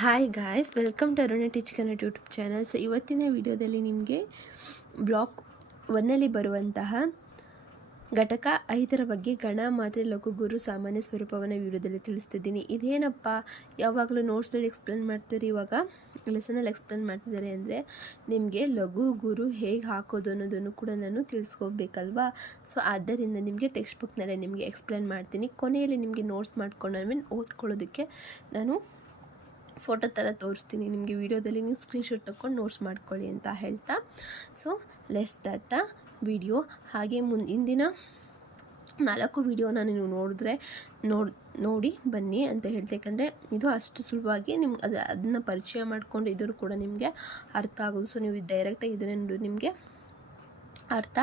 Hi guys, welcome to Aruna teach Kannada YouTube channel. So ಇವತ್ತಿನ ವಿಡಿಯೋದಲ್ಲಿ ನಿಮಗೆ ಬ್ಲಾಕ್ 1ನಲ್ಲಿ ಬರುವಂತಹ ಘಟಕ 5ರ ಬಗ್ಗೆ ಗಣ ಮಾತ್ರೆ ಲಘು ಗುರು ಸಾಮಾನ್ಯ ಸ್ವರೂಪವನ್ನು ವಿಡಿಯೋದಲ್ಲಿ ತಿಳಿಸ್ತಿದ್ದೀನಿ. ಇದೇನಪ್ಪ ಯಾವಾಗಲೂ ನೋಟ್ಸಲ್ಲಿ ಎಕ್ಸ್ಪ್ಲೇನ್ ಮಾಡ್ತಾರೆ, ಇವಾಗ ಲೆಸನಲ್ಲಿ ಎಕ್ಸ್ಪ್ಲೇನ್ ಮಾಡ್ತಿದ್ದಾರೆ ಅಂದರೆ ನಿಮಗೆ ಲಘು ಗುರು ಹೇಗೆ ಹಾಕೋದು ಅನ್ನೋದನ್ನು ಕೂಡ ನಾನು ತಿಳಿಸ್ಕೋಬೇಕಲ್ವಾ. ಸೊ ಆದ್ದರಿಂದ ನಿಮಗೆ ಟೆಕ್ಸ್ಟ್ ಬುಕ್ನಲ್ಲೇ ನಿಮಗೆ ಎಕ್ಸ್ಪ್ಲೇನ್ ಮಾಡ್ತೀನಿ. ಕೊನೆಯಲ್ಲಿ ನಿಮಗೆ ನೋಟ್ಸ್ ಮಾಡ್ಕೊಂಡು ಓದ್ಕೊಳ್ಳೋದಕ್ಕೆ ನಾನು ಫೋಟೋ ಥರ ತೋರಿಸ್ತೀನಿ ನಿಮಗೆ ವಿಡಿಯೋದಲ್ಲಿ. ನೀವು ಸ್ಕ್ರೀನ್ಶಾಟ್ ತೊಗೊಂಡು ನೋಟ್ಸ್ ಮಾಡ್ಕೊಳ್ಳಿ ಅಂತ ಹೇಳ್ತಾ, so let's start the video. ಹಾಗೆ ಇಂದಿನ 4 ವಿಡಿಯೋನ ನೀವು ನೋಡಿ ಬನ್ನಿ ಅಂತ ಹೇಳ್ತೆ. ಯಾಕಂದರೆ ಇದು ಅಷ್ಟು ಸುಲಭವಾಗಿ ನಿಮ್ಗೆ ಅದನ್ನು ಪರಿಚಯ ಮಾಡಿಕೊಂಡು ಇದ್ರೂ ಕೂಡ ನಿಮಗೆ ಅರ್ಥ ಆಗೋದು. ಸೊ ನೀವು ಡೈರೆಕ್ಟಾಗಿ ಇದನ್ನು ನಿಮಗೆ ಅರ್ಥ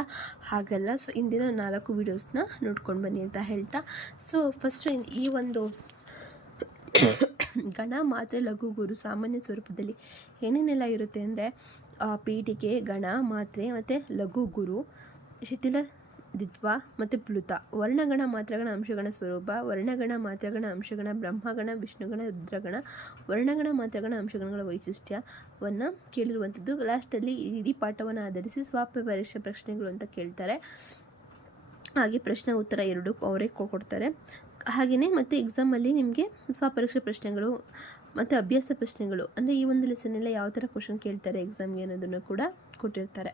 ಆಗಲ್ಲ. ಸೊ ಇಂದಿನ 4 ವಿಡಿಯೋಸ್ನ ನೋಡ್ಕೊಂಡು ಬನ್ನಿ ಅಂತ ಹೇಳ್ತಾ, ಸೊ ಫಸ್ಟು ಈ ಒಂದು ಗಣ ಮಾತ್ರೆ ಲಘು ಗುರು ಸಾಮಾನ್ಯ ಸ್ವರೂಪದಲ್ಲಿ ಏನೇನೆಲ್ಲ ಇರುತ್ತೆ ಅಂದರೆ ಪೀಠಿಕೆ, ಗಣ ಮಾತ್ರೆ ಮತ್ತು ಲಘು ಗುರು, ಶಿಥಿಲ ದಿತ್ವ ಮತ್ತು ಪ್ಲುತ. ವರ್ಣಗಣ ಮಾತ್ರಗಣ ಅಂಶಗಣ ಸ್ವರೂಪ, ವರ್ಣಗಣ ಮಾತ್ರಗಣ ಅಂಶಗಣ ಬ್ರಹ್ಮಗಣ, ವಿಷ್ಣುಗಣ, ರುದ್ರಗಣ, ವರ್ಣಗಣ ಮಾತ್ರಗಣ ಅಂಶಗಣಗಳ ವೈಶಿಷ್ಟ್ಯವನ್ನು ಕೇಳಿರುವಂಥದ್ದು. ಲಾಸ್ಟಲ್ಲಿ ಇಡೀ ಪಾಠವನ್ನು ಆಧರಿಸಿ ಪರೀಕ್ಷಾ ಪ್ರಶ್ನೆಗಳು ಅಂತ ಕೇಳ್ತಾರೆ. ಹಾಗೆ ಪ್ರಶ್ನೆ ಉತ್ತರ 2 ಅವರೇ ಕೊಡ್ತಾರೆ. ಹಾಗೆಯೇ ಮತ್ತು ಎಕ್ಸಾಮಲ್ಲಿ ನಿಮಗೆ ಸ್ವಪರೀಕ್ಷೆ ಪ್ರಶ್ನೆಗಳು ಮತ್ತು ಅಭ್ಯಾಸ ಪ್ರಶ್ನೆಗಳು ಅಂದರೆ ಈ ಒಂದು ಲೆಸನ್ನೆಲ್ಲ ಯಾವ ಥರ ಕ್ವಶನ್ ಕೇಳ್ತಾರೆ ಎಕ್ಸಾಮ್ಗೆ ಅನ್ನೋದನ್ನು ಕೂಡ ಕೊಟ್ಟಿರ್ತಾರೆ.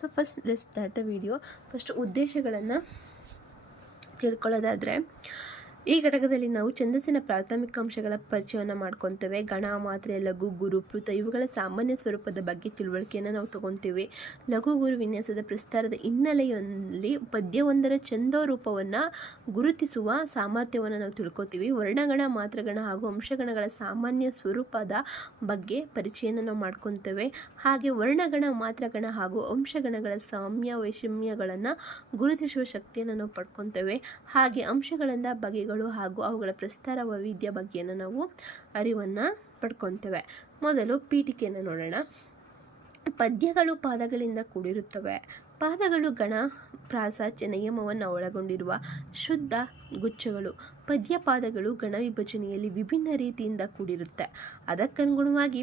So first let's start the video. First ಉದ್ದೇಶಗಳನ್ನು ತಿಳ್ಕೊಳ್ಳೋದಾದರೆ, ಈ ಘಟಕದಲ್ಲಿ ನಾವು ಛಂದಸ್ಸಿನ ಪ್ರಾಥಮಿಕ ಅಂಶಗಳ ಪರಿಚಯವನ್ನು ಮಾಡ್ಕೊತೇವೆ. ಗಣ ಮಾತ್ರೆ ಲಘು ಗುರು ಪ್ಲುತ ಇವುಗಳ ಸಾಮಾನ್ಯ ಸ್ವರೂಪದ ಬಗ್ಗೆ ತಿಳುವಳಿಕೆಯನ್ನು ನಾವು ತಗೊತೀವಿ. ಲಘು ಗುರು ವಿನ್ಯಾಸದ ಪ್ರಸ್ತಾರದ ಹಿನ್ನೆಲೆಯಲ್ಲಿ ಪದ್ಯವೊಂದರ ಛಂದೋರೂಪವನ್ನು ಗುರುತಿಸುವ ಸಾಮರ್ಥ್ಯವನ್ನು ನಾವು ತಿಳ್ಕೊತೀವಿ. ವರ್ಣಗಣ ಮಾತ್ರಗಣ ಹಾಗೂ ಅಂಶಗಣಗಳ ಸಾಮಾನ್ಯ ಸ್ವರೂಪದ ಬಗ್ಗೆ ಪರಿಚಯನ ನಾವು ಮಾಡ್ಕೊತೇವೆ. ಹಾಗೆ ವರ್ಣಗಣ ಮಾತ್ರಗಣ ಹಾಗೂ ಅಂಶಗಣಗಳ ಸಾಮ್ಯ ವೈಷಮ್ಯಗಳನ್ನು ಗುರುತಿಸುವ ಶಕ್ತಿಯನ್ನು ನಾವು ಪಡ್ಕೊತೇವೆ. ಹಾಗೆ ಅಂಶಗಳಿಂದ ಬಗೆಗಳು ಹಾಗೂ ಅವುಗಳ ಪ್ರಸ್ತಾರ ವೈವಿಧ್ಯ ಬಗ್ಗೆಯನ್ನು ನಾವು ಅರಿವನ್ನು ಪಡ್ಕೊತೇವೆ. ಮೊದಲು ಪೀಠಿಕೆಯನ್ನು ನೋಡೋಣ. ಪದ್ಯಗಳು ಪಾದಗಳಿಂದ ಕೂಡಿರುತ್ತವೆ. ಪಾದಗಳು ಗಣ ಪ್ರಾಸ ನಿಯಮವನ್ನು ಒಳಗೊಂಡಿರುವ ಶುದ್ಧ ಗುಚ್ಛಗಳು. ಪದ್ಯಪಾದಗಳು ಗಣ ವಿಭಜನೆಯಲ್ಲಿ ವಿಭಿನ್ನ ರೀತಿಯಿಂದ ಕೂಡಿರುತ್ತೆ. ಅದಕ್ಕನುಗುಣವಾಗಿ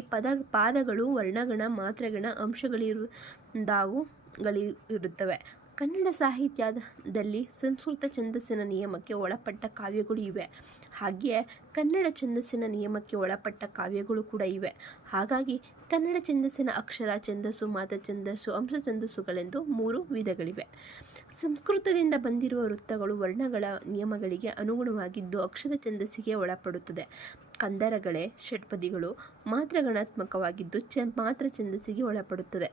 ಪಾದಗಳು ವರ್ಣಗಣ ಮಾತ್ರಗಣ ಅಂಶಗಳಿರುತ್ತವೆ. ಕನ್ನಡ ಸಾಹಿತ್ಯದಲ್ಲಿ ಸಂಸ್ಕೃತ ಛಂದಸ್ಸಿನ ನಿಯಮಕ್ಕೆ ಒಳಪಟ್ಟ ಕಾವ್ಯಗಳು ಇವೆ. ಹಾಗೆಯೇ ಕನ್ನಡ ಛಂದಸ್ಸಿನ ನಿಯಮಕ್ಕೆ ಒಳಪಟ್ಟ ಕಾವ್ಯಗಳು ಕೂಡ ಇವೆ. ಹಾಗಾಗಿ ಕನ್ನಡ ಛಂದಸ್ಸಿನ ಅಕ್ಷರ ಛಂದಸ್ಸು, ಮಾತ್ರ ಛಂದಸ್ಸು, ಅಂಶ ಛಂದಸ್ಸುಗಳೆಂದು 3 ವಿಧಗಳಿವೆ. ಸಂಸ್ಕೃತದಿಂದ ಬಂದಿರುವ ವೃತ್ತಗಳು ವರ್ಣಗಳ ನಿಯಮಗಳಿಗೆ ಅನುಗುಣವಾಗಿದ್ದು ಅಕ್ಷರ ಛಂದಸ್ಸಿಗೆ ಒಳಪಡುತ್ತದೆ. ಕಂದರಗಳೇ ಷಟ್ಪದಿಗಳು ಮಾತ್ರಗಣಾತ್ಮಕವಾಗಿದ್ದು ಮಾತ್ರ ಛಂದಸ್ಸಿಗೆ ಒಳಪಡುತ್ತದೆ.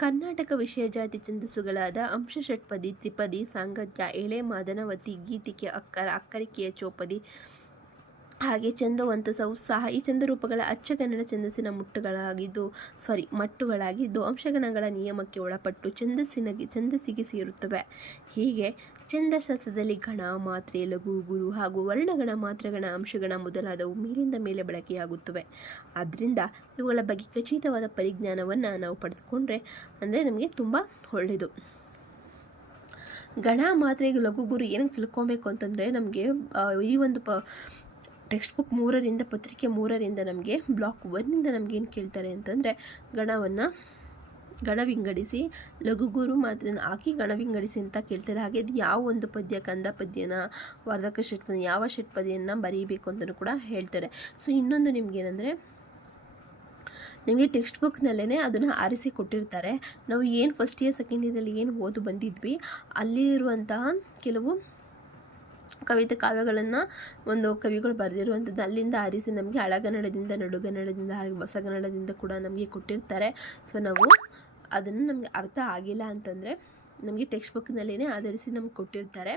ಕರ್ನಾಟಕ ವಿಷಯ ಜಾತಿ ಛಂದಸ್ಸುಗಳಾದ ಅಂಶ ಷಟ್ಪದಿ, ತ್ರಿಪದಿ, ಸಾಂಗತ್ಯ, ಎಳೆ, ಮಾದನವತಿ, ಗೀತಿಕೆ, ಅಕ್ಕರಿಕೆಯ ಚೌಪದಿ ಹಾಗೆ ಛಂದವಂತಸ, ಉತ್ಸಾಹ ಈ ಛಂದರೂಪಗಳ ಅಚ್ಚ ಕನ್ನಡ ಛಂದಸ್ಸಿನ ಮಟ್ಟುಗಳಾಗಿದ್ದು ಅಂಶಗಣಗಳ ನಿಯಮಕ್ಕೆ ಒಳಪಟ್ಟು ಛಂದಸ್ಸಿಗೆ ಸೇರುತ್ತವೆ. ಹೀಗೆ ಛಂದಶಾಸ್ತ್ರದಲ್ಲಿ ಗಣ ಮಾತ್ರೆ ಲಘು ಗುರು ಹಾಗೂ ವರ್ಣಗಣ ಮಾತ್ರಗಣ ಅಂಶಗಣ ಮೊದಲಾದವು ಮೇಲಿಂದ ಮೇಲೆ ಬಳಕೆಯಾಗುತ್ತವೆ. ಆದ್ದರಿಂದ ಇವುಗಳ ಬಗ್ಗೆ ಖಚಿತವಾದ ಪರಿಜ್ಞಾನವನ್ನು ನಾವು ಪಡೆದುಕೊಂಡ್ರೆ ಅಂದರೆ ನಮಗೆ ತುಂಬ ಒಳ್ಳೆಯದು. ಗಣ ಮಾತ್ರೆ ಲಘು ಗುರು ಏನಕ್ಕೆ ತಿಳ್ಕೊಬೇಕು ಅಂತಂದರೆ, ನಮಗೆ ಈ ಒಂದು ಟೆಕ್ಸ್ಟ್ ಬುಕ್ 3ರಿಂದ ಪತ್ರಿಕೆ 3ರಿಂದ ನಮಗೆ ಬ್ಲಾಕ್ 1ನಿಂದ ನಮಗೇನು ಕೇಳ್ತಾರೆ ಅಂತಂದರೆ, ಗಣ ವಿಂಗಡಿಸಿ ಲಘು ಗುರು ಮಾತ್ರ ಹಾಕಿ ಗಣ ವಿಂಗಡಿಸಿ ಅಂತ ಕೇಳ್ತಾರೆ. ಹಾಗೆ ಯಾವ ಒಂದು ಪದ್ಯ, ಕಂದ ಪದ್ಯನ, ವಾರ್ಧಕ ಷಟ್ಪದಿ, ಯಾವ ಷಟ್ಪದಿಯನ್ನು ಬರೀಬೇಕು ಅಂತಲೂ ಕೂಡ ಹೇಳ್ತಾರೆ. ಸೊ ಇನ್ನೊಂದು ನಿಮಗೇನೆಂದರೆ, ನಿಮಗೆ ಟೆಕ್ಸ್ಟ್ ಬುಕ್ನಲ್ಲೇ ಅದನ್ನು ಆರಿಸಿ ಕೊಟ್ಟಿರ್ತಾರೆ. ನಾವು ಏನು ಫಸ್ಟ್ ಇಯರ್ ಸೆಕೆಂಡ್ ಇಯರಲ್ಲಿ ಏನು ಓದು ಬಂದಿದ್ವಿ ಅಲ್ಲಿರುವಂತಹ ಕೆಲವು ಕಾವ್ಯಗಳನ್ನು ಒಂದು ಕವಿಗಳು ಬರೆದಿರುವಂಥದ್ದು ಅಲ್ಲಿಂದ ಆರಿಸಿ ನಮಗೆ ಹಳಗನ್ನಡದಿಂದ, ನಡುಗನ್ನಡದಿಂದ ಹಾಗೆ ಹೊಸಗನ್ನಡದಿಂದ ಕೂಡ ನಮಗೆ ಕೊಟ್ಟಿರ್ತಾರೆ. ಸೊ ನಾವು ಅದನ್ನು ನಮಗೆ ಅರ್ಥ ಆಗಿಲ್ಲ ಅಂತಂದರೆ ನಮಗೆ ಟೆಕ್ಸ್ಟ್ ಬುಕ್ನಲ್ಲೇ ಆಧರಿಸಿ ನಮ್ಗೆ ಕೊಟ್ಟಿರ್ತಾರೆ.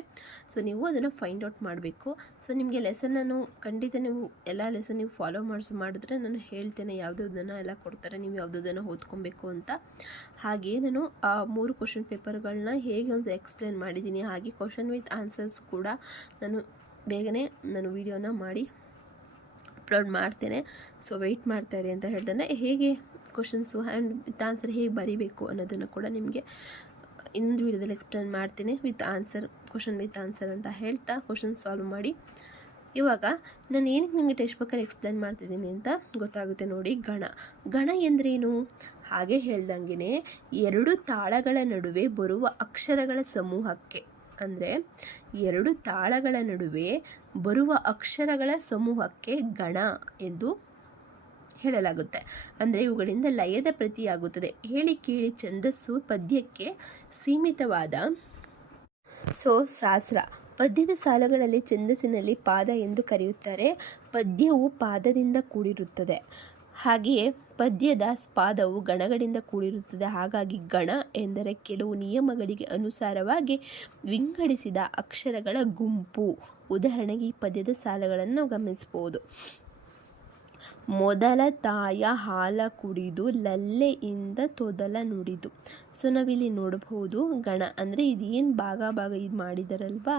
ಸೊ ನೀವು ಅದನ್ನು ಫೈಂಡ್ ಔಟ್ ಮಾಡಬೇಕು. ಸೊ ನಿಮಗೆ ಲೆಸನ್ನನ್ನು ಖಂಡಿತ ನೀವು ಎಲ್ಲ ಲೆಸನ್ ನೀವು ಫಾಲೋ ಮಾಡಿದ್ರೆ ನಾನು ಹೇಳ್ತೇನೆ ಯಾವುದನ್ನು ಎಲ್ಲ ಕೊಡ್ತಾರೆ, ನೀವು ಯಾವುದನ್ನು ಓದ್ಕೊಬೇಕು ಅಂತ. ಹಾಗೆ ನಾನು 3 ಕ್ವಶನ್ ಪೇಪರ್ಗಳನ್ನ ಹೇಗೆ ಒಂದು ಎಕ್ಸ್ಪ್ಲೇನ್ ಮಾಡಿದ್ದೀನಿ. ಹಾಗೆ ಕ್ವಶನ್ ವಿತ್ ಆನ್ಸರ್ಸ್ ಕೂಡ ನಾನು ಬೇಗನೆ ವಿಡಿಯೋನ ಮಾಡಿ ಅಪ್ಲೋಡ್ ಮಾಡ್ತೇನೆ. ಸೊ ವೆಯ್ಟ್ ಮಾಡ್ತಾಯಿರಿ ಅಂತ ಹೇಳ್ತಾನೆ. ಹೇಗೆ ಕ್ವಶನ್ಸು ಆ್ಯಂಡ್ ವಿತ್ ಆನ್ಸರ್ ಹೇಗೆ ಬರೀಬೇಕು ಅನ್ನೋದನ್ನು ಕೂಡ ನಿಮಗೆ ಇನ್ನೊಂದು ವಿಡಿಯೋದಲ್ಲಿ ಎಕ್ಸ್ಪ್ಲೇನ್ ಮಾಡ್ತೀನಿ. With answer, question with answer ಅಂತ ಹೇಳ್ತಾ ಕ್ವಶನ್ ಸಾಲ್ವ್ ಮಾಡಿ ಇವಾಗ ನಾನು ಏನಕ್ಕೆ ನಿಮಗೆ ಟೆಕ್ಸ್ಟ್ ಬುಕ್ಕಲ್ಲಿ ಎಕ್ಸ್ಪ್ಲೇನ್ ಮಾಡ್ತಿದ್ದೀನಿ ಅಂತ ಗೊತ್ತಾಗುತ್ತೆ ನೋಡಿ. ಗಣ ಎಂದ್ರೇನು? ಹಾಗೆ ಹೇಳ್ದಂಗೆ ಎರಡು ತಾಳಗಳ ನಡುವೆ ಬರುವ ಅಕ್ಷರಗಳ ಸಮೂಹಕ್ಕೆ, ಅಂದರೆ ಎರಡು ತಾಳಗಳ ನಡುವೆ ಬರುವ ಅಕ್ಷರಗಳ ಸಮೂಹಕ್ಕೆ ಗಣ ಎಂದು ಹೇಳಲಾಗುತ್ತೆ. ಅಂದರೆ ಇವುಗಳಿಂದ ಲಯದ ಪ್ರತಿಯಾಗುತ್ತದೆ. ಹೇಳಿ ಕೇಳಿ ಛಂದಸ್ಸು ಪದ್ಯಕ್ಕೆ ಸೀಮಿತವಾದ ಶಾಸ್ತ್ರ. ಪದ್ಯದ ಸಾಲುಗಳಲ್ಲಿ ಛಂದಸ್ಸಿನಲ್ಲಿ ಪಾದ ಎಂದು ಕರೆಯುತ್ತಾರೆ. ಪದ್ಯವು ಪಾದದಿಂದ ಕೂಡಿರುತ್ತದೆ. ಹಾಗೆಯೇ ಪದ್ಯದ ಪಾದವು ಗಣಗಳಿಂದ ಕೂಡಿರುತ್ತದೆ. ಹಾಗಾಗಿ ಗಣ ಎಂದರೆ ಕೆಲವು ನಿಯಮಗಳಿಗೆ ಅನುಸಾರವಾಗಿ ವಿಂಗಡಿಸಿದ ಅಕ್ಷರಗಳ ಗುಂಪು. ಉದಾಹರಣೆಗೆ ಈ ಪದ್ಯದ ಸಾಲುಗಳನ್ನು ಗಮನಿಸಬಹುದು. ಮೊದಲ ತಾಯ ಹಾಲ ಕುಡಿದು ಲಲ್ಲೆಯಿಂದ ತೊದಲ ನುಡಿದು. ಸೊ ನಾವಿಲ್ಲಿ ನೋಡಬಹುದು ಗಣ ಅಂದರೆ ಇದೇನು ಭಾಗ ಇದು ಮಾಡಿದಾರಲ್ವಾ,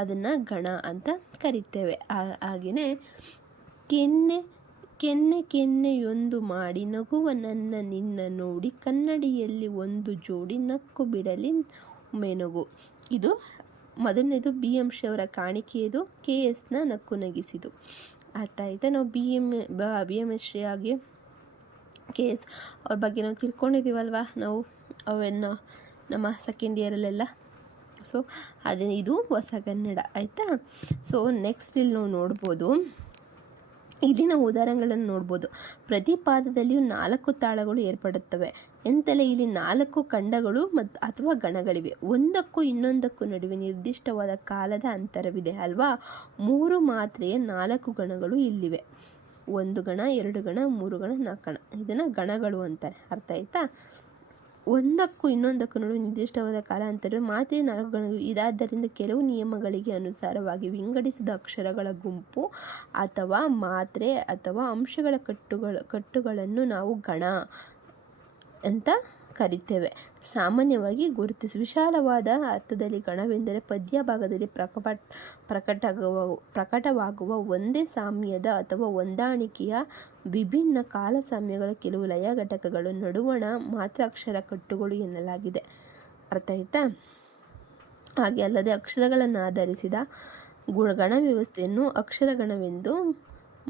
ಅದನ್ನು ಗಣ ಅಂತ ಕರಿತೇವೆ. ಹಾಗೆಯೇ ಕೆನ್ನೆಯೊಂದು ಮಾಡಿ ನಗುವ ನನ್ನ ನಿನ್ನ ನೋಡಿ ಕನ್ನಡಿಯಲ್ಲಿ ಒಂದು ಜೋಡಿ ನಕ್ಕು ಬಿಡಲಿ ಮೆನುಗು. ಇದು ಮೊದಲನೇದು BM ಶ್ರೀ ಅವರ ಕಾಣಿಕೆಯದು. KSನ ನಕ್ಕು ನಗಿಸಿದು. ಅರ್ಥ ಆಯಿತಾ? ನಾವು BM ಶ್ರೀ ಆಗಿ KS ಅವ್ರ ಬಗ್ಗೆ ನಾವು ತಿಳ್ಕೊಂಡಿದ್ದೀವಲ್ವ, ನಾವು ಅವನ್ನು ನಮ್ಮ ಸೆಕೆಂಡ್ ಇಯರಲ್ಲೆಲ್ಲ. ಸೊ ಇದು ಹೊಸ ಕನ್ನಡ ಆಯಿತಾ. ಸೊ ನೆಕ್ಸ್ಟ್ ಇಲ್ಲಿ ನಾವು ನೋಡ್ಬೋದು, ಇಲ್ಲಿನ ಉದಾಹರಣೆಗಳನ್ನು ನೋಡ್ಬೋದು. ಪ್ರತಿ ಪಾದದಲ್ಲಿಯೂ 4 ತಾಳಗಳು ಏರ್ಪಡುತ್ತವೆ. ಎಂತಲೇ ಇಲ್ಲಿ 4 ಖಂಡಗಳು ಅಥವಾ ಗಣಗಳಿವೆ. ಒಂದಕ್ಕೂ ಇನ್ನೊಂದಕ್ಕೂ ನಡುವೆ ನಿರ್ದಿಷ್ಟವಾದ ಕಾಲದ ಅಂತರವಿದೆ ಅಲ್ವಾ. 3 ಮಾತ್ರೆಯ 4 ಗಣಗಳು ಇಲ್ಲಿವೆ. 1 ಗಣ, 2 ಗಣ, 3 ಗಣ, 4 ಗಣ. ಇದನ್ನು ಗಣಗಳು ಅಂತಾರೆ. ಅರ್ಥ ಆಯ್ತಾ? ಒಂದಕ್ಕೂ ಇನ್ನೊಂದಕ್ಕೂ ನಡುವೆ ನಿರ್ದಿಷ್ಟವಾದ ಕಾಲಾಂತರ ಮಾತ್ರೆ 4 ಗಣಗಳು. ಇದಾದ್ದರಿಂದ ಕೆಲವು ನಿಯಮಗಳಿಗೆ ಅನುಸಾರವಾಗಿ ವಿಂಗಡಿಸಿದ ಅಕ್ಷರಗಳ ಗುಂಪು ಅಥವಾ ಮಾತ್ರೆ ಅಥವಾ ಅಂಶಗಳ ಕಟ್ಟುಗಳನ್ನು ನಾವು ಗಣ ಅಂತ ಕರಿತೇವೆ. ಸಾಮಾನ್ಯವಾಗಿ ವಿಶಾಲವಾದ ಅರ್ಥದಲ್ಲಿ ಗಣವೆಂದರೆ ಪದ್ಯ ಭಾಗದಲ್ಲಿ ಪ್ರಕಟವಾಗುವ ಒಂದೇ ಸಾಮ್ಯದ ಅಥವಾ ಹೊಂದಾಣಿಕೆಯ ವಿಭಿನ್ನ ಕಾಲ ಸಾಮ್ಯಗಳ ಕೆಲವು ಲಯ ಘಟಕಗಳು ನಡುವಣ ಮಾತ್ರ ಅಕ್ಷರ ಕಟ್ಟುಗಳು ಎನ್ನಲಾಗಿದೆ. ಅರ್ಥ ಆಯ್ತಾ? ಹಾಗೆ ಅಲ್ಲದೆ ಅಕ್ಷರಗಳನ್ನು ಆಧರಿಸಿದ ಗಣ ವ್ಯವಸ್ಥೆಯನ್ನು ಅಕ್ಷರಗಣವೆಂದು,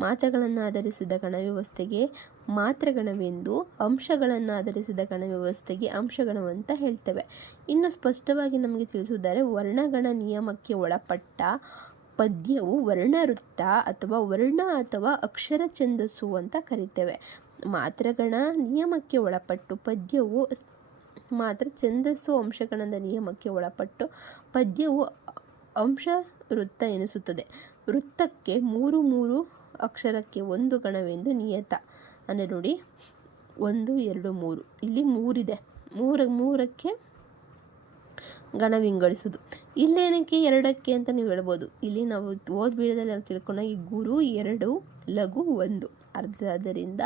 ಮಾತ್ರೆಗಳನ್ನು ಆಧರಿಸಿದ ಗಣವ್ಯವಸ್ಥೆಗೆ ಮಾತ್ರೆಗಣವೆಂದು, ಅಂಶಗಳನ್ನು ಆಧರಿಸಿದ ಗಣವ್ಯವಸ್ಥೆಗೆ ಅಂಶಗಣವಂತ ಹೇಳ್ತೇವೆ. ಇನ್ನು ಸ್ಪಷ್ಟವಾಗಿ ನಮಗೆ ತಿಳಿಸುವುದಾದರೆ ವರ್ಣಗಣ ನಿಯಮಕ್ಕೆ ಒಳಪಟ್ಟ ಪದ್ಯವು ವರ್ಣವೃತ್ತ ಅಥವಾ ವರ್ಣ ಅಥವಾ ಅಕ್ಷರ ಛಂದಸ್ಸು ಅಂತ ಕರಿತೇವೆ. ಮಾತ್ರೆಗಣ ನಿಯಮಕ್ಕೆ ಒಳಪಟ್ಟು ಪದ್ಯವು ಮಾತ್ರ ಛಂದಸ್ಸು, ಅಂಶಗಣದ ನಿಯಮಕ್ಕೆ ಒಳಪಟ್ಟು ಪದ್ಯವು ಅಂಶ ವೃತ್ತ ಎನಿಸುತ್ತದೆ. ವೃತ್ತಕ್ಕೆ 3 ಅಕ್ಷರಕ್ಕೆ 1 ಗಣವೆಂದು ನಿಯತ. ಅಂದರೆ ನೋಡಿ 1, 2, 3 ಇಲ್ಲಿ 3 ಇದೆ. 3ಕ್ಕೆ ಗಣ ವಿಂಗಡಿಸೋದು. ಇಲ್ಲೇನಕ್ಕೆ 2ಕ್ಕೆ ಅಂತ ನೀವು ಹೇಳ್ಬೋದು. ಇಲ್ಲಿ ನಾವು ಓದ್ಬೀಳದಲ್ಲಿ ನಾವು ತಿಳ್ಕೊಂಡಾಗ ಗುರು 2, ಲಘು 1 ಆದ್ದರಿಂದ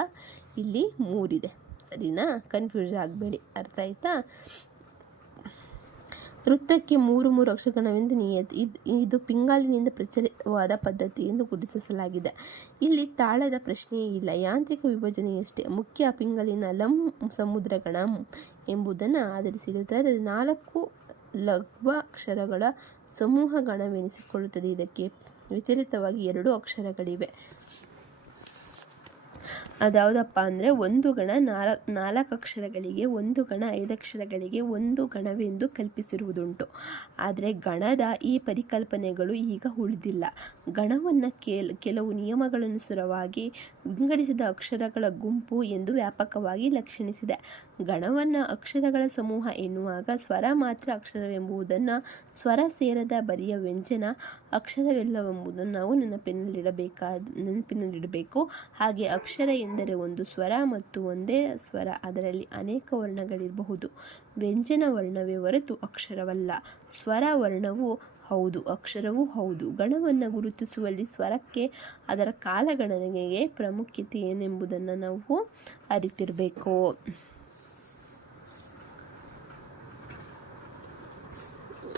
ಇಲ್ಲಿ 3 ಇದೆ. ಸರಿನಾ? ಕನ್ಫ್ಯೂಸ್ ಆಗಬೇಡಿ. ಅರ್ಥ ಆಯ್ತಾ? ವೃತ್ತಕ್ಕೆ 3 ಅಕ್ಷರಗಣವೆಂದು ನಿಯತಿ. ಇದು ಪಿಂಗಾಲಿನಿಂದ ಪ್ರಚಲಿತವಾದ ಪದ್ಧತಿ ಎಂದು ಗುರುತಿಸಲಾಗಿದೆ. ಇಲ್ಲಿ ತಾಳದ ಪ್ರಶ್ನೆಯೇ ಇಲ್ಲ, ಯಾಂತ್ರಿಕ ವಿಭಜನೆಯಷ್ಟೇ ಮುಖ್ಯ. ಪಿಂಗಾಲಿನ ಲಂ ಸಮುದ್ರಗಣ ಎಂಬುದನ್ನು ಆಧರಿಸಿರುತ್ತದೆ. 4 ಲಘ್ವಾಕ್ಷರಗಳ ಸಮೂಹ ಗಣವೆನಿಸಿಕೊಳ್ಳುತ್ತದೆ. ಇದಕ್ಕೆ ವ್ಯತಿರಿಕ್ತವಾಗಿ 2 ಅಕ್ಷರಗಳಿವೆ. ಅದ್ಯಾವುದಪ್ಪ ಅಂದರೆ 1 ಗಣ 4 ಅಕ್ಷರಗಳಿಗೆ, 1 ಗಣ 5 ಅಕ್ಷರಗಳಿಗೆ 1 ಗಣವೆಂದು ಕಲ್ಪಿಸಿರುವುದುಂಟು. ಆದರೆ ಗಣದ ಈ ಪರಿಕಲ್ಪನೆಗಳು ಈಗ ಉಳಿದಿಲ್ಲ. ಗಣವನ್ನು ಕೆಲವು ನಿಯಮಗಳನುಸಾರವಾಗಿ ವಿಂಗಡಿಸಿದ ಅಕ್ಷರಗಳ ಗುಂಪು ಎಂದು ವ್ಯಾಪಕವಾಗಿ ಲಕ್ಷಣಿಸಿದೆ. ಗಣವನ್ನು ಅಕ್ಷರಗಳ ಸಮೂಹ ಎನ್ನುವಾಗ ಸ್ವರ ಮಾತ್ರ ಅಕ್ಷರವೆಂಬುದನ್ನು, ಸ್ವರ ಸೇರದ ಬರಿಯ ವ್ಯಂಜನ ಅಕ್ಷರವೆಲ್ಲವೆಂಬುದನ್ನು ನಾವು ನೆನಪಿನಲ್ಲಿಡಬೇಕು. ಹಾಗೆ ಅಕ್ಷರ ಎಂದರೆ ಒಂದು ಸ್ವರ ಮತ್ತು ಒಂದೇ ಸ್ವರ, ಅದರಲ್ಲಿ ಅನೇಕ ವರ್ಣಗಳಿರಬಹುದು. ವ್ಯಂಜನ ವರ್ಣವೇ ಹೊರತು ಅಕ್ಷರವಲ್ಲ. ಸ್ವರ ವರ್ಣವೂ ಹೌದು, ಅಕ್ಷರವೂ ಹೌದು. ಗಣವನ್ನು ಗುರುತಿಸುವಲ್ಲಿ ಸ್ವರಕ್ಕೆ ಅದರ ಕಾಲಗಣನೆಗೆ ಪ್ರಾಮುಖ್ಯತೆ ಏನೆಂಬುದನ್ನು ನಾವು ಅರಿತಿರಬೇಕು.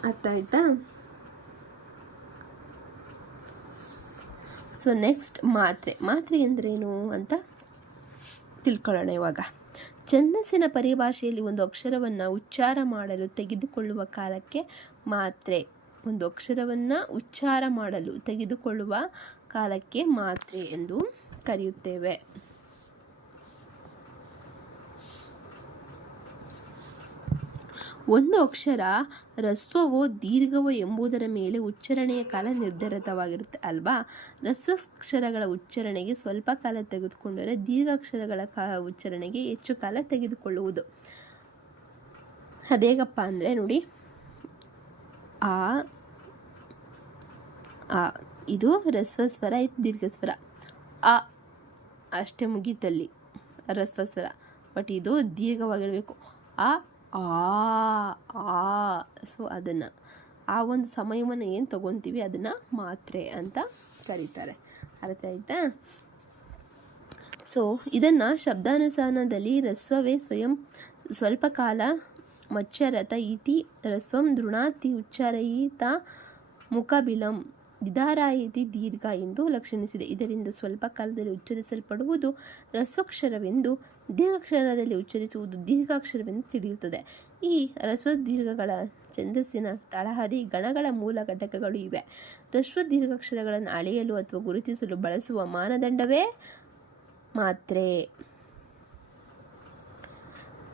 ಅರ್ಥ ಆಯ್ತಾ? ಸೊ ನೆಕ್ಸ್ಟ್ ಮಾತ್ರೆ ಎಂದ್ರೇನು ಅಂತ ತಿಳ್ಕೊಳ್ಳೋಣ ಇವಾಗ. ಛಂದಸ್ಸಿನ ಪರಿಭಾಷೆಯಲ್ಲಿ ಒಂದು ಅಕ್ಷರವನ್ನು ಉಚ್ಚಾರ ಮಾಡಲು ತೆಗೆದುಕೊಳ್ಳುವ ಕಾಲಕ್ಕೆ ಮಾತ್ರೆ. ಒಂದು ಅಕ್ಷರವನ್ನು ಉಚ್ಚಾರ ಮಾಡಲು ತೆಗೆದುಕೊಳ್ಳುವ ಕಾಲಕ್ಕೆ ಮಾತ್ರೆ ಎಂದು ಕರೆಯುತ್ತೇವೆ. ಒಂದು ಅಕ್ಷರ ಹ್ರಸ್ವವೋ ದೀರ್ಘವೋ ಎಂಬುದರ ಮೇಲೆ ಉಚ್ಚಾರಣೆಯ ಕಾಲ ನಿರ್ಧರಿತವಾಗಿರುತ್ತೆ ಅಲ್ವಾ. ಹ್ರಸ್ವಾಕ್ಷರಗಳ ಉಚ್ಚಾರಣೆಗೆ ಸ್ವಲ್ಪ ಕಾಲ ತೆಗೆದುಕೊಂಡರೆ ದೀರ್ಘಾಕ್ಷರಗಳ ಉಚ್ಚಾರಣೆಗೆ ಹೆಚ್ಚು ಕಾಲ ತೆಗೆದುಕೊಳ್ಳುವುದು. ಅದೇಗಪ್ಪ ಅಂದರೆ ನೋಡಿ, ಆ ಇದು ಹ್ರಸ್ವ ಸ್ವರ, ಇದು ದೀರ್ಘ ಸ್ವರ. ಅ ಅಷ್ಟೇ ಮುಗೀತಲ್ಲಿ ಹ್ರಸ್ವ ಸ್ವರ, ಬಟ್ ಇದು ದೀರ್ಘವಾಗಿರಬೇಕು. ಆ ಸೊ ಅದನ್ನು ಆ ಒಂದು ಸಮಯವನ್ನು ಏನು ತಗೊತೀವಿ ಅದನ್ನು ಮಾತ್ರೆ ಅಂತ ಕರೀತಾರೆ. ಅರ್ಥ ಆಯ್ತಾ? ಸೊ ಇದನ್ನು ಶಬ್ದಾನುಸಾರದಲ್ಲಿ ಹ್ರಸ್ವವೇ ಸ್ವಯಂ ಸ್ವಲ್ಪ ಕಾಲ ಮಚ್ಚರತ ಇತಿ ಹ್ರಸ್ವಂ ದೃಢಾತಿ ಉಚ್ಚಾರಯಿತ ಮುಖಬಿಲಂ ದಿಧಾರಾಯಿತಿ ದೀರ್ಘ ಎಂದು ಲಕ್ಷಣಿಸಿದೆ. ಇದರಿಂದ ಸ್ವಲ್ಪ ಕಾಲದಲ್ಲಿ ಉಚ್ಚರಿಸಲ್ಪಡುವುದು ಹ್ರಸ್ವಾಕ್ಷರವೆಂದು, ದೀರ್ಘಾಕ್ಷರದಲ್ಲಿ ಉಚ್ಚರಿಸುವುದು ದೀರ್ಘಾಕ್ಷರವೆಂದು ತಿಳಿಯುತ್ತದೆ. ಈ ಹ್ರಸ್ವ ದೀರ್ಘಗಳ ಛಂದಸ್ಸಿನ ತಳಹದಿ ಗಣಗಳ ಮೂಲ ಘಟಕಗಳು ಇವೆ. ಹ್ರಸ್ವ ದೀರ್ಘಾಕ್ಷರಗಳನ್ನು ಅಳೆಯಲು ಅಥವಾ ಗುರುತಿಸಲು ಬಳಸುವ ಮಾನದಂಡವೇ ಮಾತ್ರೆ.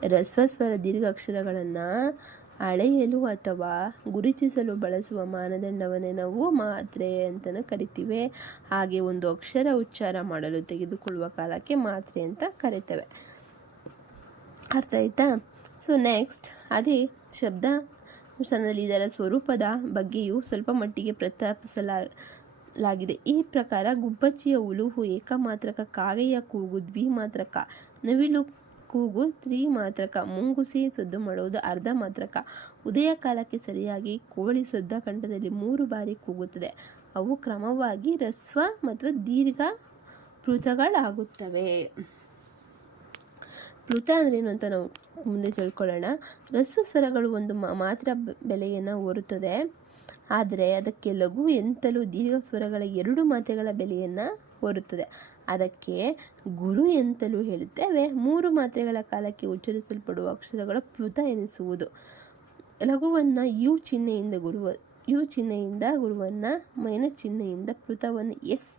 ಹ್ರಸ್ವ ಸ್ವರ ದೀರ್ಘಾಕ್ಷರಗಳನ್ನು ಅಳೆಯಲು ಅಥವಾ ಗುರುತಿಸಲು ಬಳಸುವ ಮಾನದಂಡವನ್ನೇ ನಾವು ಮಾತ್ರೆ ಅಂತಲೂ ಕರಿತೀವಿ. ಹಾಗೆ ಒಂದು ಅಕ್ಷರ ಉಚ್ಚಾರ ಮಾಡಲು ತೆಗೆದುಕೊಳ್ಳುವ ಕಾಲಕ್ಕೆ ಮಾತ್ರೆ ಅಂತ ಕರಿತೇವೆ. ಅರ್ಥ ಆಯ್ತಾ? ಸೊ ನೆಕ್ಸ್ಟ್, ಅದೇ ಶಬ್ದಾನುಸಾರದಲ್ಲಿ ಇದರ ಸ್ವರೂಪದ ಬಗ್ಗೆಯೂ ಸ್ವಲ್ಪ ಮಟ್ಟಿಗೆ ಪ್ರಸ್ತಾಪಿಸಲಾಗಿದೆ. ಈ ಪ್ರಕಾರ ಗುಬ್ಬಚ್ಚಿಯ ಉಲುಹು ಏಕಮಾತ್ರಕ, ಕಾಗೆಯ ಕೂಗು ದ್ವಿಮಾತ್ರಕ, ನವಿಲು ಕೂಗು ತ್ರಿಮಾತ್ರಕ, ಮುಂಗುಸಿ ಸದ್ದು ಮಾಡುವುದು ಅರ್ಧ ಮಾತ್ರಕ, ಉದಯ ಕಾಲಕ್ಕೆ ಸರಿಯಾಗಿ ಕೋಳಿ ಸದ್ದ ಕಂಠದಲ್ಲಿ 3 ಬಾರಿ ಕೂಗುತ್ತದೆ. ಅವು ಕ್ರಮವಾಗಿ ಹ್ರಸ್ವ ಮತ್ತು ದೀರ್ಘ ಪ್ಲುತಗಳಾಗುತ್ತವೆ. ಪ್ಲುತ ಅಂದ್ರೇನು ಅಂತ ನಾವು ಮುಂದೆ ತಿಳ್ಕೊಳ್ಳೋಣ. ಹ್ರಸ್ವ ಸ್ವರಗಳು ಒಂದು ಮಾತ್ರ ಬೆಲೆಯನ್ನು ಹೊರುತ್ತದೆ, ಆದರೆ ಅದಕ್ಕೆ ಲಘು ಎಂತಲೂ ದೀರ್ಘ ಸ್ವರಗಳ 2 ಮಾತ್ರೆಗಳ ಬೆಲೆಯನ್ನು ಹೊರುತ್ತದೆ. ಅದಕ್ಕೆ ಗುರು ಎಂತಲೂ ಹೇಳುತ್ತೇವೆ. 3 ಮಾತ್ರೆಗಳ ಕಾಲಕ್ಕೆ ಉಚ್ಚರಿಸಲ್ಪಡುವ ಅಕ್ಷರಗಳ ಪ್ಲುತ ಎನಿಸುವುದು. ಲಘುವನ್ನು ಯು ಚಿಹ್ನೆಯಿಂದ ಗುರುವನ್ನು, ಮೈನಸ್ ಚಿಹ್ನೆಯಿಂದ ಪ್ಲುತವನ್ನು ಎಸ್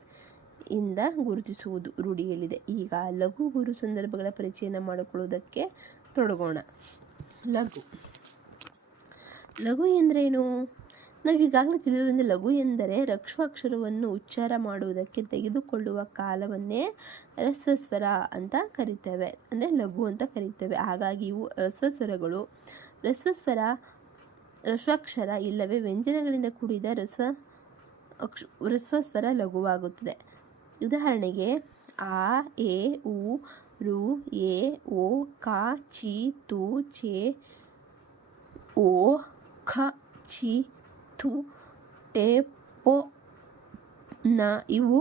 ಇಂದ ಗುರುತಿಸುವುದು ರೂಢಿಯಲ್ಲಿದೆ. ಈಗ ಲಘು ಗುರು ಸಂದರ್ಭಗಳ ಪರಿಚಯನ ಮಾಡಿಕೊಳ್ಳುವುದಕ್ಕೆ ತೊಡಗೋಣ. ಲಘು ಎಂದರೇನು? ನಾವು ಈಗಾಗಲೇ ತಿಳಿಯುವುದರಿಂದ ಲಘು ಎಂದರೆ ಹ್ರಸ್ವಾಕ್ಷರವನ್ನು ಉಚ್ಚಾರ ಮಾಡುವುದಕ್ಕೆ ತೆಗೆದುಕೊಳ್ಳುವ ಕಾಲವನ್ನೇ ಹ್ರಸ್ವ ಸ್ವರ ಅಂತ ಕರಿತೇವೆ, ಅಂದರೆ ಲಘು ಅಂತ ಕರಿತೇವೆ. ಹಾಗಾಗಿ ಇವು ಹ್ರಸ್ವಸ್ವರಗಳು. ಹ್ರಸ್ವಾಕ್ಷರ ಇಲ್ಲವೇ ವ್ಯಂಜನಗಳಿಂದ ಕೂಡಿದ ಹ್ರಸ್ವ ಸ್ವರ ಲಘುವಾಗುತ್ತದೆ. ಉದಾಹರಣೆಗೆ ಆ, ಎ, ಉ, ರು, ಎ, ಓ, ಕ, ಚಿ, ತು, ಚೆ, ಓ, ಖ, ಚಿ, ಥು, ಟೆ, ಪೊ, ನ ಇವು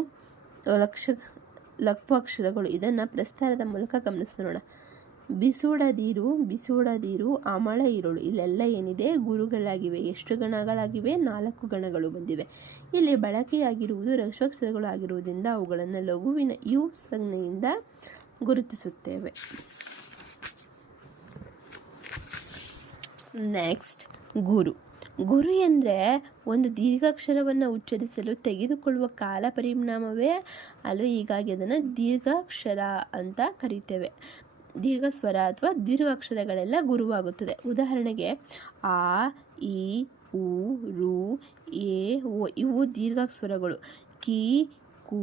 ಲಘ್ವಾಕ್ಷರಗಳು. ಇದನ್ನು ಪ್ರಸ್ತಾರದ ಮೂಲಕ ಗಮನಿಸೋಣ. ಬಿಸೋಡದಿರು, ಅಮಳ ಇರುಳು ಇಲ್ಲೆಲ್ಲ ಏನಿದೆ ಗುರುಗಳಾಗಿವೆ. ಎಷ್ಟು ಗಣಗಳಾಗಿವೆ? 4 ಗಣಗಳು ಬಂದಿವೆ. ಇಲ್ಲಿ ಬಳಕೆಯಾಗಿರುವುದು ಹ್ರಸ್ವಾಕ್ಷರಗಳು ಆಗಿರುವುದರಿಂದ ಅವುಗಳನ್ನು ಲಘುವಿನ ಯು ಸಂಜ್ಞೆಯಿಂದ ಗುರುತಿಸುತ್ತೇವೆ. ನೆಕ್ಸ್ಟ್, ಗುರು ಎಂದರೆ ಒಂದು ದೀರ್ಘಾಕ್ಷರವನ್ನು ಉಚ್ಚರಿಸಲು ತೆಗೆದುಕೊಳ್ಳುವ ಕಾಲ ಪರಿಣಾಮವೇ ಅಲ್ಲವೇ. ಹೀಗಾಗಿ ಅದನ್ನು ದೀರ್ಘಾಕ್ಷರ ಅಂತ ಕರಿತೇವೆ. ದೀರ್ಘ ಸ್ವರ ಅಥವಾ ದೀರ್ಘಾಕ್ಷರಗಳೆಲ್ಲ ಗುರುವಾಗುತ್ತದೆ. ಉದಾಹರಣೆಗೆ ಆ, ಇ, ಉ, ರು, ಎ, ಓ ಇವು ದೀರ್ಘಾಕ್ಷರಗಳು. ಕಿ, ಕು,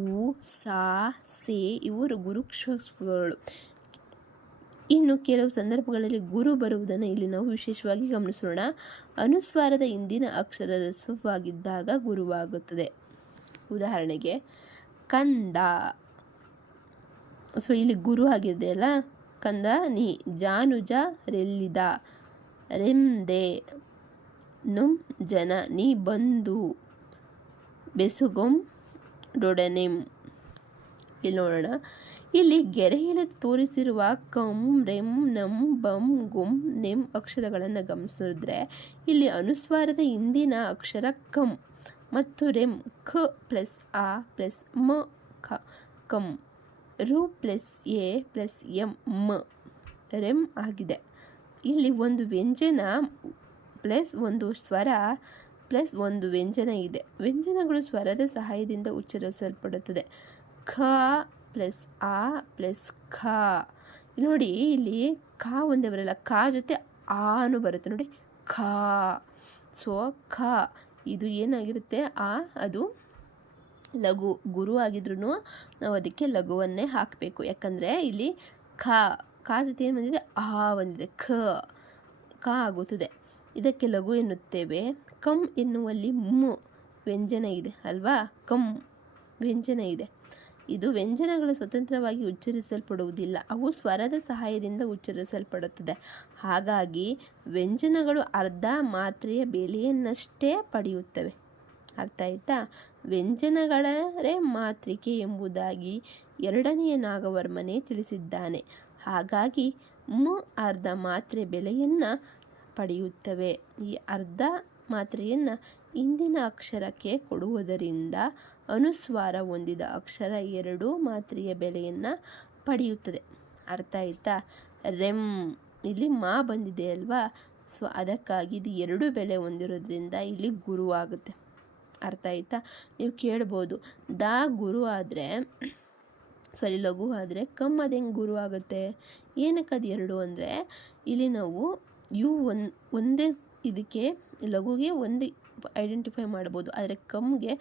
ಸಾ, ಸೆ ಇವು ಗುರುಕ್ಷರಗಳು. ಇನ್ನು ಕೆಲವು ಸಂದರ್ಭಗಳಲ್ಲಿ ಗುರು ಬರುವುದನ್ನು ಇಲ್ಲಿ ನಾವು ವಿಶೇಷವಾಗಿ ಗಮನಿಸೋಣ. ಅನುಸ್ವಾರದ ಹಿಂದಿನ ಅಕ್ಷರ ಹ್ರಸ್ವವಾಗಿದ್ದಾಗ ಗುರುವಾಗುತ್ತದೆ. ಉದಾಹರಣೆಗೆ ಕಂದ. ಸೊ ಇಲ್ಲಿ ಗುರು ಆಗಿದೆಯಲ್ಲ, ಕಂದ ನಿ. ಜಾನುಜ ರೆಲ್ಲಿದ, ರೆಂದೆ ನುಂ ಜನ, ನೀ ಬಂದು, ಬೆಸುಗೊಂ ಡೊಡನೆಂ. ಇಲ್ಲಿ ನೋಡೋಣ. ಇಲ್ಲಿ ಗೆರೆಯಲ್ಲಿ ತೋರಿಸಿರುವ ಕಂ, ರೆಂ, ನಂ, ಬಂ, ಗುಂ, ನೆಂ ಅಕ್ಷರಗಳನ್ನು ಗಮನಿಸಿದ್ರೆ ಇಲ್ಲಿ ಅನುಸ್ವಾರದ ಹಿಂದಿನ ಅಕ್ಷರ ಕಂ ಮತ್ತು ರೆಂ ಖ ಪ್ಲಸ್ ಆ ಪ್ಲಸ್ ಮ ಖ ಕಂ, ರು ಪ್ಲಸ್ ಎ ಪ್ಲಸ್ ಎಂ ಮ ರೆಂ ಆಗಿದೆ. ಇಲ್ಲಿ ಒಂದು ವ್ಯಂಜನ ಪ್ಲಸ್ ಒಂದು ಸ್ವರ ಪ್ಲಸ್ ಒಂದು ವ್ಯಂಜನ ಇದೆ. ವ್ಯಂಜನಗಳು ಸ್ವರದ ಸಹಾಯದಿಂದ ಉಚ್ಚರಿಸಲ್ಪಡುತ್ತದೆ. ಖ ಪ್ಲಸ್ ಆ ಪ್ಲಸ್ ಖ. ನೋಡಿ ಇಲ್ಲಿ ಖ ಒಂದೇ ಬರಲ್ಲ, ಖ ಜೊತೆ ಆನು ಬರುತ್ತೆ ನೋಡಿ, ಖ. ಸೊ ಖ ಇದು ಏನಾಗಿರುತ್ತೆ, ಅದು ಲಘು. ಗುರು ಆಗಿದ್ರೂ ನಾವು ಅದಕ್ಕೆ ಲಘುವನ್ನೇ ಹಾಕಬೇಕು. ಯಾಕಂದರೆ ಇಲ್ಲಿ ಖ ಜೊತೆ ಏನು ಬಂದಿದೆ, ಬಂದಿದೆ, ಖ ಆಗುತ್ತದೆ. ಇದಕ್ಕೆ ಲಘು ಎನ್ನುತ್ತೇವೆ. ಕಮ್ ಎನ್ನುವಲ್ಲಿ ವ್ಯಂಜನ ಇದೆ ಅಲ್ವಾ, ಕಮ್ ವ್ಯಂಜನ ಇದೆ. ಇದು ವ್ಯಂಜನಗಳು ಸ್ವತಂತ್ರವಾಗಿ ಉಚ್ಚರಿಸಲ್ಪಡುವುದಿಲ್ಲ, ಅವು ಸ್ವರದ ಸಹಾಯದಿಂದ ಉಚ್ಚರಿಸಲ್ಪಡುತ್ತದೆ. ಹಾಗಾಗಿ ವ್ಯಂಜನಗಳು ಅರ್ಧ ಮಾತ್ರೆಯ ಬೆಲೆಯನ್ನಷ್ಟೇ ಪಡೆಯುತ್ತವೆ. ಅರ್ಥ ಆಯ್ತಾ? ವ್ಯಂಜನಗಳೇ ಮಾತ್ರಿಕೆ ಎಂಬುದಾಗಿ 2ನೇ ನಾಗವರ್ಮನೇ ತಿಳಿಸಿದ್ದಾನೆ. ಹಾಗಾಗಿ ಅರ್ಧ ಮಾತ್ರೆ ಬೆಲೆಯನ್ನು ಪಡೆಯುತ್ತವೆ. ಈ ಅರ್ಧ ಮಾತ್ರೆಯನ್ನು ಇಂದಿನ ಅಕ್ಷರಕ್ಕೆ ಕೊಡುವುದರಿಂದ ಅನುಸ್ವಾರ ಹೊಂದಿದ ಅಕ್ಷರ 2 ಮಾತ್ರೆಯ ಬೆಲೆಯನ್ನು ಪಡೆಯುತ್ತದೆ. ಅರ್ಥ ಆಯ್ತಾ? ರೆಮ್ ಇಲ್ಲಿ ಬಂದಿದೆ ಅಲ್ವಾ, ಸೊ ಅದಕ್ಕಾಗಿ ಇದು 2 ಬೆಲೆ ಹೊಂದಿರೋದ್ರಿಂದ ಇಲ್ಲಿ ಗುರು ಆಗುತ್ತೆ. ಅರ್ಥ ಆಯ್ತಾ? ನೀವು ಕೇಳ್ಬೋದು, ಗುರು ಆದರೆ ಲಘು ಆದರೆ ಕಮ್ ಅದು ಹೆಂಗೆ ಗುರು ಆಗುತ್ತೆ, ಏನಕ್ಕೆ ಅದು 2 ಅಂದರೆ ಇಲ್ಲಿ ನಾವು ಒಂದೇ ಇದಕ್ಕೆ ಲಘುಗೆ ಒಂದು ಐಡೆಂಟಿಫೈ ಮಾಡ್ಬೋದು. ಆದರೆ ಕಮ್ಗೆ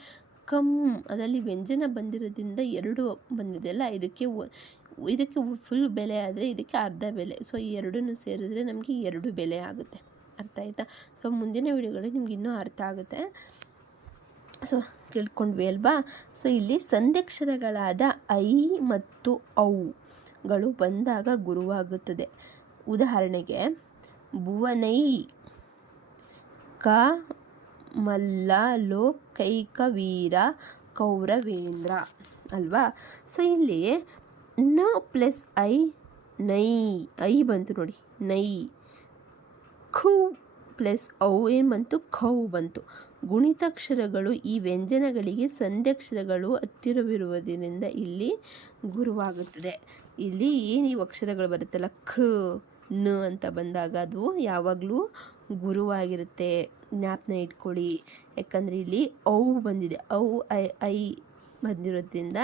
ಅದರಲ್ಲಿ ವ್ಯಂಜನ ಬಂದಿರೋದ್ರಿಂದ 2 ಬಂದಿದೆ ಅಲ್ಲ, ಇದಕ್ಕೆ ಫುಲ್ ಬೆಲೆ ಆದರೆ ಇದಕ್ಕೆ ಅರ್ಧ ಬೆಲೆ. ಸೊ ಈ 2 ಸೇರಿದ್ರೆ ನಮಗೆ 2 ಬೆಲೆ ಆಗುತ್ತೆ. ಅರ್ಥ ಆಯ್ತಾ? ಸೊ ಮುಂದಿನ ವಿಡಿಯೋಗಳಲ್ಲಿ ನಿಮ್ಗೆ ಇನ್ನೂ ಅರ್ಥ ಆಗುತ್ತೆ. ಸೊ ತಿಳ್ಕೊಂಡ್ವಿ ಅಲ್ವಾ? ಸೊ ಇಲ್ಲಿ ಸಂಧ್ಯಕ್ಷರಗಳಾದ ಐ ಮತ್ತು ಔಗಳು ಬಂದಾಗ ಗುರುವಾಗುತ್ತದೆ. ಉದಾಹರಣೆಗೆ ಭುವನೈ ಕ ಮಲ್ಲ ಲೋಕೈಕ ವೀರ ಕೌರವೇಂದ್ರ ಅಲ್ವಾ. ಸೊ ಇಲ್ಲಿ ನ ಪ್ಲಸ್ ಐ ಬಂತು ನೋಡಿ, ನೈ. ಖು ಪ್ಲಸ್ ಏನು ಬಂತು, ಖೌ ಬಂತು. ಗುಣಿತಾಕ್ಷರಗಳು ಈ ವ್ಯಂಜನಗಳಿಗೆ ಸಂಧ್ಯಕ್ಷರಗಳು ಹತ್ತಿರವಿರುವುದರಿಂದ ಇಲ್ಲಿ ಗುರುವಾಗುತ್ತದೆ. ಇಲ್ಲಿ ಏನು ಅಕ್ಷರಗಳು ಬರುತ್ತಲ್ಲ, ಖ ನ ಅಂತ ಬಂದಾಗ ಅದು ಯಾವಾಗಲೂ ಗುರುವಾಗಿರುತ್ತೆ. ಜ್ಞಾಪನ ಇಟ್ಕೊಳ್ಳಿ. ಯಾಕಂದರೆ ಇಲ್ಲಿ ಬಂದಿದೆ, ಐ ಬಂದಿರೋದ್ರಿಂದ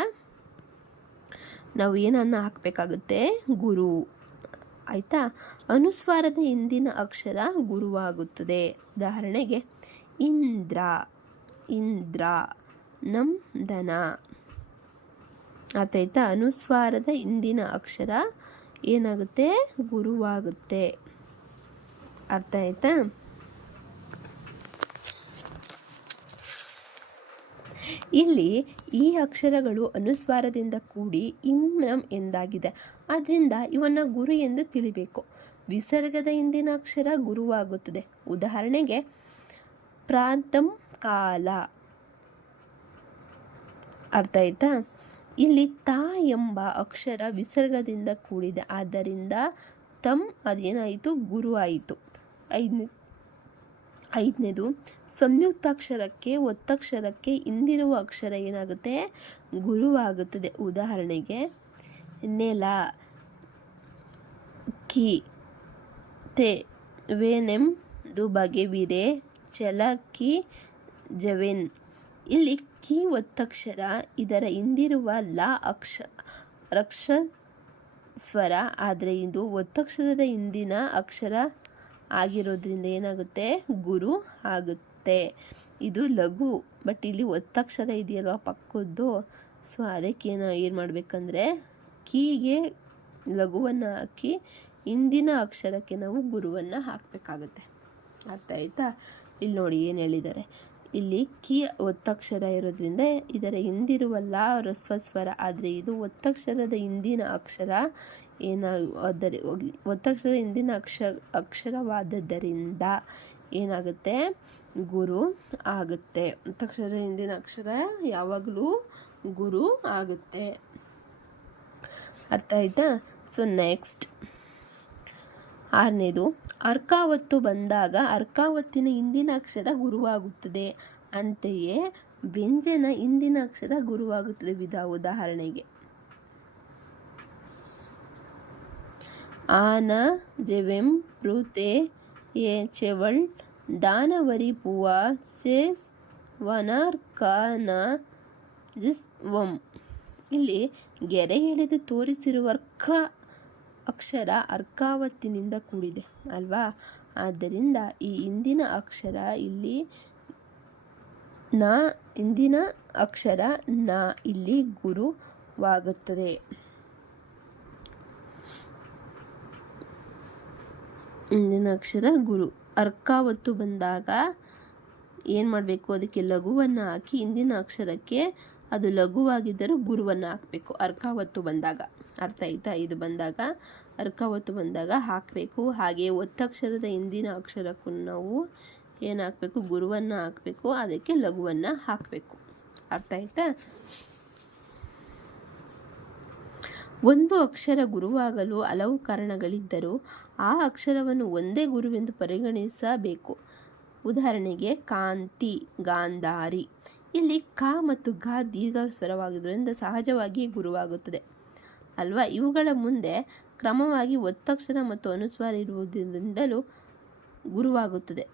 ನಾವು ಏನನ್ನು ಹಾಕಬೇಕಾಗುತ್ತೆ, ಗುರು. ಆಯಿತಾ? ಅನುಸ್ವಾರದ ಹಿಂದಿನ ಅಕ್ಷರ ಗುರುವಾಗುತ್ತದೆ. ಉದಾಹರಣೆಗೆ ಇಂದ್ರ, ನಂದನ. ಆಯ್ತಾ? ಅನುಸ್ವಾರದ ಹಿಂದಿನ ಅಕ್ಷರ ಏನಾಗುತ್ತೆ, ಗುರುವಾಗುತ್ತೆ. ಅರ್ಥ ಆಯ್ತಾ? ಇಲ್ಲಿ ಈ ಅಕ್ಷರಗಳು ಅನುಸ್ವಾರದಿಂದ ಕೂಡಿ ಇಮ್ರಂ ಎಂದಾಗಿದೆ. ಆದ್ದರಿಂದ ಇವನ್ನ ಗುರು ಎಂದು ತಿಳಿಬೇಕು. ವಿಸರ್ಗದ ಹಿಂದಿನ ಅಕ್ಷರ ಗುರುವಾಗುತ್ತದೆ. ಉದಾಹರಣೆಗೆ ಪ್ರಾತಃ ಕಾಲ. ಅರ್ಥ ಆಯ್ತಾ? ಇಲ್ಲಿ ತಾ ಎಂಬ ಅಕ್ಷರ ವಿಸರ್ಗದಿಂದ ಕೂಡಿದೆ, ಆದ್ದರಿಂದ ಅದೇನಾಯಿತು, ಗುರು ಆಯಿತು. ಐದನೇದು ಸಂಯುಕ್ತಾಕ್ಷರಕ್ಕೆ ಒತ್ತಕ್ಷರಕ್ಕೆ ಹಿಂದಿರುವ ಅಕ್ಷರ ಏನಾಗುತ್ತೆ, ಗುರುವಾಗುತ್ತದೆ. ಉದಾಹರಣೆಗೆ ನೆಲ, ಕಿ, ತೆ, ವೆನೆಂದು ಬಗೆವಿರೆ, ಛಲಕಿ, ಜವೆನ್. ಇಲ್ಲಿ ಕಿ ಒತ್ತಕ್ಷರ, ಇದರ ಹಿಂದಿರುವ ಲ ರಕ್ಷ ಸ್ವರ, ಆದರೆ ಇದು ಒತ್ತಕ್ಷರದ ಹಿಂದಿನ ಅಕ್ಷರ ಆಗಿರೋದ್ರಿಂದ ಏನಾಗುತ್ತೆ, ಗುರು ಆಗುತ್ತೆ. ಇದು ಲಘು, ಬಟ್ ಇಲ್ಲಿ ಒತ್ತಕ್ಷರ ಇದೆಯಲ್ವ ಪಕ್ಕದ್ದು, ಸೊ ಅದಕ್ಕೆ ಏನು ಮಾಡಬೇಕಂದ್ರೆ ಕೀಗೆ ಲಘುವನ್ನು ಹಾಕಿ ಹಿಂದಿನ ಅಕ್ಷರಕ್ಕೆ ನಾವು ಗುರುವನ್ನು ಹಾಕಬೇಕಾಗುತ್ತೆ. ಅರ್ಥ ಆಯ್ತಾ? ಇಲ್ಲಿ ನೋಡಿ ಏನು ಹೇಳಿದ್ದಾರೆ. ಇಲ್ಲಿ ಕಿ ಒತ್ತಕ್ಷರ ಇರೋದ್ರಿಂದ ಇದರ ಹಿಂದಿರುವ ಲ ರಸ್ವ ಸ್ವರ, ಆದರೆ ಇದು ಒತ್ತಕ್ಷರದ ಹಿಂದಿನ ಅಕ್ಷರ ಒತ್ತಕ್ಷರದ ಹಿಂದಿನ ಅಕ್ಷರವಾದದ್ದರಿಂದ ಏನಾಗುತ್ತೆ, ಗುರು ಆಗುತ್ತೆ. ಒತ್ತಕ್ಷರದ ಹಿಂದಿನ ಅಕ್ಷರ ಯಾವಾಗಲೂ ಗುರು ಆಗುತ್ತೆ. ಅರ್ಥ ಆಯ್ತಾ? ಸೊ ನೆಕ್ಸ್ಟ್ 6ನೇದು ಅರ್ಕಾವತ್ತು ಬಂದಾಗ ಅರ್ಕಾವತ್ತಿನ ಹಿಂದಿನ ಅಕ್ಷರ ಗುರುವಾಗುತ್ತದೆ. ಅಂತೆಯೇ ವ್ಯಂಜನ ಹಿಂದಿನ ಅಕ್ಷರ ಗುರುವಾಗುತ್ತದೆ. ಉದಾಹರಣೆಗೆ ಆನ, ಜೆವೆಂ, ರೂತೆ, ಎ, ಚೆವಳ್, ದಾನವರಿ ಪುವ ಸೇಸ್ ವನರ್ಕನ ಜಿಸ್ ವಂ. ಇಲ್ಲಿ ಗೆರೆ ಎಳೆದು ತೋರಿಸಿರುವ ಕ್ರ ಅಕ್ಷರ ಅರ್ಕಾವತ್ತಿನಿಂದ ಕೂಡಿದೆ ಅಲ್ವಾ. ಆದ್ದರಿಂದ ಈ ಹಿಂದಿನ ಅಕ್ಷರ ಇಲ್ಲಿ ಹಿಂದಿನ ಅಕ್ಷರ ನ ಇಲ್ಲಿ ಗುರುವಾಗುತ್ತದೆ. ಹಿಂದಿನ ಅಕ್ಷರ ಗುರು. ಅರ್ಕಾವತ್ತು ಬಂದಾಗ ಏನು ಮಾಡಬೇಕು, ಅದಕ್ಕೆ ಲಘುವನ್ನು ಹಾಕಿ ಹಿಂದಿನ ಅಕ್ಷರಕ್ಕೆ ಅದು ಲಘುವಾಗಿದ್ದರೂ ಗುರುವನ್ನು ಹಾಕಬೇಕು ಅರ್ಕಾವತ್ತು ಬಂದಾಗ. ಅರ್ಥ ಆಯ್ತಾ? ಇದು ಬಂದಾಗ ಅರ್ಕಾವತ್ತು ಬಂದಾಗ ಹಾಕಬೇಕು. ಹಾಗೆ ಒತ್ತಕ್ಷರದ ಹಿಂದಿನ ಅಕ್ಷರಕ್ಕೂ ನಾವು ಏನು ಹಾಕಬೇಕು, ಗುರುವನ್ನು ಹಾಕಬೇಕು, ಅದಕ್ಕೆ ಲಘುವನ್ನು ಹಾಕಬೇಕು. ಅರ್ಥ ಆಯ್ತಾ? ಒಂದು ಅಕ್ಷರ ಗುರುವಾಗಲು ಹಲವು ಕಾರಣಗಳಿದ್ದರೂ ಆ ಅಕ್ಷರವನ್ನು ಒಂದೇ ಗುರುವೆಂದು ಪರಿಗಣಿಸಬೇಕು. ಉದಾಹರಣೆಗೆ ಕಾಂತಿ, ಗಾಂಧಾರಿ. ಇಲ್ಲಿ ಕ ಮತ್ತು ಗ ದೀರ್ಘ ಸ್ವರವಾಗಿದ್ದರಿಂದ ಸಹಜವಾಗಿ ಗುರುವಾಗುತ್ತದೆ ಅಲ್ವಾ. ಇವುಗಳ ಮುಂದೆ ಕ್ರಮವಾಗಿ ಒತ್ತಕ್ಷರ ಮತ್ತು ಅನುಸ್ವಾರ ಇರುವುದರಿಂದಲೂ ಗುರುವಾಗುತ್ತದೆ.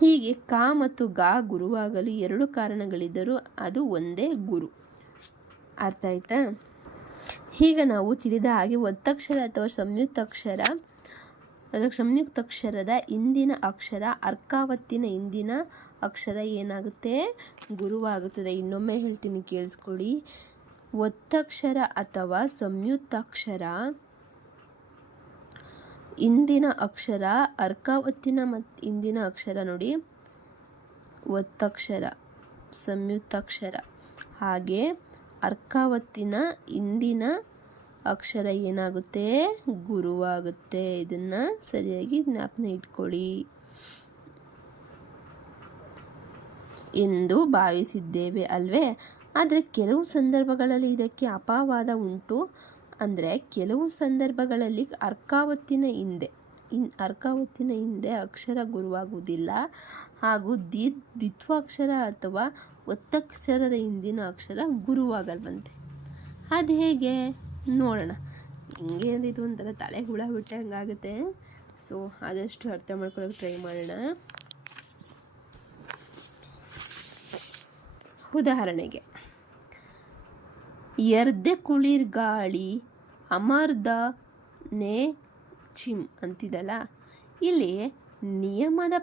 ಹೀಗೆ ಕ ಮತ್ತು ಗ ಗುರುವಾಗಲು ಎರಡು ಕಾರಣಗಳಿದ್ದರೂ ಅದು ಒಂದೇ ಗುರು. ಅರ್ಥ ಆಯ್ತಾ? ಈಗ ನಾವು ತಿಳಿದ ಹಾಗೆ ಒತ್ತಕ್ಷರ ಅಥವಾ ಸಂಯುಕ್ತಾಕ್ಷರದ ಹಿಂದಿನ ಅಕ್ಷರ ಅರ್ಕಾವತ್ತಿನ ಹಿಂದಿನ ಅಕ್ಷರ ಏನಾಗುತ್ತೆ, ಗುರುವಾಗುತ್ತದೆ. ಇನ್ನೊಮ್ಮೆ ಹೇಳ್ತೀನಿ, ಕೇಳಿಸ್ಕೊಳ್ಳಿ. ಒತ್ತಕ್ಷರ ಅಥವಾ ಸಂಯುಕ್ತಾಕ್ಷರ ಹಿಂದಿನ ಅಕ್ಷರ ಅರ್ಕಾವತ್ತಿನ ಮತ್ತು ಹಿಂದಿನ ಅಕ್ಷರ ನೋಡಿ, ಒತ್ತಕ್ಷರ, ಸಂಯುಕ್ತಾಕ್ಷರ, ಹಾಗೆ ಅರ್ಕಾವತ್ತಿನ ಹಿಂದಿನ ಅಕ್ಷರ ಏನಾಗುತ್ತೆ, ಗುರುವಾಗುತ್ತೆ. ಇದನ್ನು ಸರಿಯಾಗಿ ಜ್ಞಾಪನ ಇಟ್ಕೊಳ್ಳಿ ಎಂದು ಭಾವಿಸಿದ್ದೇವೆ ಅಲ್ವೇ. ಆದರೆ ಕೆಲವು ಸಂದರ್ಭಗಳಲ್ಲಿ ಇದಕ್ಕೆ ಅಪವಾದ ಉಂಟು. ಅಂದರೆ ಕೆಲವು ಸಂದರ್ಭಗಳಲ್ಲಿ ಅರ್ಕಾವತ್ತಿನ ಹಿಂದೆ ಅಕ್ಷರ ಗುರುವಾಗುವುದಿಲ್ಲ ಹಾಗೂ ದ್ವಿತ್ವಾಕ್ಷರ ಅಥವಾ ಒತ್ತಕ್ಷರದ ಹಿಂದಿನ ಅಕ್ಷರ ಗುರುವಾಗಲ್ವಂತೆ. ಅದು ಹೇಗೆ ನೋಡೋಣ. ಹಿಂಗೆ ಇದು ಒಂಥರ ತಲೆ ಹುಳ ಬಿಟ್ಟೆ ಹಂಗಾಗುತ್ತೆ. ಸೊ ಆದಷ್ಟು ಅರ್ಥ ಮಾಡ್ಕೊಳ್ಳೋಕೆ ಟ್ರೈ ಮಾಡೋಣ. ಉದಾಹರಣೆಗೆ, ಎರ್ದೆ ಕುಳಿರ್ ಗಾಳಿ ಅಮರ್ದ ನೇ ಚಿಮ್ ಅಂತಿದಲ್ಲ. ಇಲ್ಲಿ ನಿಯಮದ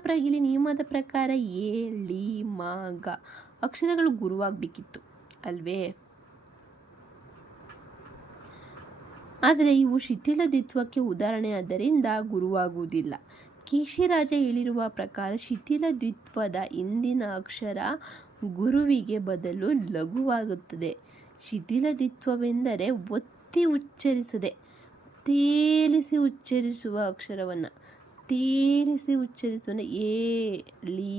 ಪ್ರಕಾರ ಎ ಳಿ ಮ ಗ ಅಕ್ಷರಗಳು ಗುರುವಾಗಬೇಕಿತ್ತು ಅಲ್ವೇ. ಆದರೆ ಇವು ಶಿಥಿಲ ದ್ವಿತ್ವಕ್ಕೆ ಉದಾಹರಣೆ ಆದ್ದರಿಂದ ಗುರುವಾಗುವುದಿಲ್ಲ. ಕೀಶಿರಾಜ ಹೇಳಿರುವ ಪ್ರಕಾರ ಶಿಥಿಲ ದ್ವಿತ್ವದ ಹಿಂದಿನ ಅಕ್ಷರ ಗುರುವಿಗೆ ಬದಲು ಲಘುವಾಗುತ್ತದೆ. ಶಿಥಿಲ ದ್ವಿತ್ವವೆಂದರೆ ಒತ್ತಿ ಉಚ್ಚರಿಸದೆ ತೇಲಿಸಿ ಉಚ್ಚರಿಸುವ ಅಕ್ಷರವನ್ನು ಎ ಳಿ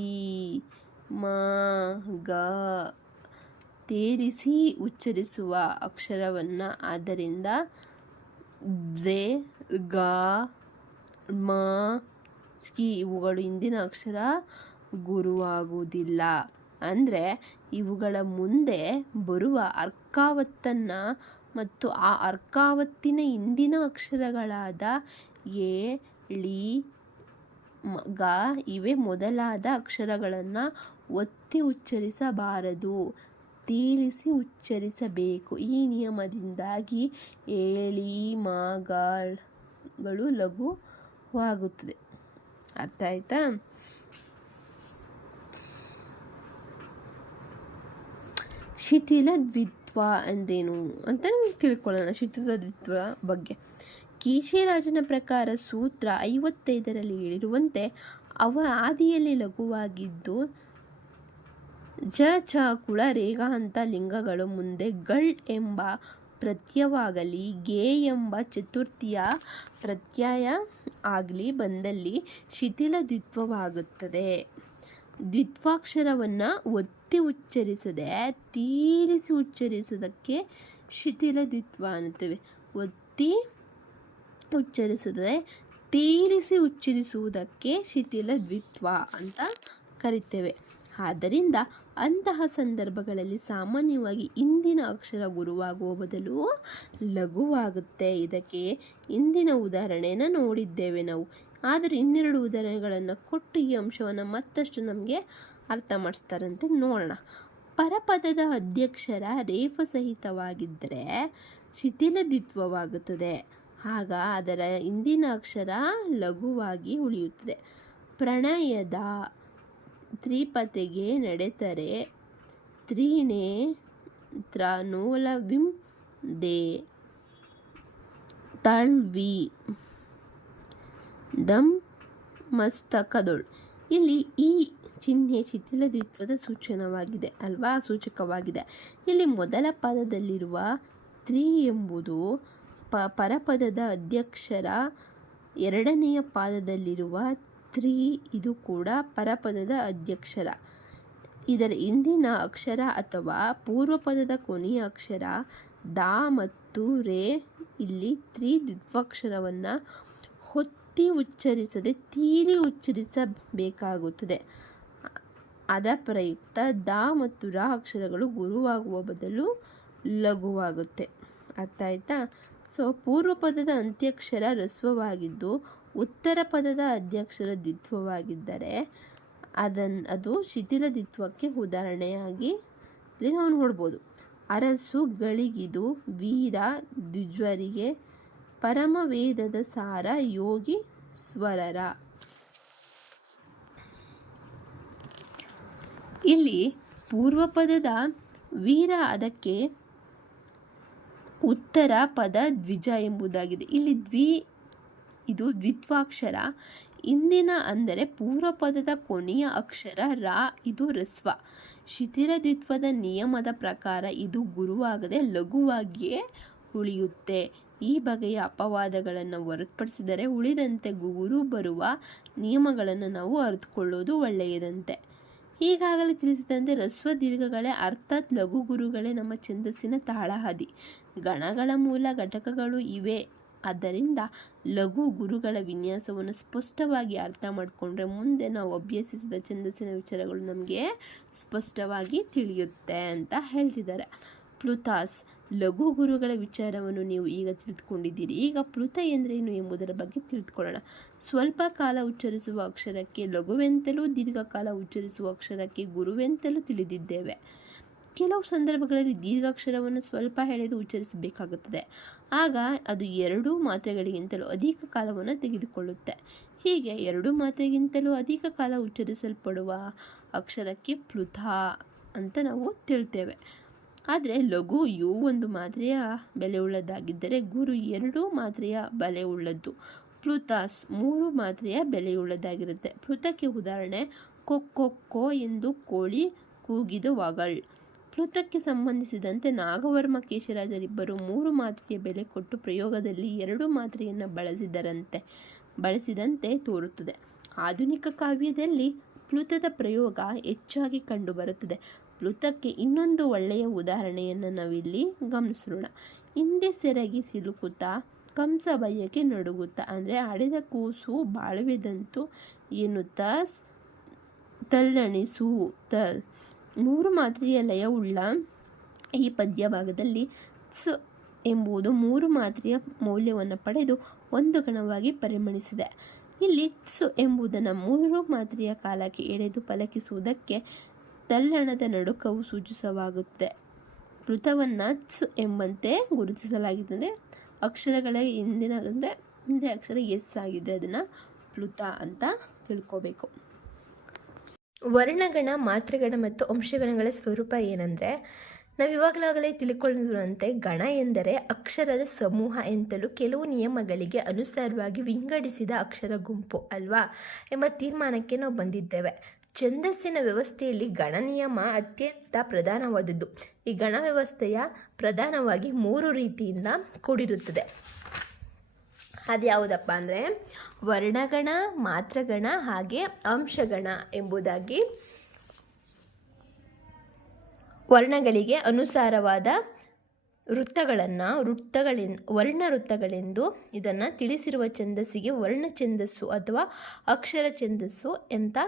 ಮ ಗ ತೇಲಿಸಿ ಉಚ್ಚರಿಸುವ ಅಕ್ಷರವನ್ನು. ಆದ್ದರಿಂದ ದೆ ಗ ಮ ಕಿ ಇವುಗಳು ಹಿಂದಿನ ಅಕ್ಷರ ಗುರುವಾಗುವುದಿಲ್ಲ. ಅಂದರೆ ಇವುಗಳ ಮುಂದೆ ಬರುವ ಅರ್ಕಾವತ್ತನ್ನು ಮತ್ತು ಆ ಅರ್ಕಾವತ್ತಿನ ಹಿಂದಿನ ಅಕ್ಷರಗಳಾದ ಎ ಳಿ ಗ ಇವೇ ಮೊದಲಾದ ಅಕ್ಷರಗಳನ್ನು ಒತ್ತಿ ಉಚ್ಚರಿಸಬಾರದು, ತೇಲಿಸಿ ಉಚ್ಚರಿಸಬೇಕು. ಈ ನಿಯಮದಿಂದಾಗಿ ಎ ಳಿ ಮ ಗಳು ಲಘುವಾಗುತ್ತದೆ. ಅರ್ಥ ಆಯ್ತಾ? ಶಿಥಿಲ ದ್ವಿತ್ವ ಅಂದೇನು ಅಂತ ತಿಳ್ಕೊಳ್ಳೋಣ. ಶಿಥಿಲ ದ್ವಿತ್ವ ಬಗ್ಗೆ ಕೀಶಿರಾಜನ ಪ್ರಕಾರ ಸೂತ್ರ 55ರಲ್ಲಿ ಹೇಳಿರುವಂತೆ ಅವ ಆದಿಯಲ್ಲಿ ಲಘುವಾಗಿದ್ದು ಜ ಛ ಕುಳ ರೇಗಾಂತ ಲಿಂಗಗಳು ಮುಂದೆ ಗಳ್ ಎಂಬ ಪ್ರತ್ಯಯವಾಗಲಿ ಗೆ ಎಂಬ ಚತುರ್ಥಿಯ ಪ್ರತ್ಯಯ ಆಗಲಿ ಬಂದಲ್ಲಿ ಶಿಥಿಲ ದ್ವಿತ್ವವಾಗುತ್ತದೆ. ದ್ವಿತ್ವಾಕ್ಷರವನ್ನು ಒತ್ತಿ ಉಚ್ಚರಿಸದೆ ತೀರಿಸಿ ಉಚ್ಚರಿಸುವುದಕ್ಕೆ ಶಿಥಿಲ ದ್ವಿತ್ವ ಅನ್ನುತ್ತೇವೆ. ಒತ್ತಿ ಉಚ್ಚರಿಸದೆ ತೀರಿಸಿ ಉಚ್ಚರಿಸುವುದಕ್ಕೆ ಶಿಥಿಲ ದ್ವಿತ್ವ ಅಂತ ಕರಿತೇವೆ. ಆದ್ದರಿಂದ ಅಂತಹ ಸಂದರ್ಭಗಳಲ್ಲಿ ಸಾಮಾನ್ಯವಾಗಿ ಇಂದಿನ ಅಕ್ಷರ ಗುರುವಾಗುವ ಬದಲು ಲಘುವಾಗುತ್ತೆ. ಇದಕ್ಕೆ ಇಂದಿನ ಉದಾಹರಣೆಯನ್ನು ನೋಡಿದ್ದೇವೆ ನಾವು. ಆದರೆ ಇನ್ನೆರಡು ಉದಾಹರಣೆಗಳನ್ನು ಕೊಟ್ಟು ಈ ಅಂಶವನ್ನು ಮತ್ತಷ್ಟು ನಮಗೆ ಅರ್ಥ ಮಾಡಿಸ್ತಾರಂತೆ, ನೋಡೋಣ. ಪರಪದದ ಅಧ್ಯಕ್ಷರ ರೇಫಸಹಿತವಾಗಿದ್ದರೆ ಶಿಥಿಲ ದ್ವಿತ್ವವಾಗುತ್ತದೆ. ಆಗ ಅದರ ಇಂದಿನ ಅಕ್ಷರ ಲಘುವಾಗಿ ಉಳಿಯುತ್ತದೆ. ಪ್ರಣಯದ ತ್ರಿಪತೆಗೆ ನಡೆತರೆ ತ್ರೀಣೆ ತ್ರನೂಲವಿಂ ದೇ ತಳ್ವಿ ದಂ ಮಸ್ತಕದೊಳ್. ಇಲ್ಲಿ ಈ ಚಿಹ್ನೆ ಶಿಥಿಲ ದ್ವಿತ್ವದ ಸೂಚಕವಾಗಿದೆ. ಇಲ್ಲಿ ಮೊದಲ ಪದದಲ್ಲಿರುವ ತ್ರಿ ಎಂಬುದು ಪರಪದದ ಅಧ್ಯಕ್ಷರ, ಎರಡನೆಯ ಪಾದದಲ್ಲಿರುವ ತ್ರಿ ಇದು ಕೂಡ ಪರಪದದ ಅಧ್ಯಕ್ಷರ. ಇದರ ಹಿಂದಿನ ಅಕ್ಷರ ಅಥವಾ ಪೂರ್ವಪದದ ಕೊನೆಯ ಅಕ್ಷರ ದ ಮತ್ತು ರೇ ಇಲ್ಲಿ ತ್ರಿ ದ್ವಿತ್ವಾಕ್ಷರವನ್ನು ಹೊತ್ತಿ ಉಚ್ಚರಿಸದೆ ತೀರಿ ಉಚ್ಚರಿಸಬೇಕಾಗುತ್ತದೆ. ಅದ ಪ್ರಯುಕ್ತ ದ ಮತ್ತು ರ ಅಕ್ಷರಗಳು ಗುರುವಾಗುವ ಬದಲು ಲಘುವಾಗುತ್ತೆ. ಅರ್ಥ ಆಯ್ತಾ? ಸೊ ಪೂರ್ವಪದದ ಅಂತ್ಯಕ್ಷರ ಹ್ರಸ್ವವಾಗಿದ್ದು ಉತ್ತರ ಪದದ ಅಧ್ಯಕ್ಷರ ದ್ವಿತ್ವವಾಗಿದ್ದರೆ ಅದು ಶಿಥಿಲ ದ್ವಿತ್ವಕ್ಕೆ ಉದಾಹರಣೆಯಾಗಿ ಇಲ್ಲಿ ನಾವು ನೋಡ್ಬೋದು. ಅರಸು ಗಳಿಗಿದು ವೀರ ದ್ವಿಜ್ವರಿಗೆ ಪರಮವೇದದ ಸಾರ ಯೋಗಿ ಸ್ವರರ. ಇಲ್ಲಿ ಪೂರ್ವಪದದ ವೀರ ಅದಕ್ಕೆ ಉತ್ತರ ಪದ ದ್ವಿಜ ಎಂಬುದಾಗಿದೆ. ಇಲ್ಲಿ ಇದು ದ್ವಿತ್ವಾಕ್ಷರ. ಇಂದಿನ ಅಂದರೆ ಪೂರ್ವಪದದ ಕೊನೆಯ ಅಕ್ಷರ ರ ಇದು ಹ್ರಸ್ವ. ಶಿಥಿಲ ದ್ವಿತ್ವದ ನಿಯಮದ ಪ್ರಕಾರ ಇದು ಗುರುವಾಗದೆ ಲಘುವಾಗಿಯೇ ಉಳಿಯುತ್ತೆ. ಈ ಬಗೆಯ ಅಪವಾದಗಳನ್ನು ಹೊರತುಪಡಿಸಿದರೆ ಉಳಿದಂತೆ ಗುರು ಬರುವ ನಿಯಮಗಳನ್ನು ನಾವು ಅರಿತುಕೊಳ್ಳೋದು ಒಳ್ಳೆಯದಂತೆ. ಈಗಾಗಲೇ ತಿಳಿಸಿದಂತೆ ಹ್ರಸ್ವ ದೀರ್ಘಗಳೇ ಅರ್ಥಾತ್ ಲಘು ಗುರುಗಳೇ ನಮ್ಮ ಛಂದಸ್ಸಿನ ತಾಳಹದಿ. ಗಣಗಳ ಮೂಲ ಘಟಕಗಳು ಇವೆ. ಆದ್ದರಿಂದ ಲಘು ಗುರುಗಳ ವಿನ್ಯಾಸವನ್ನು ಸ್ಪಷ್ಟವಾಗಿ ಅರ್ಥ ಮಾಡಿಕೊಂಡ್ರೆ ಮುಂದೆ ನಾವು ಅಭ್ಯಸಿಸಿದ ಛಂದಸ್ಸಿನ ವಿಚಾರಗಳು ನಮಗೆ ಸ್ಪಷ್ಟವಾಗಿ ತಿಳಿಯುತ್ತೆ ಅಂತ ಹೇಳ್ತಿದ್ದಾರೆ. ಪ್ಲುತಾಸ್ ಲಘು ಗುರುಗಳ ವಿಚಾರವನ್ನು ನೀವು ಈಗ ತಿಳಿದುಕೊಂಡಿದ್ದೀರಿ. ಈಗ ಪ್ಲುತ ಎಂದರೇನು ಎಂಬುದರ ಬಗ್ಗೆ ತಿಳಿದುಕೊಳ್ಳೋಣ. ಸ್ವಲ್ಪ ಕಾಲ ಉಚ್ಚರಿಸುವ ಅಕ್ಷರಕ್ಕೆ ಲಘುವೆಂತಲೂ ದೀರ್ಘಕಾಲ ಉಚ್ಚರಿಸುವ ಅಕ್ಷರಕ್ಕೆ ಗುರುವೆಂತಲೂ ತಿಳಿದಿದ್ದೇವೆ. ಕೆಲವು ಸಂದರ್ಭಗಳಲ್ಲಿ ದೀರ್ಘಾಕ್ಷರವನ್ನು ಸ್ವಲ್ಪ ಎಳೆದು ಉಚ್ಚರಿಸಬೇಕಾಗುತ್ತದೆ. ಆಗ ಅದು 2 ಮಾತ್ರೆಗಳಿಗಿಂತಲೂ ಅಧಿಕ ಕಾಲವನ್ನು ತೆಗೆದುಕೊಳ್ಳುತ್ತೆ. ಹೀಗೆ 2 ಮಾತ್ರೆಗಿಂತಲೂ ಅಧಿಕ ಕಾಲ ಉಚ್ಚರಿಸಲ್ಪಡುವ ಅಕ್ಷರಕ್ಕೆ ಪ್ಲುತ ಅಂತ ನಾವು ತಿಳ್ತೇವೆ. ಆದರೆ ಲಘು ಯು 1 ಮಾತ್ರೆಯ ಬೆಲೆ ಉಳ್ಳದಾಗಿದ್ದರೆ ಗುರು 2 ಮಾತ್ರೆಯ ಬೆಲೆ ಉಳ್ಳದ್ದು. ಪ್ಲುತಾಸ್ 3 ಮಾತ್ರೆಯ ಬೆಲೆಯುಳ್ಳದಾಗಿರುತ್ತೆ. ಪ್ಲುತಕ್ಕೆ ಉದಾಹರಣೆ ಕೊಕ್ಕೊ ಎಂದು ಕೋಳಿ ಕೂಗಿದ ವಗಳ್. ಪ್ಲುತಕ್ಕೆ ಸಂಬಂಧಿಸಿದಂತೆ ನಾಗವರ್ಮ ಕೇಶರಾಜರಿಬ್ಬರು 3 ಮಾತ್ರೆಯ ಬೆಲೆ ಕೊಟ್ಟು ಪ್ರಯೋಗದಲ್ಲಿ 2 ಮಾತ್ರೆಯನ್ನು ಬಳಸಿದಂತೆ ತೋರುತ್ತದೆ. ಆಧುನಿಕ ಕಾವ್ಯದಲ್ಲಿ ಪ್ಲುತದ ಪ್ರಯೋಗ ಹೆಚ್ಚಾಗಿ ಕಂಡುಬರುತ್ತದೆ. ಪ್ಲುತಕ್ಕೆ ಇನ್ನೊಂದು ಒಳ್ಳೆಯ ಉದಾಹರಣೆಯನ್ನು ನಾವಿಲ್ಲಿ ಗಮನಿಸೋಣ. ಹಿಂದೆ ಸೆರಗಿ ಸಿಲುಕುತ್ತಾ ಕಂಸ ಭಯಕ್ಕೆ ನಡುಗುತ್ತಾ ಅಂದರೆ ಆಡಿದ ಕೂಸು ಬಾಳುವೆದಂತು ಎನ್ನುತ್ತಾ ತಲ್ಲಣಿಸು 3 ಮಾತ್ರೆಯ ಲಯವುಳ್ಳ ಈ ಪದ್ಯ ಭಾಗದಲ್ಲಿ ಸ್ ಎಂಬುದು 3 ಮಾತ್ರೆಯ ಮೌಲ್ಯವನ್ನು ಪಡೆದು ಒಂದು ಗಣವಾಗಿ ಪರಿಗಣಿಸಿದೆ. ಇಲ್ಲಿ ತ್ಸ್ ಎಂಬುದನ್ನು 3 ಮಾತ್ರೆಯ ಕಾಲಕ್ಕೆ ಎಳೆದು ಪಲಕಿಸುವುದಕ್ಕೆ ತಲ್ಲಣದ ನಡುಕವು ಸೂಚಿಸವಾಗುತ್ತೆ. ಪ್ಲುತವನ್ನು ತ್ಸ್ ಎಂಬಂತೆ ಗುರುತಿಸಲಾಗಿದೆ. ಅಕ್ಷರಗಳ ಹಿಂದೆ ಅಕ್ಷರ ಎಸ್ ಆಗಿದ್ದರೆ ಅದನ್ನು ಪ್ಲುತ ಅಂತ ತಿಳ್ಕೋಬೇಕು. ವರ್ಣಗಣ, ಮಾತ್ರೆಗಣ ಮತ್ತು ಅಂಶಗಣಗಳ ಸ್ವರೂಪ ಏನಂದರೆ, ನಾವು ಇವಾಗಲಾಗಲೇ ತಿಳ್ಕೊಳ್ಳುವಂತೆ ಗಣ ಎಂದರೆ ಅಕ್ಷರದ ಸಮೂಹ ಎಂತಲೂ ಕೆಲವು ನಿಯಮಗಳಿಗೆ ಅನುಸಾರವಾಗಿ ವಿಂಗಡಿಸಿದ ಅಕ್ಷರ ಗುಂಪು ಅಲ್ವಾ ಎಂಬ ತೀರ್ಮಾನಕ್ಕೆ ನಾವು ಬಂದಿದ್ದೇವೆ. ಛಂದಸ್ಸಿನ ವ್ಯವಸ್ಥೆಯಲ್ಲಿ ಗಣ ನಿಯಮ ಅತ್ಯಂತ ಪ್ರಧಾನವಾದದ್ದು. ಈ ಗಣ ವ್ಯವಸ್ಥೆಯ ಪ್ರಧಾನವಾಗಿ 3 ರೀತಿಯಿಂದ ಕೂಡಿರುತ್ತದೆ. ಅದ್ಯಾವುದಪ್ಪ ಅಂದರೆ ವರ್ಣಗಣ, ಮಾತ್ರಗಣ ಹಾಗೆ ಅಂಶಗಣ ಎಂಬುದಾಗಿ ವರ್ಣಗಳಿಗೆ ಅನುಸಾರವಾದ ವರ್ಣ ವೃತ್ತಗಳೆಂದು ಇದನ್ನು ತಿಳಿಸಿರುವ ಛಂದಸ್ಸಿಗೆ ವರ್ಣ ಛಂದಸ್ಸು ಅಥವಾ ಅಕ್ಷರ ಛಂದಸ್ಸು ಅಂತ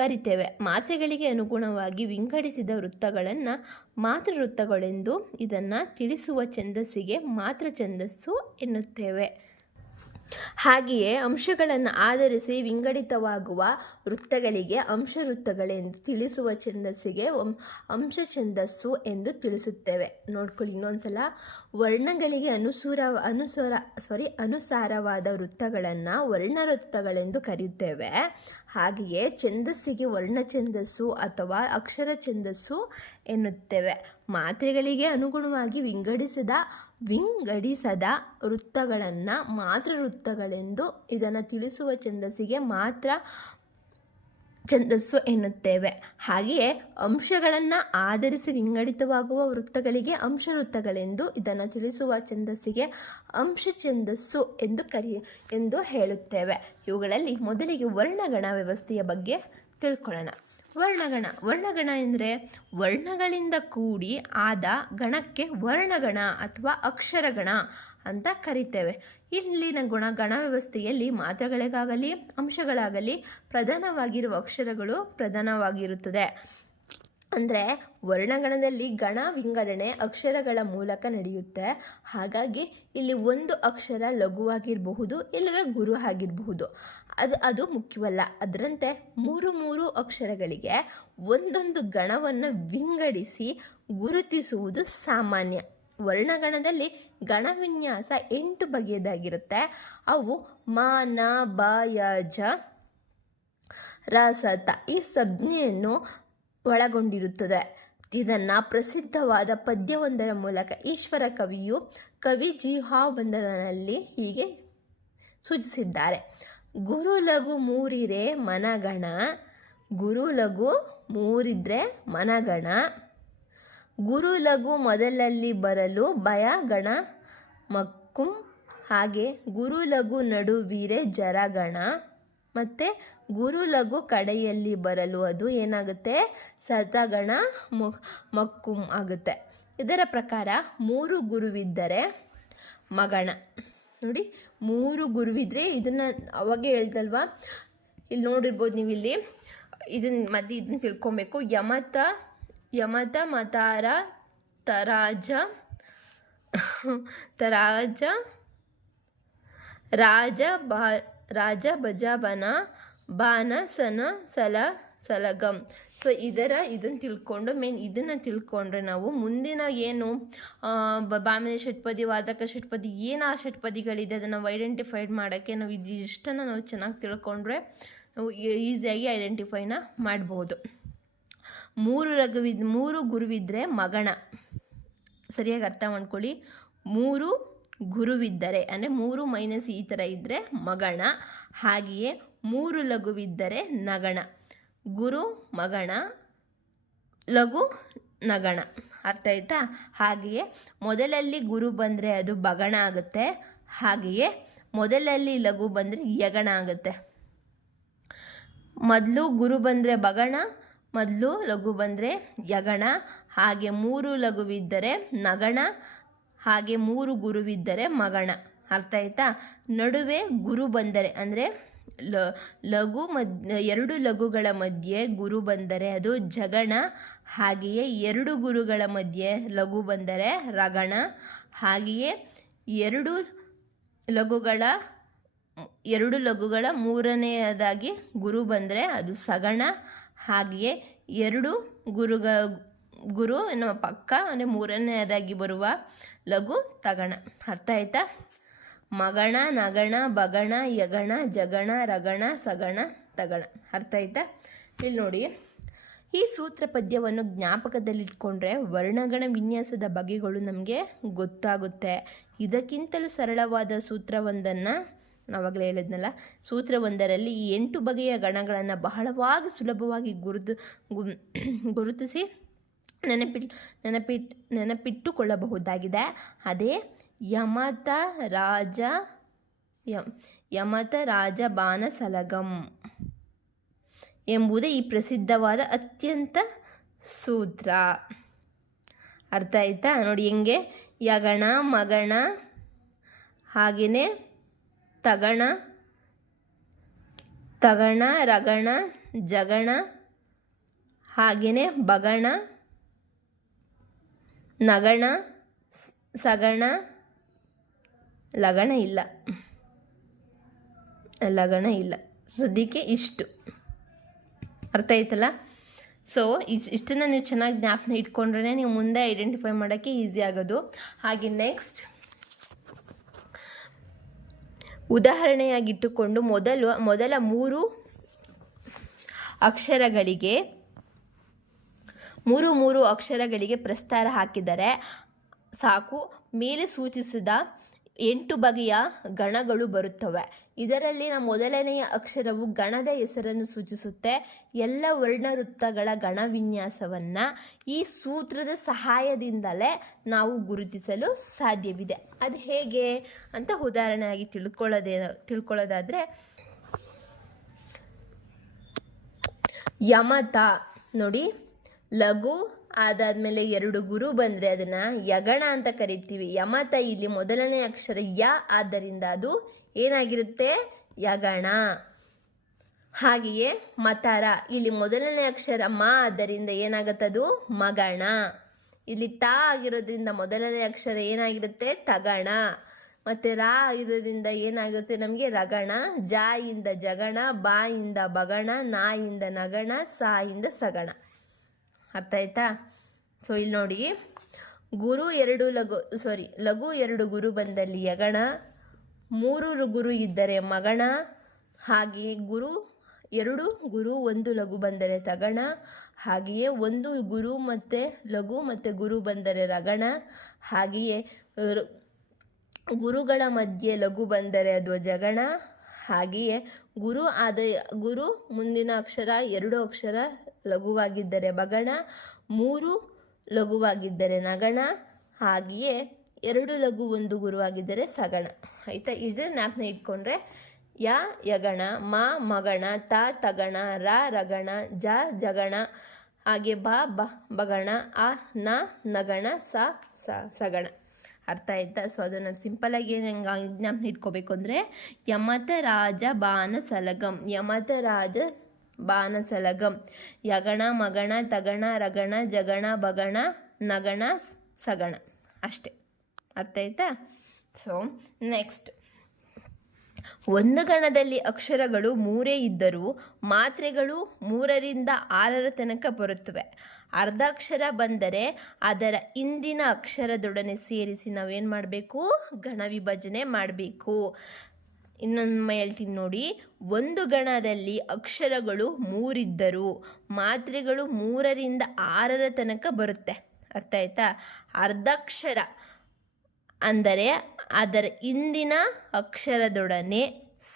ಕರಿತೇವೆ. ಮಾತ್ರೆಗಳಿಗೆ ಅನುಗುಣವಾಗಿ ವಿಂಗಡಿಸಿದ ವೃತ್ತಗಳನ್ನು ಮಾತೃ ವೃತ್ತಗಳೆಂದು ಇದನ್ನು ತಿಳಿಸುವ ಛಂದಸ್ಸಿಗೆ ಮಾತ್ರ ಛಂದಸ್ಸು ಎನ್ನುತ್ತೇವೆ. ಹಾಗೆಯೇ ಅಂಶಗಳನ್ನು ಆಧರಿಸಿ ವಿಂಗಡಿತವಾಗುವ ವೃತ್ತಗಳಿಗೆ ಅಂಶ ವೃತ್ತಗಳೆಂದು ತಿಳಿಸುವ ಛಂದಸ್ಸಿಗೆ ಅಂಶ ಛಂದಸ್ಸು ಎಂದು ತಿಳಿಸುತ್ತೇವೆ. ನೋಡ್ಕೊಳ್ಳಿ ಇನ್ನೊಂದ್ಸಲ. ವರ್ಣಗಳಿಗೆ ಅನುಸಾರವಾದ ವೃತ್ತಗಳನ್ನು ವರ್ಣ ವೃತ್ತಗಳೆಂದು ಕರೆಯುತ್ತೇವೆ. ಹಾಗೆಯೇ ಛಂದಸ್ಸಿಗೆ ವರ್ಣ ಛಂದಸ್ಸು ಅಥವಾ ಅಕ್ಷರ ಛಂದಸ್ಸು ಎನ್ನುತ್ತೇವೆ. ಮಾತ್ರೆಗಳಿಗೆ ಅನುಗುಣವಾಗಿ ವಿಂಗಡಿಸದ ವೃತ್ತಗಳನ್ನು ಮಾತ್ರ ವೃತ್ತಗಳೆಂದು ಇದನ್ನು ತಿಳಿಸುವ ಛಂದಸ್ಸಿಗೆ ಮಾತ್ರ ಛಂದಸ್ಸು ಎನ್ನುತ್ತೇವೆ. ಹಾಗೆಯೇ ಅಂಶಗಳನ್ನು ಆಧರಿಸಿ ವಿಂಗಡಿತವಾಗುವ ವೃತ್ತಗಳಿಗೆ ಅಂಶ ವೃತ್ತಗಳೆಂದು ಇದನ್ನು ತಿಳಿಸುವ ಛಂದಸ್ಸಿಗೆ ಅಂಶ ಛಂದಸ್ಸು ಎಂದು ಹೇಳುತ್ತೇವೆ. ಇವುಗಳಲ್ಲಿ ಮೊದಲಿಗೆ ವರ್ಣಗಣ ವ್ಯವಸ್ಥೆಯ ಬಗ್ಗೆ ತಿಳ್ಕೊಳ್ಳೋಣ. ವರ್ಣಗಣ ಎಂದರೆ ವರ್ಣಗಳಿಂದ ಕೂಡಿ ಆದ ಗಣಕ್ಕೆ ವರ್ಣಗಣ ಅಥವಾ ಅಕ್ಷರಗಣ ಅಂತ ಕರಿತೇವೆ. ಇಲ್ಲಿನ ಗಣ ವ್ಯವಸ್ಥೆಯಲ್ಲಿ ಮಾತ್ರೆಗಳಿಗಾಗಲಿ ಅಂಶಗಳಾಗಲಿ ಪ್ರಧಾನವಾಗಿರುವ ಅಕ್ಷರಗಳು ಪ್ರಧಾನವಾಗಿರುತ್ತದೆ. ಅಂದರೆ ವರ್ಣಗಣದಲ್ಲಿ ಗಣ ವಿಂಗಡಣೆ ಅಕ್ಷರಗಳ ಮೂಲಕ ನಡೆಯುತ್ತೆ. ಹಾಗಾಗಿ ಇಲ್ಲಿ ಒಂದು ಅಕ್ಷರ ಲಘುವಾಗಿರಬಹುದು, ಇಲ್ಲವೇ ಗುರು ಆಗಿರಬಹುದು. ಅದು ಮುಖ್ಯವಲ್ಲ. ಅದರಂತೆ ಮೂರು ಅಕ್ಷರಗಳಿಗೆ ಒಂದೊಂದು ಗಣವನ್ನು ವಿಂಗಡಿಸಿ ಗುರುತಿಸುವುದು ಸಾಮಾನ್ಯ. ವರ್ಣಗಣದಲ್ಲಿ ಗಣ ವಿನ್ಯಾಸ 8 ಬಗೆಯದಾಗಿರುತ್ತೆ. ಅವು ಮ, ನ, ಬ, ಯ, ಜ, ರ, ಸ, ತ ಈ ಸಂಜ್ಞೆಯನ್ನು ಒಳಗೊಂಡಿರುತ್ತದೆ. ಇದನ್ನು ಪ್ರಸಿದ್ಧವಾದ ಪದ್ಯವೊಂದರ ಮೂಲಕ ಈಶ್ವರ ಕವಿಯು ಕವಿಜಿಹಾಬಂಧನಲ್ಲಿ ಹೀಗೆ ಸೂಚಿಸಿದ್ದಾರೆ. ಗುರು ಲಘು ಮೂರಿರೆ ಮನಗಣ, ಗುರು ಲಘು ಮೂರಿದ್ರೆ ಮನಗಣ, ಗುರು ಲಘು ಮೊದಲಲ್ಲಿ ಬರಲು ಭಯ ಗಣ ಮಕ್ಕುಂ, ಹಾಗೆ ಗುರು ಲಘು ನಡುವಿರೆ ಜರಗಣ, ಮತ್ತು ಗುರು ಲಘು ಕಡೆಯಲ್ಲಿ ಬರಲು ಅದು ಏನಾಗುತ್ತೆ ಸತಗಣ ಮಕ್ಕುಂ ಆಗುತ್ತೆ. ಇದರ ಪ್ರಕಾರ 3 ಗುರುವಿದ್ದರೆ ಮಗಣ. ನೋಡಿ 3 ಗುರುವಿದ್ರೆ ಇದನ್ನು ಅವಾಗೆ ಹೇಳ್ದಲ್ವಾ, ಇಲ್ಲಿ ನೋಡಿರ್ಬೋದು ನೀವು. ಇಲ್ಲಿ ಇದನ್ನು ತಿಳ್ಕೊಬೇಕು. ಯಮತ ಮತಾರ ತರಾಜ ರಾಜ ಭಜಬನ ಬಾನ ಸನ ಸಲಗಂ. ಸೊ ಇದನ್ನು ತಿಳ್ಕೊಂಡು ಇದನ್ನು ತಿಳ್ಕೊಂಡ್ರೆ ನಾವು ಮುಂದಿನ ಏನು ಬಾಮನ ಷಟ್ಪದಿ, ವಾದಕ ಷಟ್ಪದಿ, ಏನು ಆ ಷಟ್ಪದಿಗಳಿದೆ ಅದನ್ನು ನಾವು ಐಡೆಂಟಿಫೈಡ್ ಮಾಡೋಕ್ಕೆ ನಾವು ಇಷ್ಟನ್ನು ನಾವು ಚೆನ್ನಾಗಿ ತಿಳ್ಕೊಂಡ್ರೆ ನಾವು ಈಸಿಯಾಗಿ ಐಡೆಂಟಿಫೈನ ಮಾಡ್ಬೋದು. 3 ಗುರುವಿದ್ದರೆ ಮಗಣ. ಸರಿಯಾಗಿ ಅರ್ಥ ಮಾಡ್ಕೊಳ್ಳಿ. 3 ಗುರುವಿದ್ದರೆ ಅಂದರೆ 3 ಮೈನಸ್ ಈ ಥರ ಇದ್ದರೆ ಮಗಣ. ಹಾಗೆಯೇ 3 ಲಘುವಿದ್ದರೆ ನಗಣ. ಗುರು ಮಗಣ, ಲಘು ನಗಣ. ಅರ್ಥ ಆಯ್ತಾ? ಹಾಗೆಯೇ ಮೊದಲಲ್ಲಿ ಗುರು ಬಂದರೆ ಅದು ಬಗಣ ಆಗುತ್ತೆ. ಹಾಗೆಯೇ ಮೊದಲಲ್ಲಿ ಲಘು ಬಂದರೆ ಯಗಣ ಆಗುತ್ತೆ. ಮೊದಲು ಗುರು ಬಂದರೆ ಬಗಣ, ಮೊದಲು ಲಘು ಬಂದರೆ ಯಗಣ. ಹಾಗೆ 3 ಲಘುವಿದ್ದರೆ ನಗಣ, ಹಾಗೆ 3 ಗುರುವಿದ್ದರೆ ಮಗಣ. ಅರ್ಥ ಆಯ್ತಾ? ನಡುವೆ ಗುರು ಬಂದರೆ ಅಂದರೆ ಲಘು 2 ಲಘುಗಳ ಮಧ್ಯೆ ಗುರು ಬಂದರೆ ಅದು ಜಗಣ. ಹಾಗೆಯೇ 2 ಗುರುಗಳ ಮಧ್ಯೆ ಲಘು ಬಂದರೆ ರಗಣ. ಹಾಗೆಯೇ 2 ಲಘುಗಳ ಮೂರನೆಯದಾಗಿ ಗುರು ಬಂದರೆ ಅದು ಸಗಣ. ಹಾಗೆಯೇ 2 ಗುರು ನಮ್ಮ ಪಕ್ಕ ಅಂದರೆ ಮೂರನೆಯದಾಗಿ ಬರುವ ಲಘು ತಗಣ. ಅರ್ಥ ಆಯ್ತಾ? ಮಗಣ, ನಗಣ, ಬಗಣ, ಯಗಣ, ಜಗಣ, ರಗಣ, ಸಗಣ, ತಗಣ. ಅರ್ಥ ಆಯ್ತಾ? ಇಲ್ಲಿ ನೋಡಿ, ಈ ಸೂತ್ರ ಪದ್ಯವನ್ನು ಜ್ಞಾಪಕದಲ್ಲಿಟ್ಕೊಂಡ್ರೆ ವರ್ಣಗಣ ವಿನ್ಯಾಸದ ಬಗೆಗಳು ನಮಗೆ ಗೊತ್ತಾಗುತ್ತೆ. ಇದಕ್ಕಿಂತಲೂ ಸರಳವಾದ ಸೂತ್ರವೊಂದನ್ನು ನಾವಾಗಲೇ ಹೇಳಿದ್ನಲ್ಲ, ಸೂತ್ರವೊಂದರಲ್ಲಿ ಈ 8 ಬಗೆಯ ಗಣಗಳನ್ನು ಬಹಳವಾಗಿ ಸುಲಭವಾಗಿ ಗುರುತಿಸಿ ನೆನಪಿಟ್ಟುಕೊಳ್ಳಬಹುದಾಗಿದೆ. ಅದೇ ಯಮತ ರಾಜ ಬಾನ ಸಲಗಂ ಎಂಬುದೇ ಈ ಪ್ರಸಿದ್ಧವಾದ ಅತ್ಯಂತ ಸೂತ್ರ. ಅರ್ಥ ಆಯ್ತಾ? ನೋಡಿ ಹೆಂಗೆ ಯಗಣ ಮಗಣ, ಹಾಗೆಯೇ ತಗಣ, ತಗಣ ರಗಣ ಜಗಣ, ಹಾಗೆಯೇ ಬಗಣ, ನಗಣ, ಸಗಣ, ಲಗಣ ಇಲ್ಲ, ಲಗಣ ಇಲ್ಲ. ಸದ್ಯಕ್ಕೆ ಇಷ್ಟು ಅರ್ಥ ಆಯ್ತಲ್ಲ. ಸೊ ಇಷ್ಟನ್ನು ನೀವು ಚೆನ್ನಾಗಿ ಜ್ಞಾಪನ ಇಟ್ಕೊಂಡ್ರೆ ನೀವು ಮುಂದೆ ಐಡೆಂಟಿಫೈ ಮಾಡೋಕ್ಕೆ ಈಸಿ ಆಗೋದು. ಹಾಗೆ ಉದಾಹರಣೆಯಾಗಿಟ್ಟುಕೊಂಡು ಮೊದಲ 3 ಅಕ್ಷರಗಳಿಗೆ 3 ಅಕ್ಷರಗಳಿಗೆ ಪ್ರಸ್ತಾರ ಹಾಕಿದರೆ ಸಾಕು. ಮೇಲೆ ಸೂಚಿಸಿದ 8 ಬಗೆಯ ಗಣಗಳು ಬರುತ್ತವೆ. ಇದರಲ್ಲಿ ಮೊದಲನೆಯ ಅಕ್ಷರವು ಗಣದ ಹೆಸರನ್ನು ಸೂಚಿಸುತ್ತೆ. ಎಲ್ಲ ವರ್ಣವೃತ್ತಗಳ ಗಣ ವಿನ್ಯಾಸವನ್ನು ಈ ಸೂತ್ರದ ಸಹಾಯದಿಂದಲೇ ನಾವು ಗುರುತಿಸಲು ಸಾಧ್ಯವಿದೆ. ಅದು ಹೇಗೆ ಅಂತ ಉದಾಹರಣೆಯಾಗಿ ತಿಳ್ಕೊಳ್ಳೋದಾದರೆ, ಯಮತ ನೋಡಿ, ಲಘು ಅದಾದಮೇಲೆ 2 ಗುರು ಬಂದರೆ ಅದನ್ನು ಯಗಣ ಅಂತ ಕರಿತೀವಿ. ಯಮತ ಇಲ್ಲಿ ಮೊದಲನೇ ಅಕ್ಷರ ಯ, ಆದ್ದರಿಂದ ಅದು ಏನಾಗಿರುತ್ತೆ, ಯಗಣ. ಹಾಗೆಯೇ ಮತರ ಇಲ್ಲಿ ಮೊದಲನೇ ಅಕ್ಷರ ಮ, ಆದ್ದರಿಂದ ಏನಾಗುತ್ತದು ಮಗಣ. ಇಲ್ಲಿ ತಾ ಆಗಿರೋದ್ರಿಂದ ಮೊದಲನೇ ಅಕ್ಷರ ಏನಾಗಿರುತ್ತೆ, ತಗಣ. ಮತ್ತು ರಾ ಆಗಿರೋದ್ರಿಂದ ಏನಾಗುತ್ತೆ ನಮಗೆ ರಗಣ. ಜ ಇಂದ ಜಗಣ, ಬಾ ಇಂದ ಬಗಣ, ನಾ ಇಂದ ನಗಣ, ಸಾ ಇಂದ ಸಗಣ. ಅರ್ಥ ಆಯ್ತಾ? ಸೊ ಇಲ್ಲಿ ನೋಡಿ, ಲಘು 2 ಗುರು ಬಂದಲ್ಲಿ ಯಗಣ, 3 ಗುರು ಇದ್ದರೆ ಮಗಣ, ಹಾಗೆಯೇ 2 ಗುರು 1 ಲಘು ಬಂದರೆ ತಗಣ, ಹಾಗೆಯೇ 1 ಗುರು ಮತ್ತು ಲಘು ಮತ್ತು ಗುರು ಬಂದರೆ ರಗಣ, ಹಾಗೆಯೇ ಗುರುಗಳ ಮಧ್ಯೆ ಲಘು ಬಂದರೆ ಅದು ಜಗಣ, ಹಾಗೆಯೇ ಗುರು ಮುಂದಿನ ಅಕ್ಷರ 2 ಅಕ್ಷರ ಲಘುವಾಗಿದ್ದರೆ ಬಗಣ, 3 ಲಘುವಾಗಿದ್ದರೆ ನಗಣ, ಹಾಗೆಯೇ 2 ಲಘು 1 ಗುರುವಾಗಿದ್ದರೆ ಸಗಣ. ಆಯಿತಾ? ಇದು ಜ್ಞಾಪನ ಇಟ್ಕೊಂಡ್ರೆ ಯಗಣ, ಮಗಣ, ತಗಣ, ರಗಣ, ಜಗಣ, ಹಾಗೆ ಬಗಣ, ನಗಣ, ಸಗಣ. ಅರ್ಥ ಆಯ್ತಾ? ಸೊ ಅದನ್ನು ಸಿಂಪಲಾಗಿ ಹೆಂಗೆ ಜ್ಞಾಪನ ಇಟ್ಕೋಬೇಕು ಅಂದರೆ, ಯಮತರಾಜ ಬಾನಸಲಗಂ, ಯಮತರಾಜ ಬಾನಸಲಗಂ, ಯಗಣ ಮಗಣ ತಗಣ ರಗಣ ಜಗಣ ಬಗಣ ನಗಣ ಸಗಣ. ಅಷ್ಟೇ. ಅರ್ಥ ಆಯ್ತಾ? ಸೊ ನೆಕ್ಸ್ಟ್, ಒಂದು ಗಣದಲ್ಲಿ ಅಕ್ಷರಗಳು 3 ಇದ್ದರೂ ಮಾತ್ರೆಗಳು 3ರಿಂದ 6 ತನಕ ಬರುತ್ತವೆ. ಅರ್ಧಾಕ್ಷರ ಬಂದರೆ ಅದರ ಹಿಂದಿನ ಅಕ್ಷರದೊಡನೆ ಸೇರಿಸಿ ನಾವೇನು ಮಾಡಬೇಕು, ಗಣ ವಿಭಜನೆ ಮಾಡಬೇಕು. ಇನ್ನೊಮ್ಮೆ ಹೇಳ್ತೀನಿ ನೋಡಿ, ಒಂದು ಗಣದಲ್ಲಿ ಅಕ್ಷರಗಳು 3 ಇದ್ದರೂ ಮಾತ್ರೆಗಳು 3ರಿಂದ 6 ತನಕ ಬರುತ್ತೆ. ಅರ್ಥ ಆಯ್ತಾ? ಅರ್ಧಾಕ್ಷರ ಅಂದರೆ ಅದರ ಹಿಂದಿನ ಅಕ್ಷರದೊಡನೆ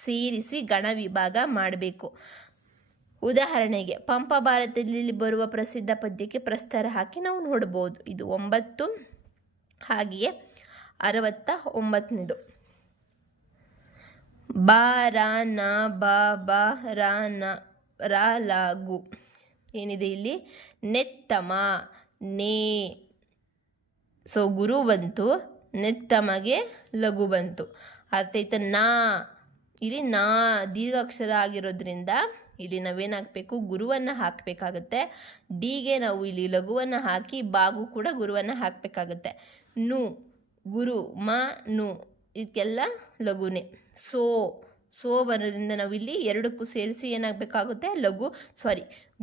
ಸೇರಿಸಿ ಗಣ ವಿಭಾಗ ಮಾಡಬೇಕು. ಉದಾಹರಣೆಗೆ, ಪಂಪ ಭಾರತದಲ್ಲಿ ಬರುವ ಪ್ರಸಿದ್ಧ ಪದ್ಯಕ್ಕೆ ಪ್ರಸ್ತಾರ ಹಾಕಿ ನಾವು ನೋಡ್ಬೋದು. ಇದು 9, ಹಾಗೆಯೇ 69. ಬಾರ ನ ಬ ರ ನ ರ ಲಾಗು ಏನಿದೆ ಇಲ್ಲಿ, ನೆತ್ತಮ ನೇ. ಸೊ ಗುರು ಬಂತು, ನೆತ್ತಮಗೆ ಲಘು ಬಂತು. ಅರ್ಥ ಆಯ್ತಾ? ಇಲ್ಲಿ ದೀರ್ಘಾಕ್ಷರ ಆಗಿರೋದ್ರಿಂದ ಇಲ್ಲಿ ನಾವೇನು ಹಾಕಬೇಕು, ಗುರುವನ್ನು ಹಾಕಬೇಕಾಗತ್ತೆ. ಡಿಗೆ ನಾವು ಇಲ್ಲಿ ಲಘುವನ್ನು ಹಾಕಿ ಬಾಗು ಕೂಡ ಗುರುವನ್ನು ಹಾಕಬೇಕಾಗತ್ತೆ. ಗುರು ನು ಇದಕ್ಕೆಲ್ಲ ಲಘುನೇ. ಸೋ ಬರೋದ್ರಿಂದ ನಾವು ಇಲ್ಲಿ 2ಕ್ಕೂ ಸೇರಿಸಿ ಏನಾಗಬೇಕಾಗುತ್ತೆ,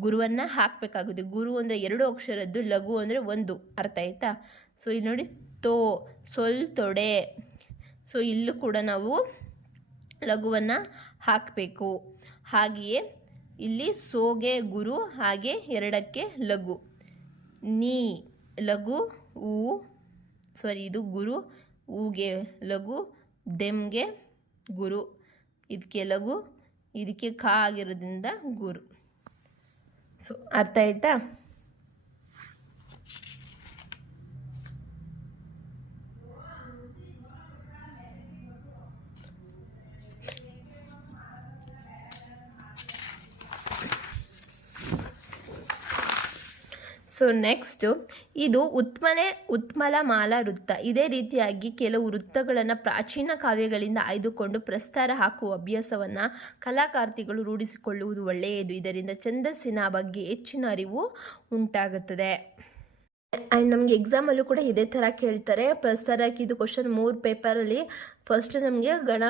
ಗುರುವನ್ನು ಹಾಕಬೇಕಾಗುತ್ತೆ. ಗುರು ಅಂದರೆ 2 ಅಕ್ಷರದ್ದು, ಲಘು ಅಂದರೆ 1. ಅರ್ಥ ಆಯ್ತಾ? ಸೊ ಇಲ್ಲಿ ನೋಡಿ, ತೊಡೆ. ಸೊ ಇಲ್ಲೂ ಕೂಡ ನಾವು ಲಘುವನ್ನು ಹಾಕಬೇಕು. ಹಾಗೆಯೇ ಇಲ್ಲಿ ಸೋಗೆ ಗುರು, ಹಾಗೆ 2ಕ್ಕೆ ಲಘು. ಲಘು ಇದು ಗುರು, ಊಗೆ ಲಘು, ದೆಮ್ಗೆ ಗುರು, ಇದಕ್ಕೆ ಲಘು, ಇದಕ್ಕೆ ಆಗಿರೋದ್ರಿಂದ ಗುರು. ಸೊ ಅರ್ಥ ಆಯ್ತಾ? ಸೊ ಸೊ ನೆಕ್ಸ್ಟು ಇದು ಉತ್ಮಲ ಮಾಲಾ ವೃತ್ತ. ಇದೇ ರೀತಿಯಾಗಿ ಕೆಲವು ವೃತ್ತಗಳನ್ನು ಪ್ರಾಚೀನ ಕಾವ್ಯಗಳಿಂದ ಆಯ್ದುಕೊಂಡು ಪ್ರಸ್ತಾರ ಹಾಕುವ ಅಭ್ಯಾಸವನ್ನು ಕಲಾಕಾರ್ತಿಗಳು ರೂಢಿಸಿಕೊಳ್ಳುವುದು ಒಳ್ಳೆಯದು. ಇದರಿಂದ ಛಂದಸ್ಸಿನ ಬಗ್ಗೆ ಹೆಚ್ಚಿನ ಅರಿವು ಉಂಟಾಗುತ್ತದೆ. ಆ್ಯಂಡ್ ನಮಗೆ ಎಕ್ಸಾಮಲ್ಲೂ ಕೂಡ ಇದೇ ಥರ ಕೇಳ್ತಾರೆ. ಪ್ರಸ್ತಾರ ಹಾಕಿದ್ದು ಕ್ವಶನ್ 3 ಪೇಪರಲ್ಲಿ ಫಸ್ಟ್ ನಮಗೆ ಗಣ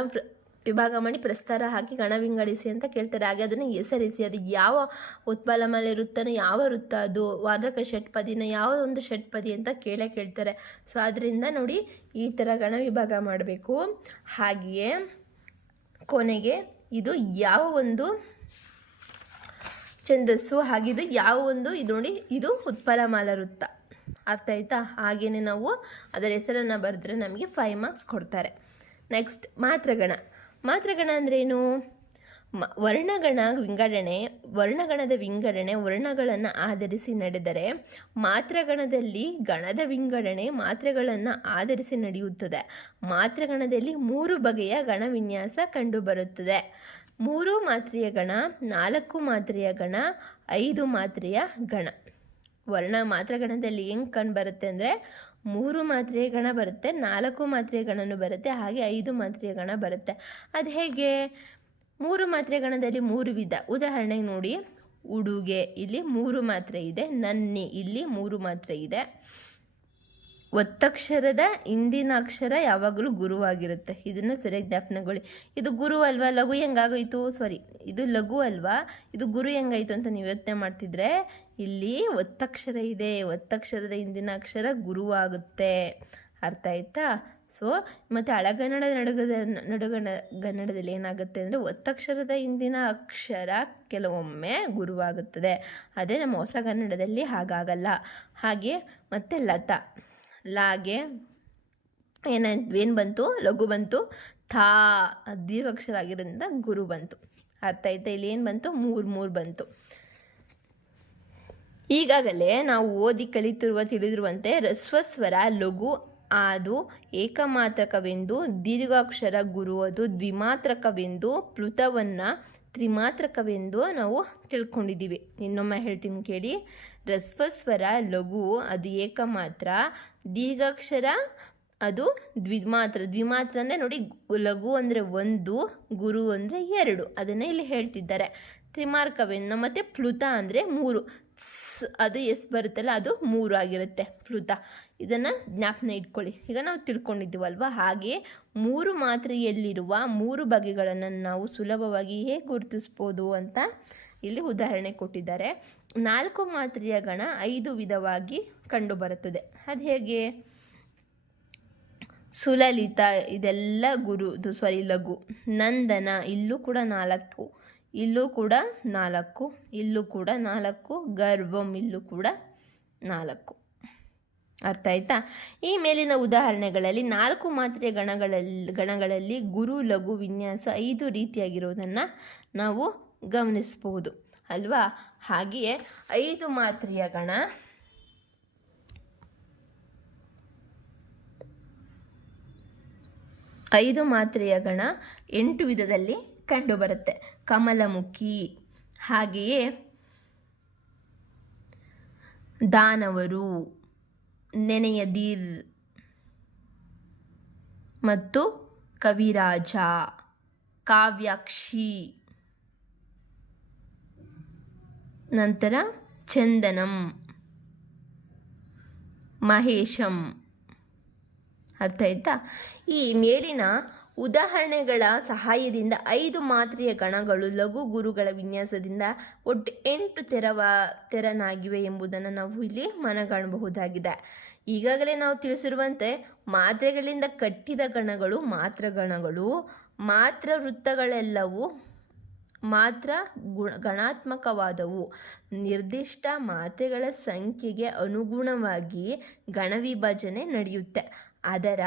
ವಿಭಾಗ ಮಾಡಿ ಪ್ರಸ್ತಾರ ಹಾಕಿ ಗಣ ವಿಂಗಡಿಸಿ ಅಂತ ಕೇಳ್ತಾರೆ. ಹಾಗೆ ಅದನ್ನು ಹೆಸರಿಸಿ, ಅದು ಯಾವ ಉತ್ಪಲಮಾಲೆ ವೃತ್ತನ, ಯಾವ ವೃತ್ತ, ಅದು ವಾರ್ಧಕ ಷಟ್ಪದಿನ, ಯಾವ ಒಂದು ಷಟ್ಪದಿ ಅಂತ ಕೇಳ್ತಾರೆ. ಸೊ ಅದರಿಂದ ನೋಡಿ ಈ ಥರ ಗಣ ವಿಭಾಗ ಮಾಡಬೇಕು. ಹಾಗೆಯೇ ಕೊನೆಗೆ ಇದು ಯಾವ ಒಂದು ಛಂದಸ್ಸು, ಹಾಗಿದು ಯಾವ ಒಂದು, ಇದು ನೋಡಿ ಇದು ಉತ್ಪಲಮಾಲಾ ವೃತ್ತ. ಅರ್ಥ ಆಯ್ತಾ? ಹಾಗೆಯೇ ನಾವು ಅದರ ಹೆಸರನ್ನು ಬರೆದ್ರೆ ನಮಗೆ 5 ಮಾರ್ಕ್ಸ್ ಕೊಡ್ತಾರೆ. ನೆಕ್ಸ್ಟ್ ಮಾತ್ರಗಣ ಅಂದ್ರೇನು? ವರ್ಣಗಣದ ವಿಂಗಡಣೆ ವರ್ಣಗಳನ್ನು ಆಧರಿಸಿ ನಡೆದರೆ, ಮಾತ್ರಗಣದಲ್ಲಿ ಗಣದ ವಿಂಗಡಣೆ ಮಾತ್ರೆಗಳನ್ನು ಆಧರಿಸಿ ನಡೆಯುತ್ತದೆ. ಮಾತ್ರಗಣದಲ್ಲಿ 3 ಬಗೆಯ ಗಣ ವಿನ್ಯಾಸ ಕಂಡುಬರುತ್ತದೆ. 3 ಮಾತ್ರೆಯ ಗಣ, 4 ಮಾತ್ರೆಯ ಗಣ, 5 ಮಾತ್ರೆಯ ಗಣ. ಮಾತ್ರಗಣದಲ್ಲಿ ಹೆಂಗೆ ಕಂಡು ಬರುತ್ತೆ ಅಂದರೆ 3 ಮಾತ್ರೆಯ ಗಣ ಬರುತ್ತೆ, 4 ಮಾತ್ರೆಯ ಗಣನೂ ಬರುತ್ತೆ, ಹಾಗೆ 5 ಮಾತ್ರೆಯ ಗಣ ಬರುತ್ತೆ. ಅದು ಹೇಗೆ? 3 ಮಾತ್ರೆಯ ಗಣದಲ್ಲಿ 3 ವಿಧ. ಉದಾಹರಣೆಗೆ ನೋಡಿ, ಉಡುಗೆ ಇಲ್ಲಿ 3 ಮಾತ್ರೆ ಇದೆ, ನನ್ನಿ ಇಲ್ಲಿ 3 ಮಾತ್ರೆ ಇದೆ. ಒತ್ತಕ್ಷರದ ಹಿಂದಿನ ಅಕ್ಷರ ಯಾವಾಗಲೂ ಗುರುವಾಗಿರುತ್ತೆ. ಇದನ್ನು ಸರಿಯಾಗಿ ಜ್ಞಾಪನಗೊಳ್ಳಿ. ಇದು ಗುರು ಅಲ್ವಾ, ಲಘು ಹೆಂಗಾಗೋಯ್ತು? ಇದು ಲಘು ಅಲ್ವಾ, ಇದು ಗುರು ಹೆಂಗಾಯಿತು ಅಂತ ನೀವು ಯೋಚನೆ ಮಾಡ್ತಿದ್ರೆ, ಇಲ್ಲಿ ಒತ್ತಕ್ಷರ ಇದೆ, ಒತ್ತಕ್ಷರದ ಹಿಂದಿನ ಅಕ್ಷರ ಗುರುವಾಗುತ್ತೆ. ಅರ್ಥ ಆಯ್ತಾ? ಸೊ ಮತ್ತು ಹಳಗನ್ನಡ ನಡುಗನ್ನಡದಲ್ಲಿ ಏನಾಗುತ್ತೆ ಅಂದರೆ ಒತ್ತಕ್ಷರದ ಹಿಂದಿನ ಅಕ್ಷರ ಕೆಲವೊಮ್ಮೆ ಗುರುವಾಗುತ್ತದೆ. ಅದೇ ನಮ್ಮ ಹೊಸಗನ್ನಡದಲ್ಲಿ ಹಾಗಾಗಲ್ಲ. ಹಾಗೆ ಮತ್ತು ಲಾಗೆ ಏನು ಬಂತು? ಲಘು ಬಂತು. ಥಾ ದೀರ್ಘಾಕ್ಷರ ಆಗಿರೋದ್ರಿಂದ ಗುರು ಬಂತು. ಅರ್ಥ ಆಯ್ತಾ? ಇಲ್ಲಿ ಏನು ಬಂತು? 3 ಬಂತು. ಈಗಾಗಲೇ ನಾವು ಓದಿ ತಿಳಿದಿರುವಂತೆ ಹ್ರಸ್ವಸ್ವರ ಲಘು ಅದು ಏಕಮಾತ್ರಕವೆಂದು, ದೀರ್ಘಾಕ್ಷರ ಗುರು ಅದು ದ್ವಿಮಾತ್ರಕವೆಂದು, ಪ್ಲುತವನ್ನು ತ್ರಿಮಾತ್ರಕವೆಂದು ನಾವು ತಿಳ್ಕೊಂಡಿದ್ದೀವಿ. ಇನ್ನೊಮ್ಮೆ ಹೇಳ್ತೀನಿ ಕೇಳಿ. ಹ್ರಸ್ವಸ್ವರ ಲಘು ಅದು ಏಕಮಾತ್ರ, ದೀರ್ಘಾಕ್ಷರ ಅದು ದ್ವಿಮಾತ್ರ ಅಂದರೆ ನೋಡಿ, ಲಘು ಅಂದರೆ 1, ಗುರು ಅಂದರೆ 2. ಅದನ್ನೇ ಇಲ್ಲಿ ಹೇಳ್ತಿದ್ದಾರೆ. ತ್ರಿಮಾತ್ರಕವೆಂದು ಮತ್ತು ಪ್ಲುತ ಅಂದರೆ 3, ಅದು ಬರುತ್ತಲ್ಲ ಅದು 3 ಆಗಿರುತ್ತೆ ಪ್ಲುತ. ಇದನ್ನು ಜ್ಞಾಪನ ಇಟ್ಕೊಳ್ಳಿ. ಈಗ ನಾವು ತಿಳ್ಕೊಂಡಿದ್ದೀವಲ್ವ, ಹಾಗೆ 3 ಮಾತ್ರೆಯಲ್ಲಿರುವ 3 ಬಗೆಗಳನ್ನು ನಾವು ಸುಲಭವಾಗಿ ಹೇಗೆ ಗುರುತಿಸ್ಬೋದು ಅಂತ ಇಲ್ಲಿ ಉದಾಹರಣೆ ಕೊಟ್ಟಿದ್ದಾರೆ. 4 ಮಾತ್ರೆಯ ಗಣ 5 ವಿಧವಾಗಿ ಕಂಡುಬರುತ್ತದೆ. ಅದು ಹೇಗೆ? ಸುಲಲಿತ ಇದೆಲ್ಲ ಲಘು. ನಂದನ ಇಲ್ಲೂ ಕೂಡ 4, ಇಲ್ಲೂ ಕೂಡ 4, ಇಲ್ಲೂ ಕೂಡ 4, ಗರ್ವಂ ಇಲ್ಲೂ ಕೂಡ 4. ಅರ್ಥ ಆಯ್ತಾ? ಈ ಮೇಲಿನ ಉದಾಹರಣೆಗಳಲ್ಲಿ 4 ಮಾತ್ರೆಯ ಗಣಗಳಲ್ಲಿ ಗುರು ಲಘು ವಿನ್ಯಾಸ 5 ರೀತಿಯಾಗಿರೋದನ್ನು ನಾವು ಗಮನಿಸಬಹುದು ಅಲ್ವಾ? ಹಾಗೆಯೇ 5 ಮಾತ್ರೆಯ ಗಣ ಐದು ಮಾತ್ರೆಯ ಗಣ 8 ವಿಧದಲ್ಲಿ ಕಂಡುಬರುತ್ತೆ. ಕಮಲಮುಖಿ, ಹಾಗೆಯೇ ದಾನವರು, ನೆನೆಯದಿರ್ ಮತ್ತು ಕವಿರಾಜ, ಕಾವ್ಯಾಕ್ಷಿ, ನಂತರ ಚಂದನಂ, ಮಹೇಶಂ. ಅರ್ಥ ಆಯ್ತಾ? ಈ ಮೇಲಿನ ಉದಾಹರಣೆಗಳ ಸಹಾಯದಿಂದ 5 ಮಾತ್ರೆಯ ಗಣಗಳು ಲಘು ಗುರುಗಳ ವಿನ್ಯಾಸದಿಂದ ಒಟ್ಟು 8 ತೆರನಾಗಿವೆ ಎಂಬುದನ್ನು ನಾವು ಇಲ್ಲಿ ಮನಗಾಣಬಹುದಾಗಿದೆ. ಈಗಾಗಲೇ ನಾವು ತಿಳಿಸಿರುವಂತೆ ಮಾತ್ರೆಗಳಿಂದ ಕಟ್ಟಿದ ಗಣಗಳು ಮಾತ್ರಗಣಗಳು. ಮಾತ್ರ ವೃತ್ತಗಳೆಲ್ಲವೂ ಮಾತ್ರ ಗಣಾತ್ಮಕವಾದವು. ನಿರ್ದಿಷ್ಟ ಮಾತ್ರೆಗಳ ಸಂಖ್ಯೆಗೆ ಅನುಗುಣವಾಗಿ ಗಣವಿಭಜನೆ ನಡೆಯುತ್ತೆ. ಅದರ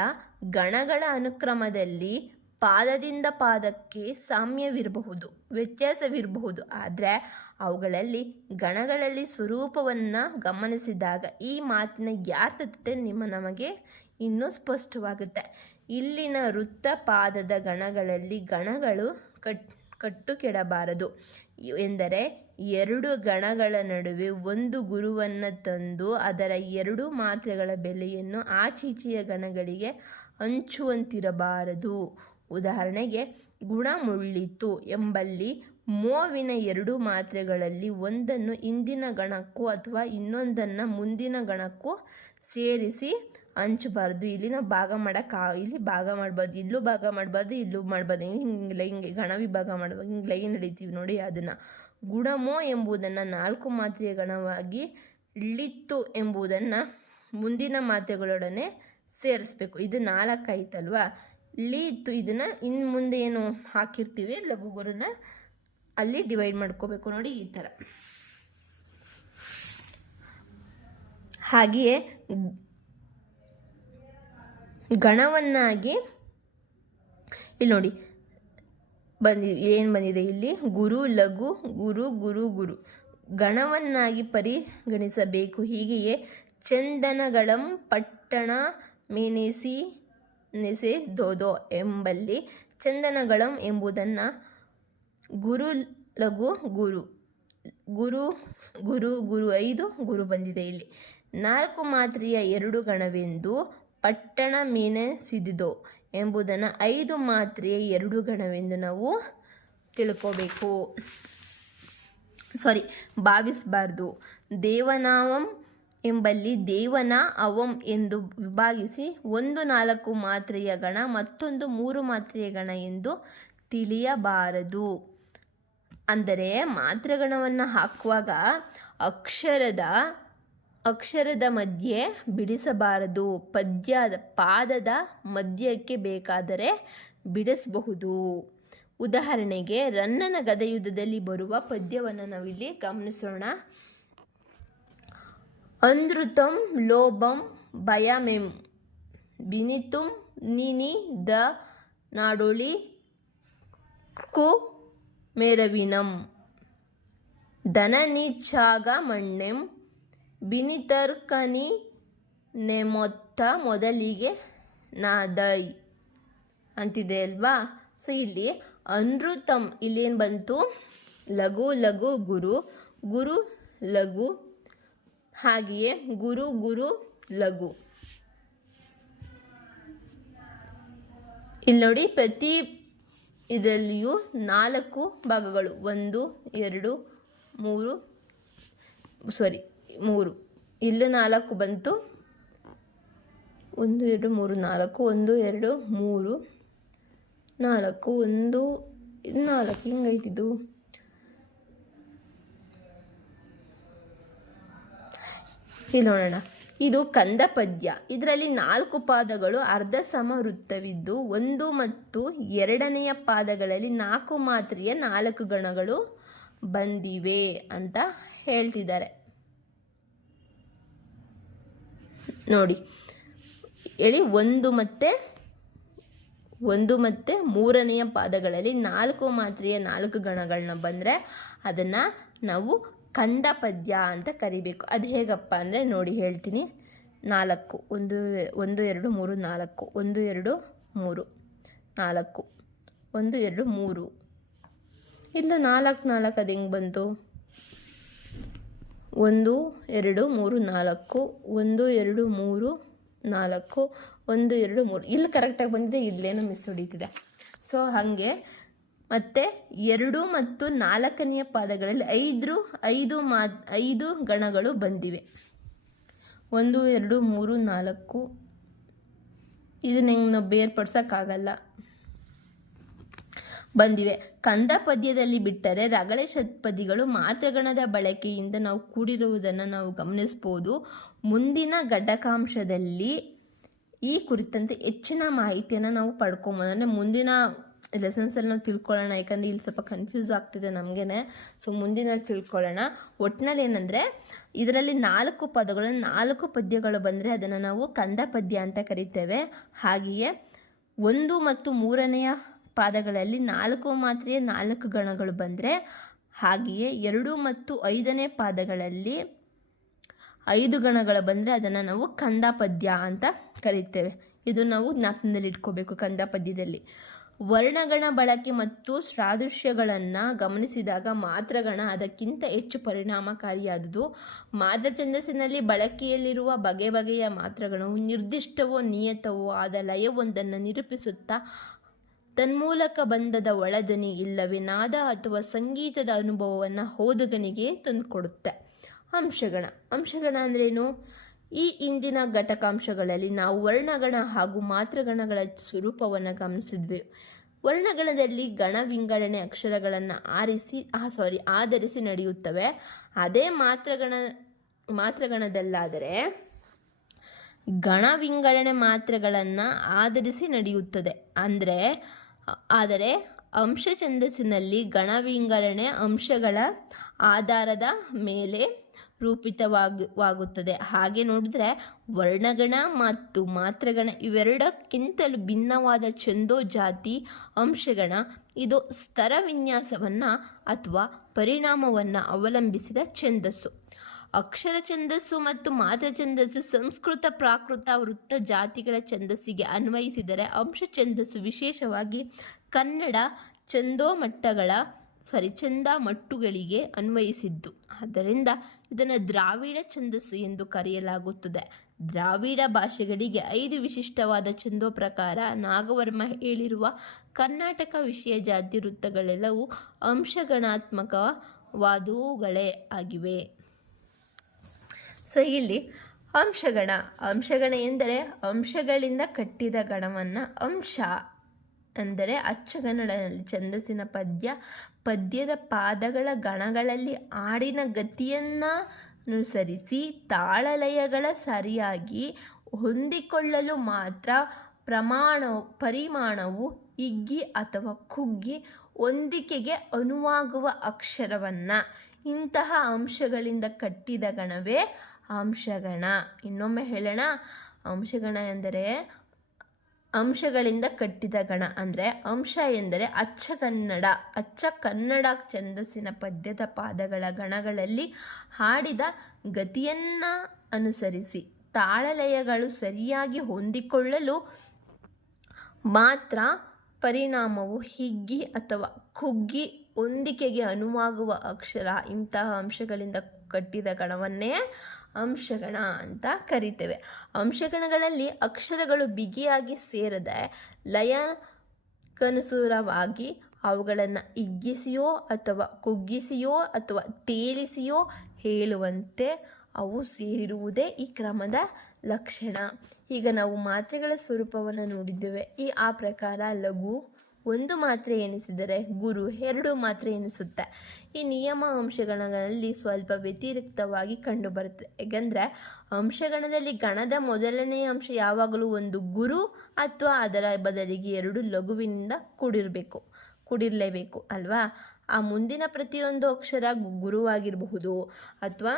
ಗಣಗಳ ಅನುಕ್ರಮದಲ್ಲಿ ಪಾದದಿಂದ ಪಾದಕ್ಕೆ ಸಾಮ್ಯವಿರಬಹುದು, ವ್ಯತ್ಯಾಸವಿರಬಹುದು. ಆದರೆ ಅವುಗಳಲ್ಲಿ ಗಣಗಳಲ್ಲಿ ಸ್ವರೂಪವನ್ನು ಗಮನಿಸಿದಾಗ ಈ ಮಾತಿನ ಯಾರ್ಥತೆ ನಮಗೆ ಇನ್ನೂ ಸ್ಪಷ್ಟವಾಗುತ್ತೆ. ಇಲ್ಲಿನ ವೃತ್ತ ಪಾದದ ಗಣಗಳಲ್ಲಿ ಗಣಗಳು ಕಟ್ಟು ಕೆಡಬಾರದು ಎಂದರೆ ಎರಡು ಗಣಗಳ ನಡುವೆ ಒಂದು ಗುರುವನ್ನು ತಂದು ಅದರ ಎರಡು ಮಾತ್ರೆಗಳ ಬೆಲೆಯನ್ನು ಆಚೀಚೆಯ ಗಣಗಳಿಗೆ ಹಂಚುವಂತಿರಬಾರದು. ಉದಾಹರಣೆಗೆ, ಗುಣ ಮುಳ್ಳಿತು ಎಂಬಲ್ಲಿ ಮೋವಿನ ಎರಡು ಮಾತ್ರೆಗಳಲ್ಲಿ ಒಂದನ್ನು ಹಿಂದಿನ ಗಣಕ್ಕೂ ಅಥವಾ ಇನ್ನೊಂದನ್ನು ಮುಂದಿನ ಗಣಕ್ಕೂ ಸೇರಿಸಿ ಹಂಚಬಾರ್ದು. ಇಲ್ಲಿ ನಾವು ಭಾಗ ಇಲ್ಲಿ ಭಾಗ ಮಾಡ್ಬಾರ್ದು, ಇಲ್ಲೂ ಭಾಗ ಮಾಡಬಾರ್ದು, ಇಲ್ಲೂ ಮಾಡ್ಬಾರ್ದು. ಹಿಂಗೆ ಗಣ ವಿಭಾಗ ಮಾಡ್ಬೋದು, ಹಿಂಗೆ ಲೈನ್ ಹಿಡಿತೀವಿ ನೋಡಿ ಅದನ್ನು. ಗುಣಮೋ ಎಂಬುದನ್ನು 4 ಮಾತ್ರೆಯ ಗಣವಾಗಿ, ಳಿತ್ತು ಎಂಬುದನ್ನು ಮುಂದಿನ ಮಾತ್ರೆಗಳೊಡನೆ ಸೇರಿಸ್ಬೇಕು. ಇದು 4 ಆಯ್ತಲ್ವಾ. ಳಿತ್ತು ಇದನ್ನು ಇನ್ನು ಮುಂದೆ ಏನು ಹಾಕಿರ್ತೀವಿ ಲಘು ಗುರುನ ಅಲ್ಲಿ ಡಿವೈಡ್ ಮಾಡ್ಕೋಬೇಕು ನೋಡಿ ಈ ಥರ. ಹಾಗೆಯೇ ಗಣವನ್ನಾಗಿ ಇಲ್ಲಿ ನೋಡಿ ಏನು ಬಂದಿದೆ ಇಲ್ಲಿ, ಗುರು ಲಘು ಗುರು ಗುರು ಗುರು ಗಣವನ್ನಾಗಿ ಪರಿಗಣಿಸಬೇಕು. ಹೀಗೆಯೇ ಚಂದನಗಳಂ ಪಟ್ಟಣ ಮೆನೆಸಿ ನೆಸೆ ದೋದೋ ಎಂಬಲ್ಲಿ ಚಂದನಗಳಂ ಎಂಬುದನ್ನು ಗುರು ಲಘು ಗುರು ಗುರು ಗುರು ಗುರು 5 ಗುರು ಬಂದಿದೆ ಇಲ್ಲಿ. 4 ಮಾತ್ರೆಯ 2 ಗಣವೆಂದು ಪಟ್ಟಣ ಮೆನೆಸಿದುದೋ ಎಂಬುದನ್ನು 5 ಮಾತ್ರೆಯ 2 ಗಣವೆಂದು ನಾವು ತಿಳ್ಕೋಬೇಕು. ಭಾವಿಸಬಾರ್ದು. ದೇವನಾವಂ ಎಂಬಲ್ಲಿ ದೇವನ ಅವಂ ಎಂದು ವಿಭಾಗಿಸಿ ಒಂದು 4 ಮಾತ್ರೆಯ ಗಣ ಮತ್ತೊಂದು 3 ಮಾತ್ರೆಯ ಗಣ ಎಂದು ತಿಳಿಯಬಾರದು. ಅಂದರೆ ಮಾತ್ರೆಗಣವನ್ನು ಹಾಕುವಾಗ ಅಕ್ಷರದ ಮಧ್ಯೆ ಬಿಡಿಸಬಾರದು. ಪಾದದ ಮಧ್ಯಕ್ಕೆ ಬೇಕಾದರೆ ಬಿಡಿಸಬಹುದು. ಉದಾಹರಣೆಗೆ, ರನ್ನನ ಗದಯುದ್ಧದಲ್ಲಿ ಬರುವ ಪದ್ಯವನ್ನು ನಾವಿಲ್ಲಿ ಗಮನಿಸೋಣ. ಅನೃತಂ ಲೋಭಂ ಭಯಮೆಂ ಬಿನಿತುಂ ನಿನಿ ದ ನಾಡೊಳಿ ಕು ಮೇರವಿನಂ ಧನನಿಚ್ಛಾಗ ಮಣ್ಣೆಂ ಬಿನಿತರ್ಕನಿ ನೆಮೊತ್ತ ಮೊದಲಿಗೆ ನಾದೈ ಅಂತಿದೆ ಅಲ್ವಾ. ಸೊ ಇಲ್ಲಿ ಅನೃತಂ ಇಲ್ಲಿ ಏನು ಬಂತು, ಲಘು ಲಘು ಗುರು ಗುರು ಲಘು, ಹಾಗೆಯೇ ಗುರು ಗುರು ಲಘು. ಇಲ್ಲಿ ನೋಡಿ ಪ್ರತಿ ಇದರಲ್ಲಿಯೂ 4 ಭಾಗಗಳು, 1 2 3 ಇಲ್ಲೂ 4 ಬಂತು. 1 2 3 4 1 2 3 4 1 4 ಹಿಂಗೈತಿದ್ದು. ಇಲ್ಲಿ ನೋಡೋಣ, ಇದು ಕಂದ ಪದ್ಯ. ಇದರಲ್ಲಿ 4 ಪಾದಗಳು ಅರ್ಧ ಸಮ ವೃತ್ತವಿದ್ದು 1 ಮತ್ತು 2ನೇ ಪಾದಗಳಲ್ಲಿ 4 ಮಾತ್ರೆಯ 4 ಗಣಗಳು ಬಂದಿವೆ ಅಂತ ಹೇಳ್ತಿದ್ದಾರೆ ನೋಡಿ. ಹೇಳಿ 1 ಮತ್ತು 3ನೇ ಪಾದಗಳಲ್ಲಿ 4 ಮಾತ್ರೆಯ 4 ಗಣಗಳನ್ನ ಬಂದರೆ ಅದನ್ನು ನಾವು ಕಂದ ಪದ್ಯ ಅಂತ ಕರಿಬೇಕು. ಅದು ಹೇಗಪ್ಪ ಅಂದರೆ ನೋಡಿ ಹೇಳ್ತೀನಿ. 4 1 2 3 4 1 2 3 4 1 2 3 ಇಲ್ಲ 4 4 ಅದು ಹೆಂಗೆ ಬಂತು? 1 2 3 4 1 2 3 4 1 2 3 ಇಲ್ಲಿ ಕರೆಕ್ಟಾಗಿ ಬಂದಿದೆ, ಇಲ್ಲೇನೋ ಮಿಸ್ ಹೊಡೀತಿದೆ. ಸೊ ಹಾಗೆ ಮತ್ತು 2 ಮತ್ತು 4ನೇ ಪಾದಗಳಲ್ಲಿ 5 ಗಣಗಳು ಬಂದಿವೆ. 1 2 3 4 ಇದನ್ನ ಹೆಂಗೆ ನಾವು ಬೇರ್ಪಡ್ಸೋಕ್ಕಾಗಲ್ಲ, ಬಂದಿವೆ. ಕಂದ ಪದ್ಯದಲ್ಲಿ ಬಿಟ್ಟರೆ ರಗಳೆ ಷಟ್ಪದಿಗಳು ಮಾತ್ರೆಗಣದ ಬಳಕೆಯಿಂದ ನಾವು ಕೂಡಿರುವುದನ್ನು ನಾವು ಗಮನಿಸ್ಬೋದು. ಮುಂದಿನ ಘಟಕಾಂಶದಲ್ಲಿ ಈ ಕುರಿತಂತೆ ಹೆಚ್ಚಿನ ಮಾಹಿತಿಯನ್ನು ನಾವು ಪಡ್ಕೊಬೋದು. ಅಂದರೆ ಮುಂದಿನ ಲೆಸನ್ಸಲ್ಲಿ ನಾವು ತಿಳ್ಕೊಳ್ಳೋಣ, ಯಾಕಂದರೆ ಇಲ್ಲಿ ಸ್ವಲ್ಪ ಕನ್ಫ್ಯೂಸ್ ಆಗ್ತಿದೆ ನಮಗೇ. ಸೊ ಮುಂದಿನಲ್ಲಿ ತಿಳ್ಕೊಳ್ಳೋಣ. ಒಟ್ಟಿನಲ್ಲಿ ಏನಂದರೆ ಇದರಲ್ಲಿ 4 ಪದಗಳು 4 ಪದ್ಯಗಳು ಬಂದರೆ ಅದನ್ನು ನಾವು ಕಂದ ಪದ್ಯ ಅಂತ ಕರಿತೇವೆ. ಹಾಗೆಯೇ 1 ಮತ್ತು 3ನೇ ಪಾದಗಳಲ್ಲಿ 4 ಮಾತ್ರೆಯ 4 ಗಣಗಳು ಬಂದರೆ, ಹಾಗೆಯೇ 2 ಮತ್ತು 5ನೇ ಪಾದಗಳಲ್ಲಿ 5 ಗಣಗಳು ಬಂದರೆ ಅದನ್ನು ನಾವು ಕಂದ ಪದ್ಯ ಅಂತ ಕರಿತೇವೆ. ಇದು ನಾವು ಜ್ಞಾಪನದಲ್ಲಿ ಇಟ್ಕೋಬೇಕು ಕಂದ ಪದ್ಯದಲ್ಲಿ. ವರ್ಣಗಣ ಬಳಕೆ ಮತ್ತು ಸಾದೃಶ್ಯಗಳನ್ನು ಗಮನಿಸಿದಾಗ ಮಾತ್ರಗಣ ಅದಕ್ಕಿಂತ ಹೆಚ್ಚು ಪರಿಣಾಮಕಾರಿಯಾದುದು. ಮಾತ್ರ ಛಂದಸ್ಸಿನಲ್ಲಿ ಬಳಕೆಯಲ್ಲಿರುವ ಬಗೆ ಬಗೆಯ ಮಾತ್ರಗಣವು ನಿರ್ದಿಷ್ಟವೋ ನಿಯತವೋ ಆದ ಲಯವೊಂದನ್ನು ನಿರೂಪಿಸುತ್ತಾ ತನ್ಮೂಲಕ ಬಂಧದ ಒಳಧ್ವನಿ ಇಲ್ಲವೇ ನಾದ ಅಥವಾ ಸಂಗೀತದ ಅನುಭವವನ್ನು ಓದುಗನಿಗೆ ತಂದುಕೊಡುತ್ತೆ. ಅಂಶಗಣ ಅಂದ್ರೇನು? ಈ ಇಂದಿನ ಘಟಕಾಂಶಗಳಲ್ಲಿ ನಾವು ವರ್ಣಗಣ ಹಾಗೂ ಮಾತ್ರಗಣಗಳ ಸ್ವರೂಪವನ್ನು ಗಮನಿಸಿದ್ವಿ. ವರ್ಣಗಣದಲ್ಲಿ ಗಣ ವಿಂಗಡಣೆ ಅಕ್ಷರಗಳನ್ನು ಆಧರಿಸಿ ನಡೆಯುತ್ತವೆ. ಅದೇ ಮಾತ್ರಗಣದಲ್ಲಾದರೆ ಗಣ ವಿಂಗಡಣೆ ಮಾತ್ರೆಗಳನ್ನು ಆಧರಿಸಿ ನಡೆಯುತ್ತದೆ. ಆದರೆ ಅಂಶ ಛಂದಸ್ಸಿನಲ್ಲಿ ಗಣ ವಿಂಗಡಣೆ ಅಂಶಗಳ ಆಧಾರದ ಮೇಲೆ ರೂಪಿತವಾಗುತ್ತದೆ. ಹಾಗೆ ನೋಡಿದ್ರೆ ವರ್ಣಗಣ ಮತ್ತು ಮಾತ್ರಗಣ ಇವೆರಡಕ್ಕಿಂತಲೂ ಭಿನ್ನವಾದ ಛಂದೋಜಾತಿ ಅಂಶಗಣ. ಇದು ಸ್ತರ ವಿನ್ಯಾಸವನ್ನು ಅಥವಾ ಪರಿಣಾಮವನ್ನು ಅವಲಂಬಿಸಿದ ಛಂದಸ್ಸು. ಅಕ್ಷರ ಛಂದಸ್ಸು ಮತ್ತು ಮಾತ್ರ ಛಂದಸ್ಸು ಸಂಸ್ಕೃತ, ಪ್ರಾಕೃತ, ವೃತ್ತ ಜಾತಿಗಳ ಛಂದಸ್ಸಿಗೆ ಅನ್ವಯಿಸಿದರೆ ಅಂಶ ಛಂದಸ್ಸು ವಿಶೇಷವಾಗಿ ಕನ್ನಡ ಛಂದಮಟ್ಟುಗಳಿಗೆ ಅನ್ವಯಿಸಿದ್ದು. ಆದ್ದರಿಂದ ಇದನ್ನು ದ್ರಾವಿಡ ಛಂದಸ್ಸು ಎಂದು ಕರೆಯಲಾಗುತ್ತದೆ. ದ್ರಾವಿಡ ಭಾಷೆಗಳಿಗೆ 5 ವಿಶಿಷ್ಟವಾದ ಛಂದೋ ಪ್ರಕಾರ ನಾಗವರ್ಮ ಹೇಳಿರುವ ಕರ್ನಾಟಕ ವಿಷಯ ಜಾತಿ ವೃತ್ತಗಳೆಲ್ಲವೂ ಅಂಶಗಣಾತ್ಮಕವಾದವುಗಳೇ ಆಗಿವೆ. ಸೊ ಇಲ್ಲಿ ಅಂಶಗಣ ಎಂದರೆ ಅಂಶಗಳಿಂದ ಕಟ್ಟಿದ ಗಣವನ್ನು. ಅಂಶ ಅಂದರೆ ಅಚ್ಚಗನ್ನಡದಲ್ಲಿ ಛಂದಸ್ಸಿನ ಪದ್ಯದ ಪಾದಗಳ ಗಣಗಳಲ್ಲಿ ಹಾಡಿನ ಗತಿಯನ್ನು ಅನುಸರಿಸಿ ತಾಳಲಯಗಳ ಸರಿಯಾಗಿ ಹೊಂದಿಕೊಳ್ಳಲು ಮಾತ್ರ ಪರಿಮಾಣವು ಹಿಗ್ಗಿ ಅಥವಾ ಕುಗ್ಗಿ ಹೊಂದಿಕೆಗೆ ಅನುವಾಗುವ ಅಕ್ಷರವನ್ನು. ಇಂತಹ ಅಂಶಗಳಿಂದ ಕಟ್ಟಿದ ಗಣವೇ ಅಂಶಗಣ. ಇನ್ನೊಮ್ಮೆ ಹೇಳೋಣ, ಅಂಶಗಣ ಎಂದರೆ ಅಂಶಗಳಿಂದ ಕಟ್ಟಿದ ಗಣ. ಅಂದರೆ ಅಂಶ ಎಂದರೆ ಅಚ್ಚ ಕನ್ನಡ ಛಂದಸ್ಸಿನ ಪದ್ಯದ ಪಾದಗಳ ಗಣಗಳಲ್ಲಿ ಹಾಡಿದ ಗತಿಯನ್ನು ಅನುಸರಿಸಿ ತಾಳಲಯಗಳು ಸರಿಯಾಗಿ ಹೊಂದಿಕೊಳ್ಳಲು ಮಾತ್ರ ಪರಿಣಾಮವು ಹಿಗ್ಗಿ ಅಥವಾ ಕುಗ್ಗಿ ಹೊಂದಿಕೆಗೆ ಅನುವಾಗುವ ಅಕ್ಷರ. ಇಂತಹ ಅಂಶಗಳಿಂದ ಕಟ್ಟಿದ ಗಣವನ್ನೇ ಅಂಶಗಣ ಅಂತ ಕರಿತೇವೆ. ಅಂಶಗಣಗಳಲ್ಲಿ ಅಕ್ಷರಗಳು ಬಿಗಿಯಾಗಿ ಸೇರದೆ ಲಯಕ್ಕನುಸಾರವಾಗಿ ಅವುಗಳನ್ನು ಹಿಗ್ಗಿಸಿಯೋ ಅಥವಾ ಕುಗ್ಗಿಸಿಯೋ ಅಥವಾ ತೇಲಿಸಿಯೋ ಹೇಳುವಂತೆ ಅವು ಸೇರಿರುವುದೇ ಈ ಕ್ರಮದ ಲಕ್ಷಣ. ಈಗ ನಾವು ಮಾತ್ರೆಗಳ ಸ್ವರೂಪವನ್ನು ನೋಡಿದ್ದೇವೆ. ಆ ಪ್ರಕಾರ ಲಘು 1 ಮಾತ್ರೆ ಎನಿಸಿದರೆ ಗುರು 2 ಮಾತ್ರೆ ಎನಿಸುತ್ತೆ. ಈ ನಿಯಮ ಅಂಶಗಣಗಳಲ್ಲಿ ಸ್ವಲ್ಪ ವ್ಯತಿರಿಕ್ತವಾಗಿ ಕಂಡುಬರುತ್ತೆ. ಏಕೆಂದರೆ ಅಂಶಗಣದಲ್ಲಿ ಗಣದ ಮೊದಲನೆಯ ಅಂಶ ಯಾವಾಗಲೂ ಒಂದು ಗುರು ಅಥವಾ ಅದರ ಬದಲಿಗೆ 2 ಲಘುವಿನಿಂದ ಕೂಡಿರಲೇಬೇಕು ಅಲ್ವಾ. ಆ ಮುಂದಿನ ಪ್ರತಿಯೊಂದು ಅಕ್ಷರ ಗುರುವಾಗಿರಬಹುದು ಅಥವಾ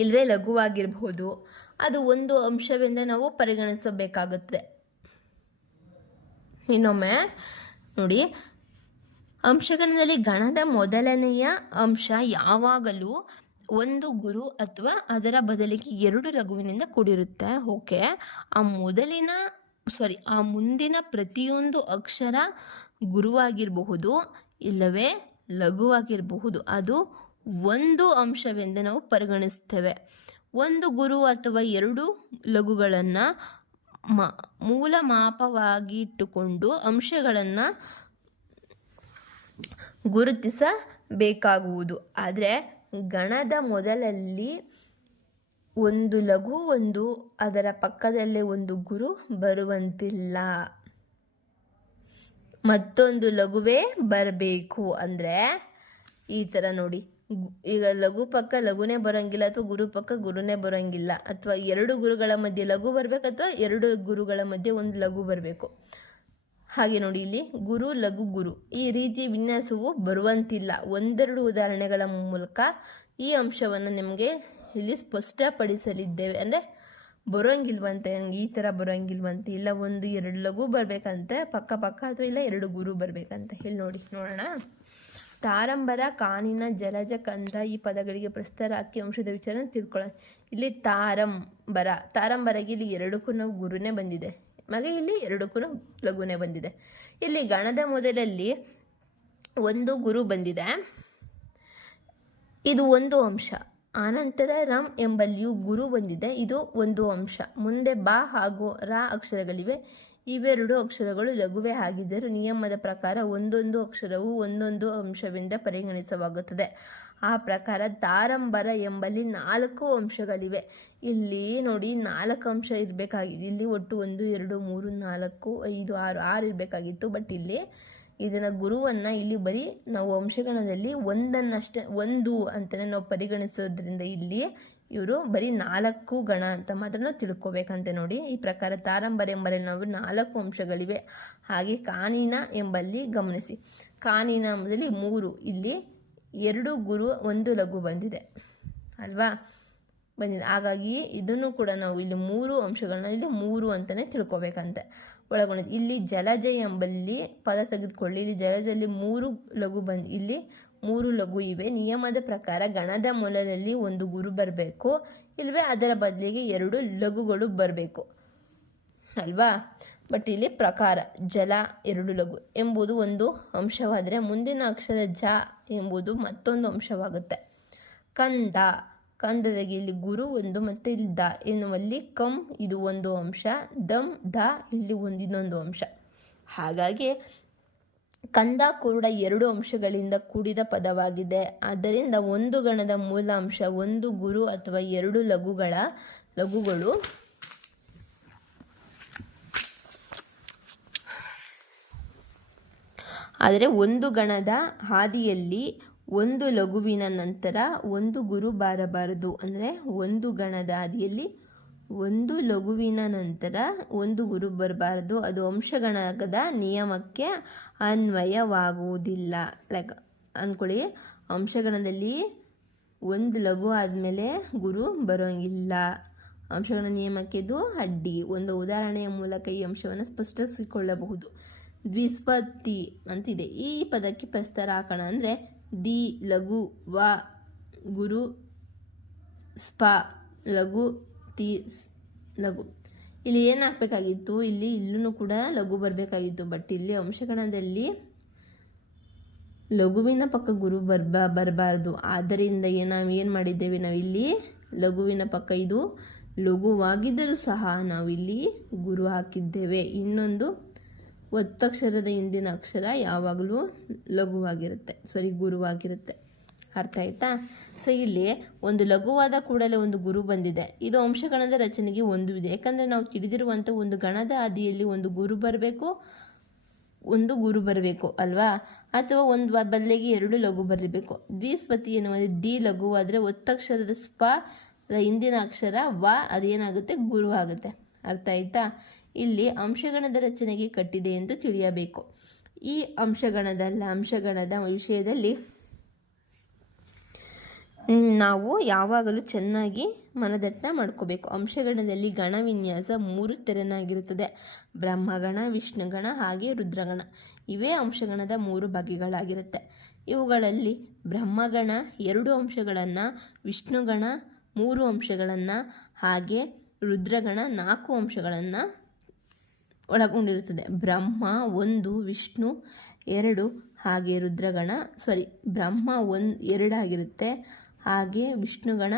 ಇಲ್ಲವೇ ಲಘುವಾಗಿರಬಹುದು. ಅದು ಒಂದು ಅಂಶವೆಂದು ನಾವು ಪರಿಗಣಿಸಬೇಕಾಗುತ್ತೆ. ಇನ್ನೊಮ್ಮೆ ನೋಡಿ, ಅಂಶಗಣದಲ್ಲಿ ಗಣದ ಮೊದಲನೆಯ ಅಂಶ ಯಾವಾಗಲೂ ಒಂದು ಗುರು ಅಥವಾ ಅದರ ಬದಲಿಗೆ 2 ಲಘುವಿನಿಂದ ಕೂಡಿರುತ್ತೆ. ಓಕೆ, ಆ ಮುಂದಿನ ಪ್ರತಿಯೊಂದು ಅಕ್ಷರ ಗುರುವಾಗಿರಬಹುದು ಇಲ್ಲವೇ ಲಘುವಾಗಿರಬಹುದು. ಅದು ಒಂದು ಅಂಶವೆಂದು ನಾವು ಪರಿಗಣಿಸ್ತೇವೆ. ಒಂದು ಗುರು ಅಥವಾ 2 ಲಘುಗಳನ್ನು ಮೂಲ ಮಾಪವಾಗಿ ಇಟ್ಟುಕೊಂಡು ಅಂಶಗಳನ್ನು ಗುರುತಿಸಬೇಕಾಗುವುದು. ಆದರೆ ಗಣದ ಮೊದಲಲ್ಲಿ ಒಂದು ಲಘು ಅದರ ಪಕ್ಕದಲ್ಲೇ ಒಂದು ಗುರು ಬರುವಂತಿಲ್ಲ, ಮತ್ತೊಂದು ಲಘುವೇ ಬರಬೇಕು. ಅಂದರೆ ಈ ಥರ ನೋಡಿ, ಈಗ ಲಘು ಪಕ್ಕ ಲಘುನೇ ಬರೋಂಗಿಲ್ಲ ಅಥವಾ ಗುರು ಪಕ್ಕ ಗುರುನೇ ಬರೋಂಗಿಲ್ಲ, ಅಥವಾ 2 ಗುರುಗಳ ಮಧ್ಯೆ ಲಘು ಬರಬೇಕು ಅಥವಾ 2 ಗುರುಗಳ ಮಧ್ಯೆ ಒಂದು ಲಘು ಬರಬೇಕು. ಹಾಗೆ ನೋಡಿ, ಇಲ್ಲಿ ಗುರು ಲಘು ಗುರು ಈ ರೀತಿ ವಿನ್ಯಾಸವು ಬರುವಂತಿಲ್ಲ. 1-2 ಉದಾಹರಣೆಗಳ ಮೂಲಕ ಈ ಅಂಶವನ್ನು ನಿಮಗೆ ಇಲ್ಲಿ ಸ್ಪಷ್ಟಪಡಿಸಲಿದ್ದೇವೆ. ಅಂದರೆ ಬರೋಂಗಿಲ್ವಂತೆ, ಈ ಥರ ಬರೋಂಗಿಲ್ವಂತೆ, ಇಲ್ಲ 1-2 ಲಘು ಬರಬೇಕಂತೆ ಪಕ್ಕ ಅಥವಾ ಇಲ್ಲ 2 ಗುರು ಬರಬೇಕಂತ ಹೇಳಿ ನೋಡೋಣ. ತಾರಂಬರ, ಕಾನಿನ, ಜಲಜ, ಕಂದ ಈ ಪದಗಳಿಗೆ ಪ್ರಸ್ತಾರ ಹಾಕಿ ಅಂಶದ ವಿಚಾರ ತಿಳ್ಕೊಳ್ಳೋಣ. ಇಲ್ಲಿ ತಾರಂಬರಗೆ ಇಲ್ಲಿ 2ಕ್ಕೂ ನಾವು ಗುರುನೇ ಬಂದಿದೆ. ಹಾಗೆ ಇಲ್ಲಿ ಎರಡಕ್ಕೂ ಲಘುನೇ ಬಂದಿದೆ. ಇಲ್ಲಿ ಗಣದ ಮೊದಲಲ್ಲಿ ಒಂದು ಗುರು ಬಂದಿದೆ, ಇದು ಒಂದು ಅಂಶ. ಆನಂತರ ರಂ ಎಂಬಲ್ಲಿಯೂ ಗುರು ಬಂದಿದೆ, ಇದು ಒಂದು ಅಂಶ. ಮುಂದೆ ಬಾ ಹಾಗೂ ರಾ ಅಕ್ಷರಗಳಿವೆ, ಇವೆರಡು ಅಕ್ಷರಗಳು ಲಘುವೇ ಆಗಿದ್ದರೂ ನಿಯಮದ ಪ್ರಕಾರ ಒಂದೊಂದು ಅಕ್ಷರವು ಒಂದೊಂದು ಅಂಶವೆಂದು ಪರಿಗಣಿಸಲಾಗುತ್ತದೆ. ಆ ಪ್ರಕಾರ ತಾರಂಬರ ಎಂಬಲ್ಲಿ 4 ಅಂಶಗಳಿವೆ. ಇಲ್ಲಿ ನೋಡಿ 4 ಅಂಶ ಇರಬೇಕಾಗಿದೆ. ಇಲ್ಲಿ ಒಟ್ಟು 1 2 3 4 5 6 ಇರಬೇಕಾಗಿತ್ತು. ಬಟ್ ಇಲ್ಲಿ ಇದನ್ನು ಗುರುವನ್ನು ಇಲ್ಲಿ ಬರೀ ನಾವು ಅಂಶಗಣದಲ್ಲಿ ಒಂದನ್ನಷ್ಟೇ, ಒಂದು ಅಂತಲೇ ನಾವು ಪರಿಗಣಿಸೋದ್ರಿಂದ ಇಲ್ಲಿ ಇವರು ಬರೀ 4 ಗಣ ಅಂತ ಮಾತ್ರ ನಾವು ತಿಳ್ಕೊಬೇಕಂತೆ. ನೋಡಿ, ಈ ಪ್ರಕಾರ ತಾರಂಬರ ಎಂಬಲ್ಲಿ ನಾವು 4 ಅಂಶಗಳಿವೆ. ಹಾಗೆ ಕಾನೀನ ಎಂಬಲ್ಲಿ ಗಮನಿಸಿ, ಕಾನೀನ ಎಂಬಲ್ಲಿ 3, ಇಲ್ಲಿ 2 ಗುರು 1 ಲಘು ಬಂದಿದೆ ಅಲ್ವಾ, ಬಂದಿದೆ. ಹಾಗಾಗಿ ಇದನ್ನು ಕೂಡ ನಾವು ಇಲ್ಲಿ 3 ಅಂಶಗಳನ್ನ ಇಲ್ಲಿ 3 ಅಂತಲೇ ತಿಳ್ಕೊಬೇಕಂತೆ ಒಳಗೊಂಡಿದೆ. ಇಲ್ಲಿ ಜಲಜ ಎಂಬಲ್ಲಿ ಪದ ತೆಗೆದುಕೊಳ್ಳಿ, ಇಲ್ಲಿ ಜಲಜಲ್ಲಿ 3 ಲಘು ಇಲ್ಲಿ 3 ಲಘು ಇವೆ. ನಿಯಮದ ಪ್ರಕಾರ ಗಣದ ಮೊದಲಲ್ಲಿ ಒಂದು ಗುರು ಬರಬೇಕು, ಇಲ್ಲವೇ ಅದರ ಬದಲಿಗೆ 2 ಲಘುಗಳು ಬರಬೇಕು ಅಲ್ವಾ. ಬಟ್ ಇಲ್ಲಿ ಪ್ರಕಾರ ಜಲ 2 ಲಘು ಎಂಬುದು ಒಂದು ಅಂಶವಾದರೆ ಮುಂದಿನ ಅಕ್ಷರ ಜ ಎಂಬುದು ಮತ್ತೊಂದು ಅಂಶವಾಗುತ್ತೆ. ಕಂದ, ಕಂದದಾಗಿ ಇಲ್ಲಿ ಗುರು 1 ಮತ್ತು ಇಲ್ಲಿ ದ ಎನ್ನುವಲ್ಲಿ ಕಂ ಇದು ಒಂದು ಅಂಶ, ದಮ್ ದ ಇಲ್ಲಿ ಇನ್ನೊಂದು ಅಂಶ. ಹಾಗಾಗಿ ಕಂದ ಕೂಡ 2 ಅಂಶಗಳಿಂದ ಕೂಡಿದ ಪದವಾಗಿದೆ. ಆದ್ದರಿಂದ ಒಂದು ಗಣದ ಮೂಲ ಅಂಶ ಒಂದು ಗುರು ಅಥವಾ 2 ಲಘುಗಳು ಆದರೆ ಒಂದು ಗಣದ ಹಾದಿಯಲ್ಲಿ ಒಂದು ಲಘುವಿನ ನಂತರ ಒಂದು ಗುರು ಬಾರಬಾರದು. ಅಂದರೆ ಒಂದು ಗಣದ ಹಾದಿಯಲ್ಲಿ ಒಂದು ಲಘುವಿನ ನಂತರ ಒಂದು ಗುರು ಬರಬಾರದು, ಅದು ಅಂಶಗಣದ ನಿಯಮಕ್ಕೆ ಅನ್ವಯವಾಗುವುದಿಲ್ಲ. ಲೈಕ್ ಅಂದ್ಕೊಳ್ಳಿ, ಅಂಶಗಣದಲ್ಲಿ ಒಂದು ಲಘು ಆದಮೇಲೆ ಗುರು ಬರೋಂಗಿಲ್ಲ, ಅಂಶಗಣ ನಿಯಮಕ್ಕೆ ಇದು ಅಡ್ಡಿ. ಒಂದು ಉದಾಹರಣೆಯ ಮೂಲಕ ಈ ಅಂಶವನ್ನು ಸ್ಪಷ್ಟಸಿಕೊಳ್ಳಬಹುದು. ದ್ವಿಸ್ಪತಿ ಅಂತಿದೆ, ಈ ಪದಕ್ಕೆ ಪ್ರಸ್ತಾರ ಹಾಕೋಣ. ಅಂದರೆ ದಿ ಲಘು, ವ ಗುರು, ಸ್ಪ ಲಘು, ತಿ ಲಘು. ಇಲ್ಲಿ ಏನು ಹಾಕಬೇಕಾಗಿತ್ತು, ಇಲ್ಲೂ ಕೂಡ ಲಘು ಬರಬೇಕಾಗಿತ್ತು. ಬಟ್ ಇಲ್ಲಿ ಅಂಶಗಣದಲ್ಲಿ ಲಘುವಿನ ಪಕ್ಕ ಗುರು ಬರಬಾರ್ದು. ಆದ್ದರಿಂದ ನಾವು ಏನು ಮಾಡಿದ್ದೇವೆ, ನಾವಿಲ್ಲಿ ಲಘುವಿನ ಪಕ್ಕ ಇದು ಲಘುವಾಗಿದ್ದರೂ ಸಹ ನಾವಿಲ್ಲಿ ಗುರು ಹಾಕಿದ್ದೇವೆ. ಇನ್ನೊಂದು ಒತ್ತಕ್ಷರದ ಹಿಂದಿನ ಅಕ್ಷರ ಯಾವಾಗಲೂ ಗುರುವಾಗಿರುತ್ತೆ. ಅರ್ಥ ಆಯ್ತಾ? ಸೊ ಇಲ್ಲಿ ಒಂದು ಲಘುವಾದ ಕೂಡಲೇ ಒಂದು ಗುರು ಬಂದಿದೆ. ಇದು ಅಂಶಗಣದ ರಚನೆಗೆ ಒಂದು ಇದೆ. ಯಾಕಂದರೆ ನಾವು ತಿಳಿದಿರುವಂಥ ಒಂದು ಗಣದ ಹಾದಿಯಲ್ಲಿ ಒಂದು ಗುರು ಬರಬೇಕು ಅಲ್ವಾ, ಅಥವಾ ಒಂದು ಬದಲಿಗೆ 2 ಲಘು ಬರಬೇಕು. ದ್ವಿಸ್ಪತಿ ಎನ್ನುವುದು ದಿ ಲಘುವಾದರೆ ಒತ್ತಕ್ಷರದ ಸ್ಪ ಹಿಂದಿನ ಅಕ್ಷರ ವ ಅದೇನಾಗುತ್ತೆ, ಗುರು ಆಗುತ್ತೆ. ಅರ್ಥ ಆಯ್ತಾ? ಇಲ್ಲಿ ಅಂಶಗಣದ ರಚನೆಗೆ ಕಟ್ಟಿದೆ ಎಂದು ತಿಳಿಯಬೇಕು. ಈ ಅಂಶಗಣದ ವಿಷಯದಲ್ಲಿ ನಾವು ಯಾವಾಗಲೂ ಚೆನ್ನಾಗಿ ಮನದಟ್ಟ ಮಾಡ್ಕೋಬೇಕು. ಅಂಶಗಣದಲ್ಲಿ ಗಣ ವಿನ್ಯಾಸ 3 ತೆರನಾಗಿರುತ್ತದೆ. ಬ್ರಹ್ಮಗಣ, ವಿಷ್ಣುಗಣ ಹಾಗೆ ರುದ್ರಗಣ. ಇವೇ ಅಂಶಗಣದ 3 ಬಗೆಗಳಾಗಿರುತ್ತೆ. ಇವುಗಳಲ್ಲಿ ಬ್ರಹ್ಮಗಣ 2 ಅಂಶಗಳನ್ನು, ವಿಷ್ಣುಗಣ 3 ಅಂಶಗಳನ್ನು ಹಾಗೆ ರುದ್ರಗಣ 4 ಅಂಶಗಳನ್ನು ಒಳಗೊಂಡಿರುತ್ತದೆ. ಬ್ರಹ್ಮ 1, ವಿಷ್ಣು 2 ಹಾಗೆ ರುದ್ರಗಣ ಬ್ರಹ್ಮ 2 ಆಗಿರುತ್ತೆ, ಹಾಗೆ ವಿಷ್ಣುಗಣ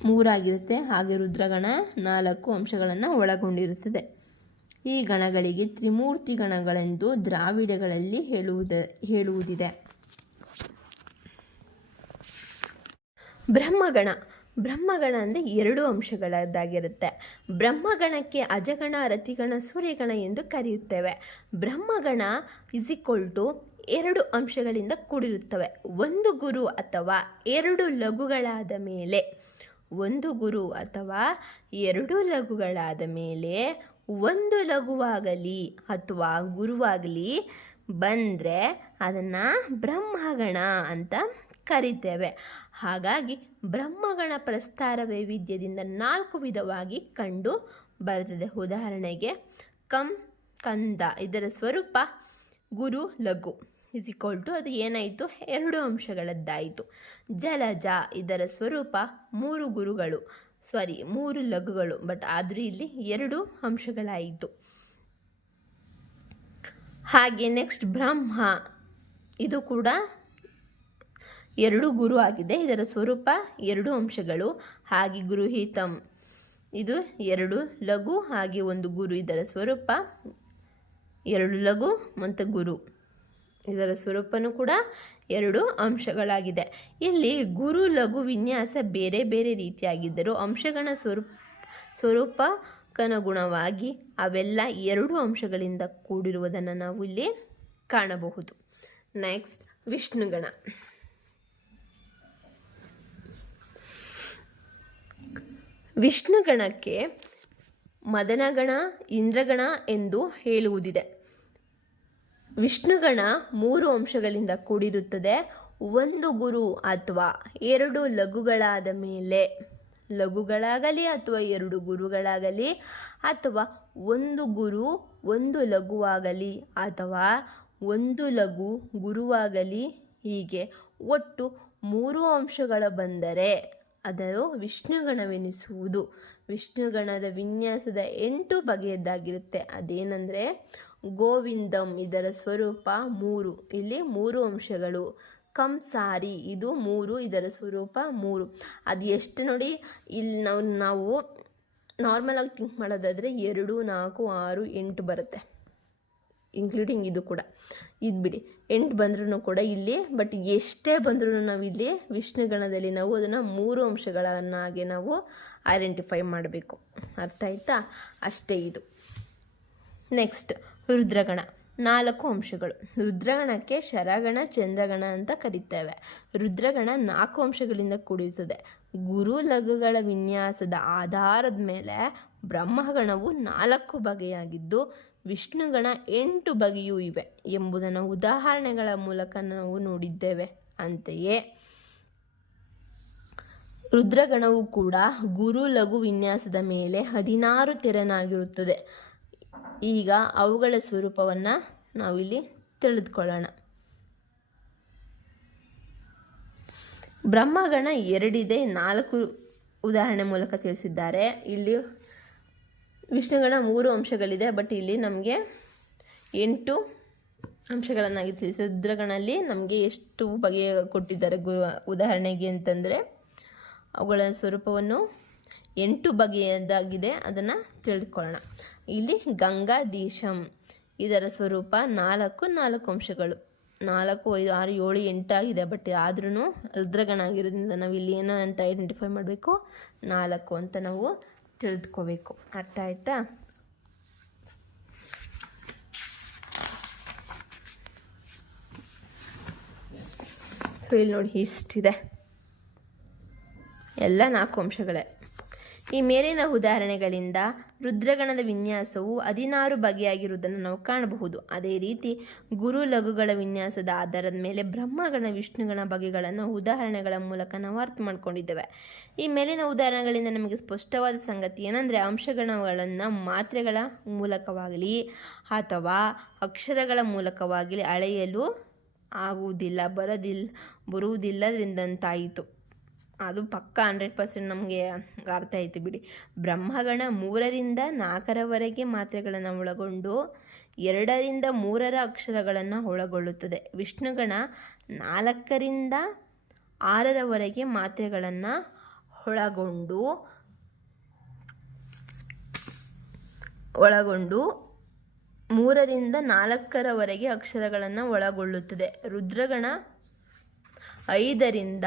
3 ಆಗಿರುತ್ತೆ, ಹಾಗೆ ರುದ್ರಗಣ 4 ಅಂಶಗಳನ್ನು ಒಳಗೊಂಡಿರುತ್ತದೆ. ಈ ಗಣಗಳಿಗೆ ತ್ರಿಮೂರ್ತಿ ಗಣಗಳೆಂದು ದ್ರಾವಿಡಗಳಲ್ಲಿ ಹೇಳುವುದಿದೆ. ಬ್ರಹ್ಮಗಣ ಅಂದರೆ 2 ಅಂಶಗಳದ್ದಾಗಿರುತ್ತೆ. ಬ್ರಹ್ಮಗಣಕ್ಕೆ ಅಜಗಣ, ರತಿಗಣ, ಸೂರ್ಯಗಣ ಎಂದು ಕರೆಯುತ್ತೇವೆ. ಬ್ರಹ್ಮಗಣ = 2 ಅಂಶಗಳಿಂದ ಕೂಡಿರುತ್ತವೆ. ಒಂದು ಗುರು ಅಥವಾ 2 ಲಘುಗಳಾದ ಮೇಲೆ ಒಂದು ಲಘುವಾಗಲಿ ಅಥವಾ ಗುರುವಾಗಲಿ ಬಂದರೆ ಅದನ್ನು ಬ್ರಹ್ಮಗಣ ಅಂತ ಕರಿತೇವೆ. ಹಾಗಾಗಿ ಬ್ರಹ್ಮಗಣ ಪ್ರಸ್ತಾರ ವೈವಿಧ್ಯದಿಂದ 4 ವಿಧವಾಗಿ ಕಂಡು ಬರುತ್ತದೆ. ಉದಾಹರಣೆಗೆ ಕಂದ ಇದರ ಸ್ವರೂಪ ಗುರು ಲಘು ಅದು ಏನಾಯಿತು, 2 ಅಂಶಗಳದ್ದಾಯಿತು. ಜಲಜ ಇದರ ಸ್ವರೂಪ 3 ಗುರುಗಳು 3 ಲಘುಗಳು, ಬಟ್ ಆದರೂ ಇಲ್ಲಿ 2 ಅಂಶಗಳಾಯಿತು. ಹಾಗೆ ನೆಕ್ಸ್ಟ್ ಬ್ರಹ್ಮ, ಇದು ಕೂಡ 2 ಗುರು ಆಗಿದೆ. ಇದರ ಸ್ವರೂಪ 2 ಅಂಶಗಳು. ಹಾಗೆ ಗೃಹೀತಂ, ಇದು 2 ಲಘು ಹಾಗೆ 1 ಗುರು. ಇದರ ಸ್ವರೂಪ 2 ಲಘು ಮತ್ತು ಗುರು. ಇದರ ಸ್ವರೂಪನೂ ಕೂಡ 2 ಅಂಶಗಳಾಗಿದೆ. ಇಲ್ಲಿ ಗುರು ಲಘು ವಿನ್ಯಾಸ ಬೇರೆ ಬೇರೆ ರೀತಿಯಾಗಿದ್ದರೂ ಅಂಶಗಳ ಸ್ವರೂಪಕ್ಕನುಗುಣವಾಗಿ ಅವೆಲ್ಲ 2 ಅಂಶಗಳಿಂದ ಕೂಡಿರುವುದನ್ನು ನಾವು ಇಲ್ಲಿ ಕಾಣಬಹುದು. ನೆಕ್ಸ್ಟ್ ವಿಷ್ಣುಗಣ. ವಿಷ್ಣುಗಣಕ್ಕೆ ಮದನಗಣ, ಇಂದ್ರಗಣ ಎಂದು ಹೇಳುವುದಿದೆ. ವಿಷ್ಣುಗಣ 3 ಅಂಶಗಳಿಂದ ಕೂಡಿರುತ್ತದೆ. 1 ಗುರು ಅಥವಾ 2 ಲಘುಗಳಾದ ಮೇಲೆ, ಲಘುಗಳಾಗಲಿ ಅಥವಾ 2 ಗುರುಗಳಾಗಲಿ, ಅಥವಾ 1 ಗುರು 1 ಲಘುವಾಗಲಿ ಅಥವಾ 1 ಲಘು ಗುರುವಾಗಲಿ, ಹೀಗೆ ಒಟ್ಟು 3 ಅಂಶಗಳು ಬಂದರೆ ಅದನ್ನು ವಿಷ್ಣುಗಣವೆನಿಸುವುದು. ವಿಷ್ಣುಗಣದ ವಿನ್ಯಾಸದ 8 ಬಗೆಯದ್ದಾಗಿರುತ್ತೆ. ಅದೇನೆಂದರೆ ಗೋವಿಂದಂ, ಇದರ ಸ್ವರೂಪ 3, ಇಲ್ಲಿ 3 ಅಂಶಗಳು. ಕಂಸಾರಿ, ಇದು 3, ಇದರ ಸ್ವರೂಪ 3. ಅದು ಎಷ್ಟು ನೋಡಿ, ಇಲ್ಲಿ ನಾವು ನಾರ್ಮಲಾಗಿ ಥಿಂಕ್ ಮಾಡೋದಾದರೆ 2, 4, 6, 8 ಬರುತ್ತೆ, ಇನ್ಕ್ಲೂಡಿಂಗ್ ಇದು ಕೂಡ. ಇದು ಬಿಡಿ 8 ಬಂದ್ರೂ ಕೂಡ ಇಲ್ಲಿ, ಬಟ್ ಎಷ್ಟೇ ಬಂದ್ರೂ ನಾವು ಇಲ್ಲಿ ವಿಷ್ಣುಗಣದಲ್ಲಿ ನಾವು ಅದನ್ನು 3 ಅಂಶಗಳನ್ನಾಗಿ ನಾವು ಐಡೆಂಟಿಫೈ ಮಾಡಬೇಕು. ಅರ್ಥ ಆಯ್ತಾ? ಅಷ್ಟೇ ಇದು. ನೆಕ್ಸ್ಟ್ ರುದ್ರಗಣ, 4 ಅಂಶಗಳು. ರುದ್ರಗಣಕ್ಕೆ ಶರಗಣ, ಚಂದ್ರಗಣ ಅಂತ ಕರೀತೇವೆ. ರುದ್ರಗಣ 4 ಅಂಶಗಳಿಂದ ಕೂಡಿರುತ್ತದೆ. ಗುರು ಲಘುಗಳ ವಿನ್ಯಾಸದ ಆಧಾರದ ಮೇಲೆ ಬ್ರಹ್ಮಗಣವು 4 ಬಗೆಯಾಗಿದ್ದು ವಿಷ್ಣುಗಣ 8 ಬಗೆಯೂ ಇವೆ ಎಂಬುದನ್ನು ಉದಾಹರಣೆಗಳ ಮೂಲಕ ನಾವು ನೋಡಿದ್ದೇವೆ. ಅಂತೆಯೇ ರುದ್ರಗಣವು ಕೂಡ ಗುರು ಲಘು ವಿನ್ಯಾಸದ ಮೇಲೆ 16 ತೆರನಾಗಿರುತ್ತದೆ. ಈಗ ಅವುಗಳ ಸ್ವರೂಪವನ್ನು ನಾವಿಲ್ಲಿ ತಿಳಿದುಕೊಳ್ಳೋಣ. ಬ್ರಹ್ಮಗಣ 2 ಇದೆ, 4 ಉದಾಹರಣೆ ಮೂಲಕ ತಿಳಿಸಿದ್ದಾರೆ. ಇಲ್ಲಿ ವಿಷ್ಣುಗಣ 3 ಅಂಶಗಳಿದೆ, ಬಟ್ ಇಲ್ಲಿ ನಮಗೆ 8 ಅಂಶಗಳನ್ನಾಗಿ ತಿಳಿಸಿ. ರುದ್ರಗಣಲ್ಲಿ ನಮಗೆ ಎಷ್ಟು ಬಗೆಯ ಕೊಟ್ಟಿದ್ದಾರೆ ಉದಾಹರಣೆಗೆ ಅಂತಂದರೆ ಅವುಗಳ ಸ್ವರೂಪವನ್ನು 8 ಬಗೆಯದಾಗಿದೆ, ಅದನ್ನು ತಿಳಿದುಕೊಳ್ಳೋಣ. ಇಲ್ಲಿ ಗಂಗಾಧೀಶಂ, ಇದರ ಸ್ವರೂಪ 4 ಅಂಶಗಳು. 4, 5, 6, 7, 8 ಆಗಿದೆ, ಬಟ್ ಆದ್ರೂ ರುದ್ರಗಣ ಆಗಿರೋದ್ರಿಂದ ನಾವು ಇಲ್ಲಿ ಏನೋ ಅಂತ ಐಡೆಂಟಿಫೈ ಮಾಡಬೇಕು, 4 ಅಂತ ನಾವು ತಿಳಿದುಕೋಬೇಕು. ಅರ್ಥ ಆಯ್ತಾ? ಸೊ ಇಲ್ಲಿ ನೋಡಿ ಇಷ್ಟಿದೆ, ಎಲ್ಲ 4 ಅಂಶಗಳೇ. ಈ ಮೇಲಿನ ಉದಾಹರಣೆಗಳಿಂದ ರುದ್ರಗಣದ ವಿನ್ಯಾಸವು 16 ಬಗೆಯಾಗಿರುವುದನ್ನು ನಾವು ಕಾಣಬಹುದು. ಅದೇ ರೀತಿ ಗುರು ಲಘುಗಳ ವಿನ್ಯಾಸದ ಆಧಾರದ ಮೇಲೆ ಬ್ರಹ್ಮಗಣ, ವಿಷ್ಣುಗಣ ಬಗೆಗಳನ್ನು ಉದಾಹರಣೆಗಳ ಮೂಲಕ ನಾವು ಅರ್ಥ ಮಾಡ್ಕೊಂಡಿದ್ದೇವೆ. ಈ ಮೇಲಿನ ಉದಾಹರಣೆಗಳಿಂದ ನಮಗೆ ಸ್ಪಷ್ಟವಾದ ಸಂಗತಿ ಏನಂದರೆ ಅಂಶಗಣಗಳನ್ನು ಮಾತ್ರೆಗಳ ಮೂಲಕವಾಗಲಿ ಅಥವಾ ಅಕ್ಷರಗಳ ಮೂಲಕವಾಗಲಿ ಅಳೆಯಲು ಆಗುವುದಿಲ್ಲ, ಬರುವುದಿಲ್ಲವೆಂದಂತಾಯಿತು. ಅದು ಪಕ್ಕ 100% ನಮಗೆ ಅರ್ಥ ಆಯಿತು ಬಿಡಿ. ಬ್ರಹ್ಮಗಣ 3ರಿಂದ 4ರವರೆಗೆ ಮಾತ್ರೆಗಳನ್ನು ಒಳಗೊಂಡು 2ರಿಂದ 3ರ ಅಕ್ಷರಗಳನ್ನು ಒಳಗೊಳ್ಳುತ್ತದೆ. ವಿಷ್ಣುಗಣ 4ರಿಂದ 6ರವರೆಗೆ ಮಾತ್ರೆಗಳನ್ನು ಒಳಗೊಂಡು 3ರಿಂದ 4ರವರೆಗೆ ಅಕ್ಷರಗಳನ್ನು ಒಳಗೊಳ್ಳುತ್ತದೆ. ರುದ್ರಗಣ 5ರಿಂದ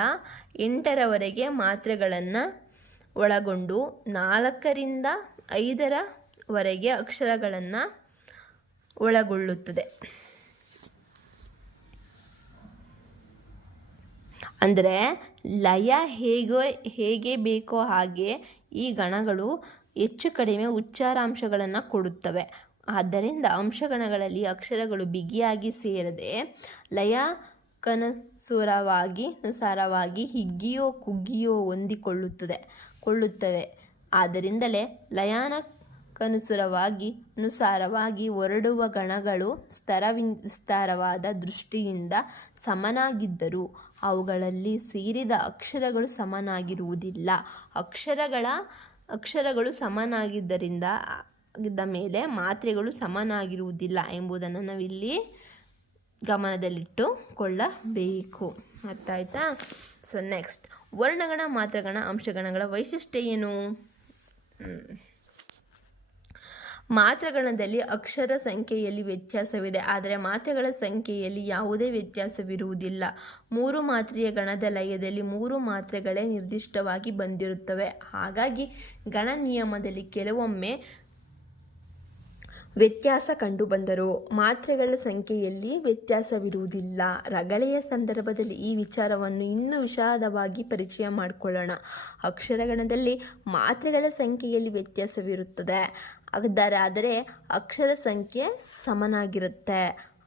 8ರವರೆಗೆ ಮಾತ್ರೆಗಳನ್ನು ಒಳಗೊಂಡು 4ರಿಂದ 5ರವರೆಗೆ ಅಕ್ಷರಗಳನ್ನು ಒಳಗೊಳ್ಳುತ್ತದೆ. ಅಂದರೆ ಲಯ ಹೇಗೆ ಬೇಕೋ ಹಾಗೆ ಈ ಗಣಗಳು ಹೆಚ್ಚು ಕಡಿಮೆ ಉಚ್ಚಾರಾಂಶಗಳನ್ನು ಕೊಡುತ್ತವೆ. ಆದ್ದರಿಂದ ಅಂಶಗಣಗಳಲ್ಲಿ ಅಕ್ಷರಗಳು ಬಿಗಿಯಾಗಿ ಸೇರದೆ ನುಸಾರವಾಗಿ ಹಿಗ್ಗಿಯೋ ಕುಗ್ಗಿಯೋ ಕೊಳ್ಳುತ್ತವೆ. ಆದ್ದರಿಂದಲೇ ನುಸಾರವಾಗಿ ಹೊರಡುವ ಗಣಗಳು ವಿಸ್ತಾರವಾದ ದೃಷ್ಟಿಯಿಂದ ಸಮನಾಗಿದ್ದರೂ ಅವುಗಳಲ್ಲಿ ಸೇರಿದ ಅಕ್ಷರಗಳು ಸಮನಾಗಿರುವುದಿಲ್ಲ. ಅಕ್ಷರಗಳು ಸಮನಾಗಿದ್ದರಿಂದ ಮೇಲೆ ಮಾತ್ರೆಗಳು ಸಮನಾಗಿರುವುದಿಲ್ಲ ಎಂಬುದನ್ನು ನಾವಿಲ್ಲಿ ಗಮನದಲ್ಲಿಟ್ಟುಕೊಳ್ಳಬೇಕು. ಅರ್ಥ ಆಯ್ತಾ? ಸೊ ನೆಕ್ಸ್ಟ್, ವರ್ಣಗಣ, ಮಾತ್ರಗಣ, ಅಂಶಗಣಗಳ ವೈಶಿಷ್ಟ್ಯ ಏನು? ಮಾತ್ರಗಣದಲ್ಲಿ ಅಕ್ಷರ ಸಂಖ್ಯೆಯಲ್ಲಿ ವ್ಯತ್ಯಾಸವಿದೆ, ಆದರೆ ಮಾತ್ರೆಗಳ ಸಂಖ್ಯೆಯಲ್ಲಿ ಯಾವುದೇ ವ್ಯತ್ಯಾಸವಿರುವುದಿಲ್ಲ. 3 ಮಾತ್ರೆಯ ಗಣದ ಲಯದಲ್ಲಿ 3 ಮಾತ್ರೆಗಳೇ ನಿರ್ದಿಷ್ಟವಾಗಿ ಬಂದಿರುತ್ತವೆ. ಹಾಗಾಗಿ ಗಣ ನಿಯಮದಲ್ಲಿ ಕೆಲವೊಮ್ಮೆ ವ್ಯತ್ಯಾಸ ಕಂಡುಬಂದರೂ ಮಾತ್ರೆಗಳ ಸಂಖ್ಯೆಯಲ್ಲಿ ವ್ಯತ್ಯಾಸವಿರುವುದಿಲ್ಲ. ರಗಳೆಯ ಸಂದರ್ಭದಲ್ಲಿ ಈ ವಿಚಾರವನ್ನು ಇನ್ನೂ ವಿಶದವಾಗಿ ಪರಿಚಯ ಮಾಡಿಕೊಳ್ಳೋಣ. ಅಕ್ಷರಗಣದಲ್ಲಿ ಮಾತ್ರೆಗಳ ಸಂಖ್ಯೆಯಲ್ಲಿ ವ್ಯತ್ಯಾಸವಿರುತ್ತದೆ, ಆದರೆ ಅಕ್ಷರ ಸಂಖ್ಯೆ ಸಮನಾಗಿರುತ್ತೆ.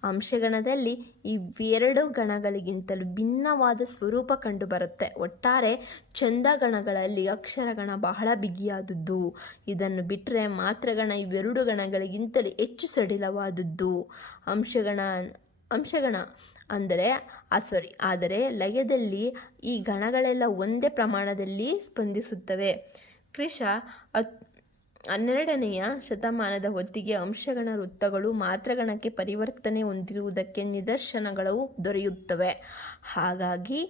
ಅಂಶಗಣದಲ್ಲಿ ಇವೆರಡು ಗಣಗಳಿಗಿಂತಲೂ ಭಿನ್ನವಾದ ಸ್ವರೂಪ ಕಂಡುಬರುತ್ತೆ. ಒಟ್ಟಾರೆ ಛಂದಗಣಗಳಲ್ಲಿ ಅಕ್ಷರಗಣ ಬಹಳ ಬಿಗಿಯಾದದ್ದು. ಇದನ್ನು ಬಿಟ್ಟರೆ ಮಾತ್ರಗಣ ಇವೆರಡು ಗಣಗಳಿಗಿಂತಲೂ ಹೆಚ್ಚು ಸಡಿಲವಾದದ್ದು. ಅಂಶಗಣ ಆದರೆ ಲಯದಲ್ಲಿ ಈ ಗಣಗಳೆಲ್ಲ ಒಂದೇ ಪ್ರಮಾಣದಲ್ಲಿ ಸ್ಪಂದಿಸುತ್ತವೆ. ಕ್ರಿಶ 12ನೆಯ ಶತಮಾನದ ಹೊತ್ತಿಗೆ ಅಂಶಗಣ ವೃತ್ತಗಳು ಮಾತ್ರಗಣಕ್ಕೆ ಪರಿವರ್ತನೆ ಹೊಂದಿರುವುದಕ್ಕೆ ನಿದರ್ಶನಗಳು ದೊರೆಯುತ್ತವೆ. ಹಾಗಾಗಿ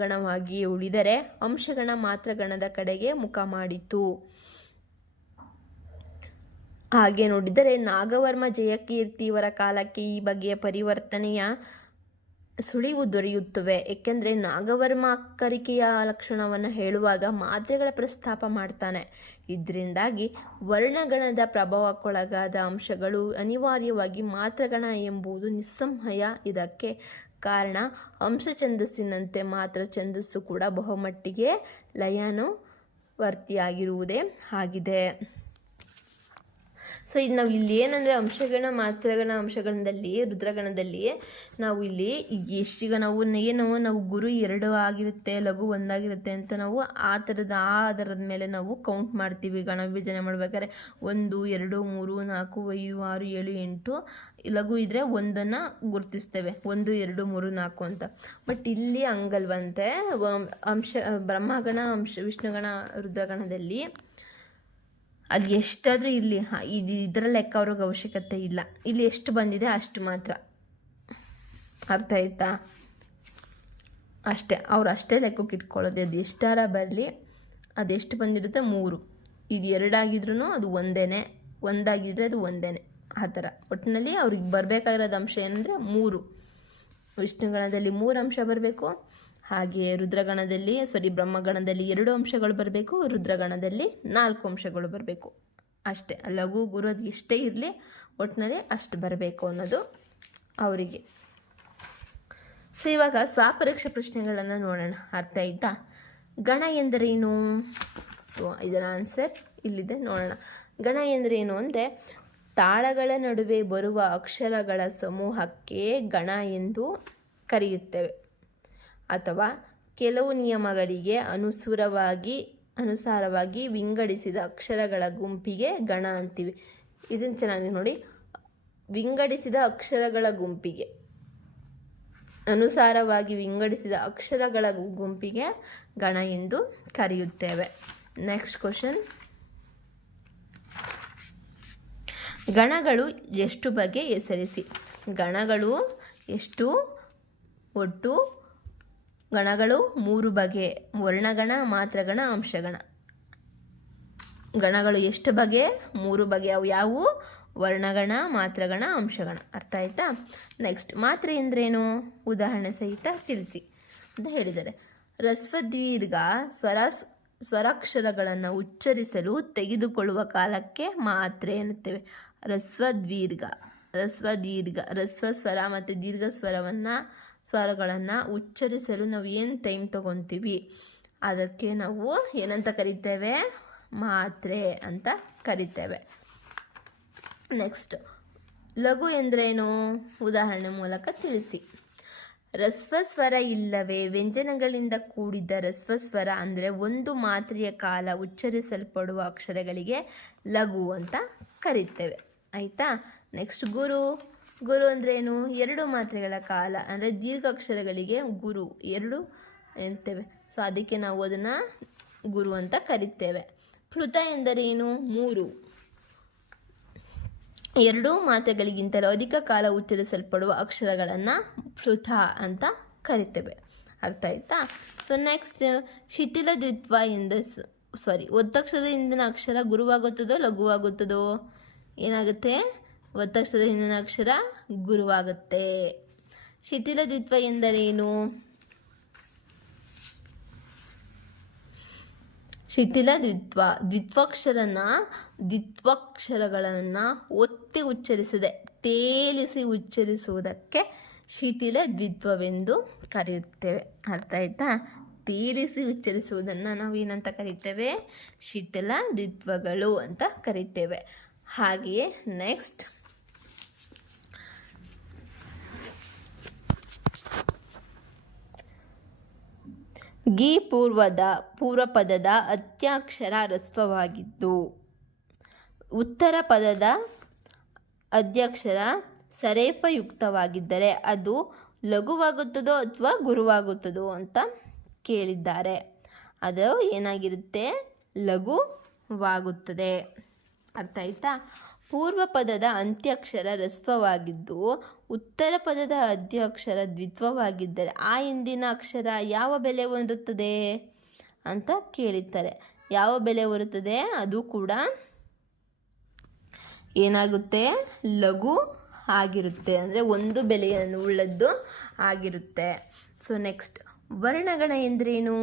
ವರ್ಣಗಣವಾಗಿಯೇ ಉಳಿದರೆ ಅಂಶಗಣ ಮಾತ್ರಗಣದ ಕಡೆಗೆ ಮುಖ ಮಾಡಿತು. ಹಾಗೆ ನೋಡಿದರೆ ನಾಗವರ್ಮ ಜಯಕೀರ್ತಿ ಇವರ ಕಾಲಕ್ಕೆ ಈ ಬಗೆಯ ಪರಿವರ್ತನೆಯ ಸುಳಿವು ದೊರೆಯುತ್ತವೆ. ಏಕೆಂದರೆ ನಾಗವರ್ಮ ಅಕ್ಕರಿಕೆಯ ಲಕ್ಷಣವನ್ನು ಹೇಳುವಾಗ ಮಾತ್ರೆಗಳ ಪ್ರಸ್ತಾಪ ಮಾಡ್ತಾನೆ. ಇದರಿಂದಾಗಿ ವರ್ಣಗಣದ ಪ್ರಭಾವಕ್ಕೊಳಗಾದ ಅಂಶಗಳು ಅನಿವಾರ್ಯವಾಗಿ ಮಾತ್ರಗಣ ಎಂಬುದು ನಿಸ್ಸಂಶಯ. ಇದಕ್ಕೆ ಕಾರಣ ಅಂಶ ಛಂದಸ್ಸಿನಂತೆ ಮಾತ್ರ ಛಂದಸ್ಸು ಕೂಡ ಬಹುಮಟ್ಟಿಗೆ ಲಯಾನುವರ್ತಿಯಾಗಿರುವುದೇ ಆಗಿದೆ. ಸೊ ಇದು ನಾವು ಇಲ್ಲಿ ಏನಂದರೆ ಅಂಶಗಣ, ಮಾತ್ರಗಣ, ಅಂಶಗಣದಲ್ಲಿ, ರುದ್ರಗಣದಲ್ಲಿ ನಾವು ಇಲ್ಲಿ ಎಷ್ಟೀಗ ನಾವು ಗುರು 2 ಆಗಿರುತ್ತೆ, ಲಘು 1 ಆಗಿರುತ್ತೆ ಅಂತ ನಾವು ಆಧಾರದ ಮೇಲೆ ನಾವು ಕೌಂಟ್ ಮಾಡ್ತೀವಿ. ಗಣ ವಿಭಜನೆ ಮಾಡ್ಬೇಕಾದ್ರೆ 1, 2, 3, 4, 5, 6, 7, 8 ಲಘು ಇದ್ದರೆ 1 ಗುರುತಿಸ್ತೇವೆ, 1, 2, 3, 4 ಅಂತ. ಬಟ್ ಇಲ್ಲಿ ಹಂಗಲ್ವಂತೆ. ಬ್ರಹ್ಮಗಣ, ವಿಷ್ಣುಗಣ, ರುದ್ರಗಣದಲ್ಲಿ ಅದು ಎಷ್ಟಾದರೂ ಇಲ್ಲಿ ಇದರ ಲೆಕ್ಕ ಅವ್ರಿಗೆ ಅವಶ್ಯಕತೆ ಇಲ್ಲ. ಇಲ್ಲಿ ಎಷ್ಟು ಬಂದಿದೆ ಅಷ್ಟು ಮಾತ್ರ. ಅರ್ಥ ಆಯ್ತಾ? ಅವ್ರು ಅಷ್ಟೇ ಲೆಕ್ಕಕ್ಕೆ ಇಟ್ಕೊಳ್ಳೋದು. ಅದು ಎಷ್ಟಾರ ಬರಲಿ, ಅದೆಷ್ಟು ಬಂದಿರುತ್ತೆ 3. ಇದು 2 ಆಗಿದ್ರೂ ಅದು ಒಂದೇನೆ, 1 ಆಗಿದ್ರೆ ಅದು ಒಂದೇನೆ. ಆ ಥರ ಒಟ್ಟಿನಲ್ಲಿ ಅವ್ರಿಗೆ ಬರಬೇಕಾಗಿರೋದು ಅಂಶ ಏನಂದರೆ 3. ವಿಷ್ಣುಗಣದಲ್ಲಿ 3 ಅಂಶ ಬರಬೇಕು. ಹಾಗೆ ಬ್ರಹ್ಮಗಣದಲ್ಲಿ 2 ಅಂಶಗಳು ಬರಬೇಕು. ರುದ್ರಗಣದಲ್ಲಿ 4 ಅಂಶಗಳು ಬರಬೇಕು. ಅಷ್ಟೇ. ಲಘು ಗುರು ಅದು ಎಷ್ಟೇ ಇರಲಿ, ಒಟ್ಟಿನಲ್ಲಿ ಅಷ್ಟು ಬರಬೇಕು ಅನ್ನೋದು ಅವರಿಗೆ. ಸೊ ಇವಾಗ ಸ್ವಪರೀಕ್ಷೆ ಪ್ರಶ್ನೆಗಳನ್ನು ನೋಡೋಣ. ಅರ್ಥ ಆಯ್ತಾ? ಗಣ ಎಂದರೇನು? ಸೊ ಇದರ ಆನ್ಸರ್ ಇಲ್ಲಿದೆ, ನೋಡೋಣ. ಗಣ ಎಂದರೇನು ಅಂದರೆ ತಾಳಗಳ ನಡುವೆ ಬರುವ ಅಕ್ಷರಗಳ ಸಮೂಹಕ್ಕೆ ಗಣ ಎಂದು ಕರೆಯುತ್ತೇವೆ. ಅಥವಾ ಕೆಲವು ನಿಯಮಗಳಿಗೆ ಅನುಸಾರವಾಗಿ ವಿಂಗಡಿಸಿದ ಅಕ್ಷರಗಳ ಗುಂಪಿಗೆ ಗಣ ಅಂತೀವಿ. ಇದನ್ನು ಚೆನ್ನಾಗಿ ನೋಡಿ. ವಿಂಗಡಿಸಿದ ಅಕ್ಷರಗಳ ಗುಂಪಿಗೆ, ಅನುಸಾರವಾಗಿ ವಿಂಗಡಿಸಿದ ಅಕ್ಷರಗಳ ಗುಂಪಿಗೆ ಗಣ ಎಂದು ಕರೆಯುತ್ತೇವೆ. Next question. ಗಣಗಳು ಎಷ್ಟು ಬಗೆ ಹೆಸರಿಸಿ? ಗಣಗಳು ಎಷ್ಟು? ಒಟ್ಟು ಗಣಗಳು 3 ಬಗೆ: ವರ್ಣಗಣ, ಮಾತ್ರಗಣ, ಅಂಶಗಣ. ಗಣಗಳು ಎಷ್ಟು ಬಗೆ? 3 ಬಗೆ. ಅವು ಯಾವುವು? ವರ್ಣಗಣ, ಮಾತ್ರಗಣ, ಅಂಶಗಣ. ಅರ್ಥ ಆಯ್ತಾ? ನೆಕ್ಸ್ಟ್, ಮಾತ್ರೆ ಎಂದ್ರೇನು? ಉದಾಹರಣೆ ಸಹಿತ ತಿಳಿಸಿ ಅಂತ ಹೇಳಿದ್ದಾರೆ. ರಸ್ವದೀರ್ಘ ಸ್ವರಾಕ್ಷರಗಳನ್ನು ಉಚ್ಚರಿಸಲು ತೆಗೆದುಕೊಳ್ಳುವ ಕಾಲಕ್ಕೆ ಮಾತ್ರೆ ಎನ್ನುತ್ತೇವೆ. ರಸ್ವ ಸ್ವರ ಮತ್ತು ದೀರ್ಘ ಸ್ವರಗಳನ್ನು ಉಚ್ಚರಿಸಲು ನಾವು ಏನು ಟೈಮ್ ತೊಗೊತೀವಿ ಅದಕ್ಕೆ ನಾವು ಏನಂತ ಕರಿತೇವೆ? ಮಾತ್ರೆ ಅಂತ ಕರಿತೇವೆ. ನೆಕ್ಸ್ಟ್, ಲಘು ಎಂದರೇನು? ಉದಾಹರಣೆ ಮೂಲಕ ತಿಳಿಸಿ. ರಸ್ವಸ್ವರ ಇಲ್ಲವೇ ವ್ಯಂಜನಗಳಿಂದ ಕೂಡಿದ ರಸ್ವಸ್ವರ ಅಂದರೆ 1 ಮಾತ್ರೆಯ ಕಾಲ ಉಚ್ಚರಿಸಲ್ಪಡುವ ಅಕ್ಷರಗಳಿಗೆ ಲಘು ಅಂತ ಕರಿತೇವೆ. ಆಯಿತಾ? ನೆಕ್ಸ್ಟ್, ಗುರು ಅಂದ್ರೇನು? 2 ಮಾತ್ರೆಗಳ ಕಾಲ, ಅಂದರೆ ದೀರ್ಘಾಕ್ಷರಗಳಿಗೆ ಗುರು 2 ಎನ್ನುತ್ತೇವೆ. ಸೊ ಅದಕ್ಕೆ ನಾವು ಅದನ್ನು ಗುರು ಅಂತ ಕರಿತೇವೆ. ಪ್ಲುತ ಎಂದರೇನು? 3 2 ಮಾತ್ರೆಗಳಿಗಿಂತಲೂ ಅಧಿಕ ಕಾಲ ಉಚ್ಚರಿಸಲ್ಪಡುವ ಅಕ್ಷರಗಳನ್ನು ಪ್ಲುತ ಅಂತ ಕರಿತೇವೆ. ಅರ್ಥ ಆಯ್ತಾ? ಸೊ ನೆಕ್ಸ್ಟ್, ಶಿಥಿಲ ದ್ವಿತ್ವ ಒತ್ತಕ್ಷರದ ಹಿಂದಿನ ಅಕ್ಷರ ಗುರುವಾಗುತ್ತದೋ ಲಘುವಾಗುತ್ತದೋ? ಏನಾಗುತ್ತೆ? ಒತ್ತಕ್ಷರದ ಹಿಂದಿನ ಅಕ್ಷರ ಗುರುವಾಗುತ್ತೆ. ಶಿಥಿಲ ದ್ವಿತ್ವ ಎಂದರೇನು? ಶಿಥಿಲ ದ್ವಿತ್ವಕ್ಷರಗಳನ್ನು ಒತ್ತಿ ಉಚ್ಚರಿಸದೆ ತೇಲಿಸಿ ಉಚ್ಚರಿಸುವುದಕ್ಕೆ ಶಿಥಿಲ ದ್ವಿತ್ವವೆಂದು ಕರೆಯುತ್ತೇವೆ. ಅರ್ಥ ಆಯ್ತಾ? ತೇಲಿಸಿ ಉಚ್ಚರಿಸುವುದನ್ನು ನಾವು ಏನಂತ ಕರಿತೇವೆ? ಶಿಥಿಲ ದ್ವಿತ್ವಗಳು ಅಂತ ಕರಿತೇವೆ. ಹಾಗೆಯೇ ನೆಕ್ಸ್ಟ್, ಗಿ ಪೂರ್ವಪದದ ಅಂತ್ಯಾಕ್ಷರ ಹ್ರಸ್ವವಾಗಿದ್ದು ಉತ್ತರ ಪದದ ಅಂತ್ಯಾಕ್ಷರ ಸರೇಫಯುಕ್ತವಾಗಿದ್ದರೆ ಅದು ಲಘುವಾಗುತ್ತದೋ ಅಥವಾ ಗುರುವಾಗುತ್ತದೋ ಅಂತ ಕೇಳಿದ್ದಾರೆ. ಅದು ಏನಾಗಿರುತ್ತೆ? ಲಘುವಾಗುತ್ತದೆ. ಅರ್ಥ ಆಯ್ತಾ? ಪೂರ್ವ ಪದದ ಅಂತ್ಯಾಕ್ಷರ ಹ್ರಸ್ವವಾಗಿದ್ದು ಉತ್ತರ ಪದದ ಅಂತ್ಯಾಕ್ಷರ ದ್ವಿತ್ವವಾಗಿದ್ದರೆ ಆ ಹಿಂದಿನ ಅಕ್ಷರ ಯಾವ ಬೆಲೆ ಹೊಂದುತ್ತದೆ ಅಂತ ಕೇಳಿದ್ದಾರೆ. ಯಾವ ಬೆಲೆ ಹೊರುತ್ತದೆ? ಅದು ಕೂಡ ಏನಾಗುತ್ತೆ? ಲಘು ಆಗಿರುತ್ತೆ, ಅಂದರೆ ಒಂದು ಬೆಲೆಯನ್ನು ಉಳ್ಳದ್ದು ಆಗಿರುತ್ತೆ. ಸೊ ನೆಕ್ಸ್ಟ್, ವರ್ಣಗಣ ಎಂದರೇನು?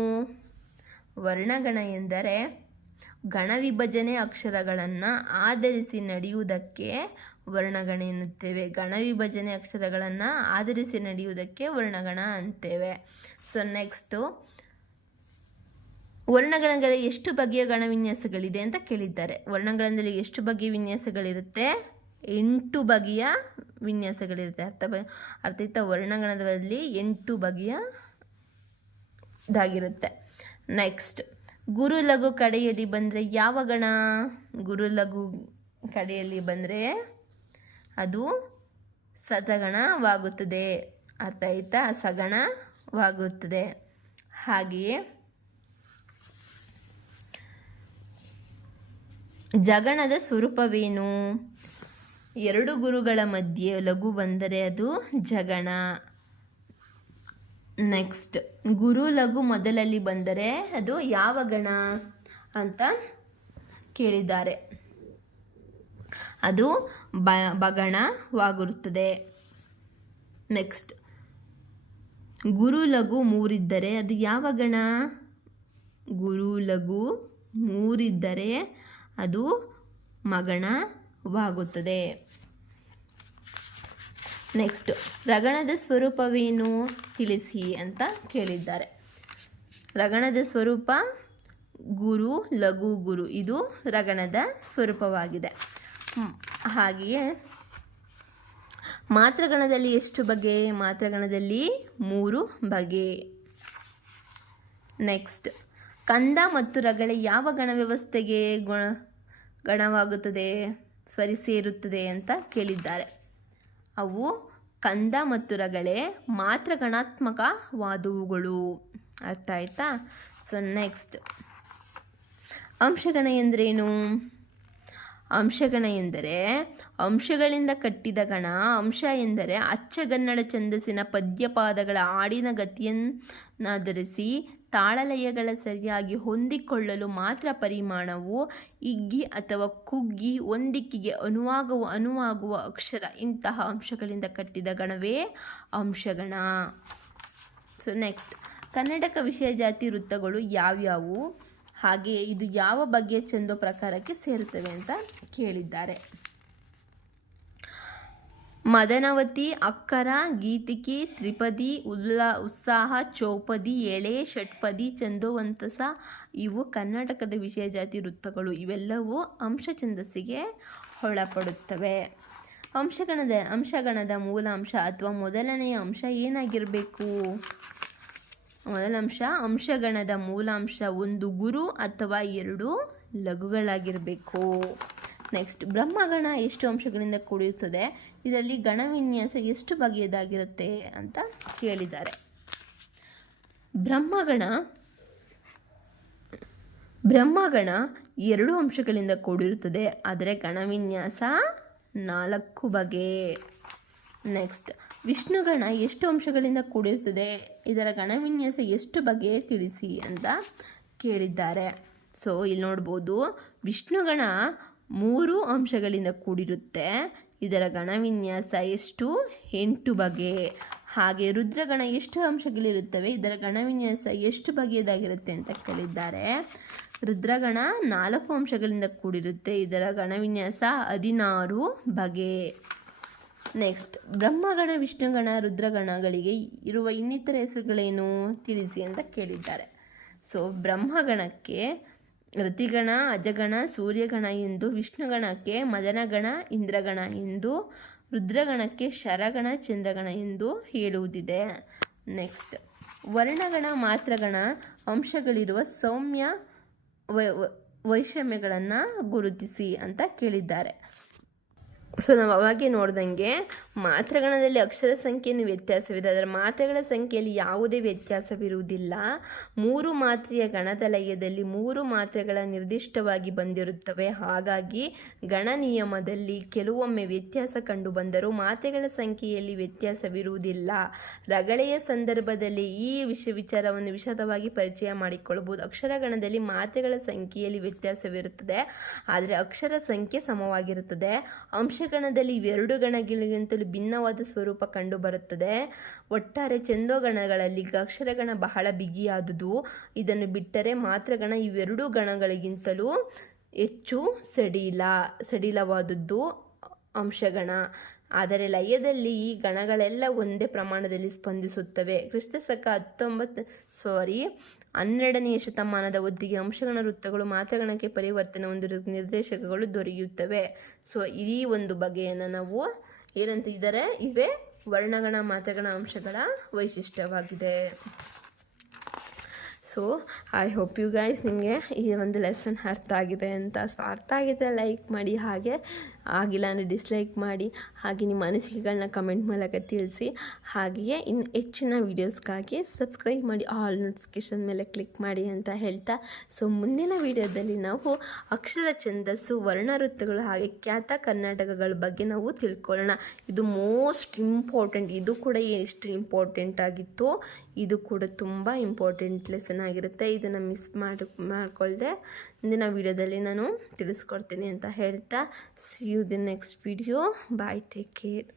ವರ್ಣಗಣ ಎಂದರೆ ಗಣ ವಿಭಜನೆ ಅಕ್ಷರಗಳನ್ನು ಆಧರಿಸಿ ನಡೆಯುವುದಕ್ಕೆ ವರ್ಣಗಣ ಎನ್ನುತ್ತೇವೆ. ಗಣ ವಿಭಜನೆ ಅಕ್ಷರಗಳನ್ನು ಆಧರಿಸಿ ನಡೆಯುವುದಕ್ಕೆ ವರ್ಣಗಣ ಅಂತೇವೆ. ಸೊ ನೆಕ್ಸ್ಟು, ವರ್ಣಗಣಗಳ ಎಷ್ಟು ಬಗೆಯ ಗಣವಿನ್ಯಾಸಗಳಿದೆ ಅಂತ ಕೇಳಿದ್ದಾರೆ. ವರ್ಣಗಣದಲ್ಲಿ ಎಷ್ಟು ಬಗೆಯ ವಿನ್ಯಾಸಗಳಿರುತ್ತೆ? 8 ಬಗೆಯ ವಿನ್ಯಾಸಗಳಿರುತ್ತೆ. ಅರ್ಥ ಆಯ್ತಾ? ವರ್ಣಗಣದಲ್ಲಿ 8 ಬಗೆಯದಾಗಿರುತ್ತೆ. ನೆಕ್ಸ್ಟ್, ಗುರು ಲಘು ಕಡೆಯಲ್ಲಿ ಬಂದರೆ ಯಾವ ಗಣ? ಗುರು ಲಘು ಕಡೆಯಲ್ಲಿ ಬಂದರೆ ಅದು ಸತಗಣವಾಗುತ್ತದೆ. ಅರ್ಥ ಆಯ್ತಾ? ಸಗಣವಾಗುತ್ತದೆ. ಹಾಗೆಯೇ ಜಗಣದ ಸ್ವರೂಪವೇನು? 2 ಗುರುಗಳ ಮಧ್ಯೆ ಲಘು ಬಂದರೆ ಅದು ಜಗಣ. ನೆಕ್ಸ್ಟ್, ಗುರು ಲಘು ಮೊದಲಲ್ಲಿ ಬಂದರೆ ಅದು ಯಾವ ಗಣ ಅಂತ ಕೇಳಿದ್ದಾರೆ. ಅದು ಬಗಣವಾಗಿರುತ್ತದೆ. ನೆಕ್ಸ್ಟ್, ಗುರು ಲಘು 3 ಇದ್ದರೆ ಅದು ಯಾವ ಗಣ? ಗುರು ಲಘು 3 ಇದ್ದರೆ ಅದು ಮಗಣವಾಗುತ್ತದೆ. ನೆಕ್ಸ್ಟ್, ರಗಣದ ಸ್ವರೂಪವೇನು ತಿಳಿಸಿ ಅಂತ ಕೇಳಿದ್ದಾರೆ. ರಗಣದ ಸ್ವರೂಪ ಗುರು ಲಘು ಗುರು, ಇದು ರಗಣದ ಸ್ವರೂಪವಾಗಿದೆ. ಹಾಗೆಯೇ ಮಾತ್ರಗಣದಲ್ಲಿ ಎಷ್ಟು ಬಗೆ? ಮಾತ್ರಗಣದಲ್ಲಿ 3 ಬಗೆ. ನೆಕ್ಸ್ಟ್, ಕಂದ ಮತ್ತು ರಗಳೆ ಯಾವ ಗಣ ವ್ಯವಸ್ಥೆಗೆ ಗಣವಾಗುತ್ತದೆ, ಸೇರುತ್ತದೆ ಅಂತ ಕೇಳಿದ್ದಾರೆ. ಅವು ಕಂದ ಮತ್ತು ರಗಳೆ ಮಾತ್ರ ಗಣಾತ್ಮಕವಾದವುಗಳು. ಅರ್ಥ ಆಯ್ತಾ? ಸೊ ನೆಕ್ಸ್ಟ್, ಅಂಶಗಣ ಎಂದರೇನು? ಅಂಶಗಣ ಎಂದರೆ ಅಂಶಗಳಿಂದ ಕಟ್ಟಿದ ಗಣ. ಅಂಶ ಎಂದರೆ ಅಚ್ಚಗನ್ನಡ ಛಂದಸ್ಸಿನ ಪದ್ಯಪಾದಗಳ ಆಡಿನ ಗತಿಯನ್ನಾಧರಿಸಿ ತಾಳಲಯಗಳ ಸರಿಯಾಗಿ ಹೊಂದಿಕೊಳ್ಳಲು ಮಾತ್ರ ಪರಿಮಾಣವು ಇಗ್ಗಿ ಅಥವಾ ಕುಗ್ಗಿ ಒಂದಿಕ್ಕಿಗೆ ಅನುವಾಗುವ ಅಕ್ಷರ. ಇಂತಹ ಅಂಶಗಳಿಂದ ಕಟ್ಟಿದ ಗಣವೇ ಅಂಶಗಣ. ಸೊ ನೆಕ್ಸ್ಟ್, ಕನ್ನಡಕ ವಿಷಯ ಜಾತಿ ವೃತ್ತಗಳು ಯಾವ್ಯಾವು? ಹಾಗೆಯೇ ಇದು ಯಾವ ಬಗೆಯ ಛಂದೋ ಪ್ರಕಾರಕ್ಕೆ ಸೇರುತ್ತವೆ ಅಂತ ಕೇಳಿದ್ದಾರೆ. ಮದನವತಿ, ಅಕ್ಕರ, ಗೀತಿಕಿ, ತ್ರಿಪದಿ, ಉತ್ಸಾಹ, ಚೌಪದಿ, ಎಳೆ, ಷಟ್ಪದಿ, ಛಂದೋವಂತಸ ಇವು ಕರ್ನಾಟಕದ ವಿಷಯ ಜಾತಿ ವೃತ್ತಗಳು. ಇವೆಲ್ಲವೂ ಅಂಶ ಛಂದಸ್ಸಿಗೆ ಒಳಪಡುತ್ತವೆ. ಅಂಶಗಣದ ಮೂಲಾಂಶ ಅಥವಾ ಮೊದಲನೆಯ ಅಂಶ ಏನಾಗಿರಬೇಕು? ಅಂಶಗಣದ ಮೂಲಾಂಶ 1 ಗುರು ಅಥವಾ 2 ಲಘುಗಳಾಗಿರಬೇಕು. ನೆಕ್ಸ್ಟ್ ಬ್ರಹ್ಮಗಣ ಎಷ್ಟು ಅಂಶಗಳಿಂದ ಕೂಡಿರುತ್ತದೆ, ಇದರಲ್ಲಿ ಗಣವಿನ್ಯಾಸ ಎಷ್ಟು ಬಗೆಯದಾಗಿರುತ್ತೆ ಅಂತ ಕೇಳಿದ್ದಾರೆ. ಬ್ರಹ್ಮಗಣ 2 ಅಂಶಗಳಿಂದ ಕೂಡಿರುತ್ತದೆ, ಆದರೆ ಗಣವಿನ್ಯಾಸ 4 ಬಗೆ. ನೆಕ್ಸ್ಟ್ ವಿಷ್ಣುಗಣ ಎಷ್ಟು ಅಂಶಗಳಿಂದ ಕೂಡಿರುತ್ತದೆ, ಇದರ ಗಣವಿನ್ಯಾಸ ಎಷ್ಟು ಬಗೆ ತಿಳಿಸಿ ಅಂತ ಕೇಳಿದ್ದಾರೆ. ಸೊ ಇಲ್ಲಿ ನೋಡ್ಬೋದು, ವಿಷ್ಣುಗಣ 3 ಅಂಶಗಳಿಂದ ಕೂಡಿರುತ್ತೆ, ಇದರ ಗಣವಿನ್ಯಾಸ ಎಷ್ಟು 8 ಬಗೆ. ಹಾಗೆ ರುದ್ರಗಣ ಎಷ್ಟು ಅಂಶಗಳಿರುತ್ತವೆ, ಇದರ ಗಣವಿನ್ಯಾಸ ಎಷ್ಟು ಬಗೆಯದಾಗಿರುತ್ತೆ ಅಂತ ಕೇಳಿದ್ದಾರೆ. ರುದ್ರಗಣ 4 ಅಂಶಗಳಿಂದ ಕೂಡಿರುತ್ತೆ, ಇದರ ಗಣವಿನ್ಯಾಸ 16 ಬಗೆ. ನೆಕ್ಸ್ಟ್ ಬ್ರಹ್ಮಗಣ, ವಿಷ್ಣುಗಣ, ರುದ್ರಗಣಗಳಿಗೆ ಇರುವ ಇನ್ನಿತರ ಹೆಸರುಗಳೇನು ತಿಳಿಸಿ ಅಂತ ಕೇಳಿದ್ದಾರೆ. ಸೊ ಬ್ರಹ್ಮಗಣಕ್ಕೆ ರತಿಗಣ, ಅಜಗಣ, ಸೂರ್ಯಗಣ ಎಂದು, ವಿಷ್ಣುಗಣಕ್ಕೆ ಮದನಗಣ, ಇಂದ್ರಗಣ ಎಂದು, ರುದ್ರಗಣಕ್ಕೆ ಶರಗಣ, ಚಂದ್ರಗಣ ಎಂದು ಹೇಳುವುದಿದೆ. ನೆಕ್ಸ್ಟ್ ವರ್ಣಗಣ, ಮಾತ್ರಗಣ ಅಂಶಗಳಿರುವ ಸೌಮ್ಯ ವೈಷಮ್ಯಗಳನ್ನು ಗುರುತಿಸಿ ಅಂತ ಕೇಳಿದ್ದಾರೆ. ಸೊ ನಾವು ಅವಾಗೆ ನೋಡ್ದಂಗೆ ಮಾತ್ರೆಗಣದಲ್ಲಿ ಅಕ್ಷರ ಸಂಖ್ಯೆಯನ್ನು ವ್ಯತ್ಯಾಸವಿದೆ, ಅದರ ಮಾತ್ರೆಗಳ ಸಂಖ್ಯೆಯಲ್ಲಿ ಯಾವುದೇ ವ್ಯತ್ಯಾಸವಿರುವುದಿಲ್ಲ. 3 ಮಾತ್ರೆಯ ಗಣದ ಲಯದಲ್ಲಿ 3 ಮಾತ್ರೆಗಳ ನಿರ್ದಿಷ್ಟವಾಗಿ ಬಂದಿರುತ್ತವೆ. ಹಾಗಾಗಿ ಗಣ ನಿಯಮದಲ್ಲಿ ಕೆಲವೊಮ್ಮೆ ವ್ಯತ್ಯಾಸ ಕಂಡು ಬಂದರೂ ಮಾತ್ರೆಗಳ ಸಂಖ್ಯೆಯಲ್ಲಿ ವ್ಯತ್ಯಾಸವಿರುವುದಿಲ್ಲ. ರಗಳೆಯ ಸಂದರ್ಭದಲ್ಲಿ ಈ ವಿಚಾರವನ್ನು ವಿಶದವಾಗಿ ಪರಿಚಯ ಮಾಡಿಕೊಳ್ಳಬಹುದು. ಅಕ್ಷರಗಣದಲ್ಲಿ ಮಾತ್ರೆಗಳ ಸಂಖ್ಯೆಯಲ್ಲಿ ವ್ಯತ್ಯಾಸವಿರುತ್ತದೆ, ಆದರೆ ಅಕ್ಷರ ಸಂಖ್ಯೆ ಸಮವಾಗಿರುತ್ತದೆ. ಅಂಶಗಣದಲ್ಲಿ ಇವೆರಡು ಗಣಗಳಿಗಿಂತಲೂ ಭಿನ್ನವಾದ ಸ್ವರೂಪ ಕಂಡುಬರುತ್ತದೆ. ಒಟ್ಟಾರೆ ಛಂದೋಗಣಗಳಲ್ಲಿ ಅಕ್ಷರಗಣ ಬಹಳ ಬಿಗಿಯಾದುದು. ಇದನ್ನು ಬಿಟ್ಟರೆ ಮಾತ್ರಗಣ ಇವೆರಡು ಗಣಗಳಿಗಿಂತಲೂ ಹೆಚ್ಚು ಸಡಿಲವಾದದ್ದು ಅಂಶಗಣ. ಆದರೆ ಲಯದಲ್ಲಿ ಈ ಗಣಗಳೆಲ್ಲ ಒಂದೇ ಪ್ರಮಾಣದಲ್ಲಿ ಸ್ಪಂದಿಸುತ್ತವೆ. ಕ್ರಿಸ್ತಶಕ 12ನೇ ಶತಮಾನದ ಹೊತ್ತಿಗೆ ಅಂಶಗಣ ವೃತ್ತಗಳು ಮಾತ್ರಗಣಕ್ಕೆ ಪರಿವರ್ತನೆ ಹೊಂದಿರುವ ನಿರ್ದೇಶಕಗಳು ದೊರೆಯುತ್ತವೆ. ಸೊ ಈ ಒಂದು ಬಗೆಯನ್ನು ನಾವು ಏನಂತ ಇದ್ದಾರೆ, ಇವೇ ವರ್ಣಗಣ ಮಾತ್ರಗಣ ಅಂಶಗಳ ವೈಶಿಷ್ಟ್ಯವಾಗಿದೆ. So I hope you guys ನಿಮಗೆ ಈ ಒಂದು ಲೆಸನ್ ಅರ್ಥ ಆಗಿದೆ ಅಂತ. ಸೊ ಅರ್ಥ ಆಗಿದ್ದರೆ ಲೈಕ್ ಮಾಡಿ, ಹಾಗೆ ಆಗಿಲ್ಲ ಅಂದರೆ ಡಿಸ್ಲೈಕ್ ಮಾಡಿ, ಹಾಗೆ ನಿಮ್ಮ ಅನಿಸಿಕೆಗಳನ್ನ ಕಮೆಂಟ್ ಮೂಲಕ ತಿಳಿಸಿ. ಹಾಗೆಯೇ ಇನ್ನು ಹೆಚ್ಚಿನ ವೀಡಿಯೋಸ್ಗಾಗಿ ಸಬ್ಸ್ಕ್ರೈಬ್ ಮಾಡಿ, ಆಲ್ ನೋಟಿಫಿಕೇಷನ್ ಮೇಲೆ ಕ್ಲಿಕ್ ಮಾಡಿ ಅಂತ ಹೇಳ್ತಾ, ಸೊ ಮುಂದಿನ ವಿಡಿಯೋದಲ್ಲಿ ನಾವು ಅಕ್ಷರ ಛಂದಸ್ಸು, ವರ್ಣವೃತ್ತಗಳು ಹಾಗೆ ಖ್ಯಾತ ಕರ್ನಾಟಕಗಳ ಬಗ್ಗೆ ನಾವು ತಿಳ್ಕೊಳ್ಳೋಣ. ಇದು ಮೋಸ್ಟ್ ಇಂಪಾರ್ಟೆಂಟ್. ಇದು ಕೂಡ ಎಷ್ಟು ಇಂಪಾರ್ಟೆಂಟ್ ಆಗಿತ್ತು, ಇದು ಕೂಡ ತುಂಬ ಇಂಪಾರ್ಟೆಂಟ್ ಲೆಸನ್ ಆಗಿರುತ್ತೆ. ಇದನ್ನು ಮಿಸ್ ಮಾಡಿಕೊಳ್ಳದೆ ಮುಂದಿನ ವಿಡಿಯೋದಲ್ಲಿ ನಾನು ತಿಳಿಸ್ಕೊಡ್ತೀನಿ ಅಂತ ಹೇಳ್ತಾ, see you the next video. Bye, take care.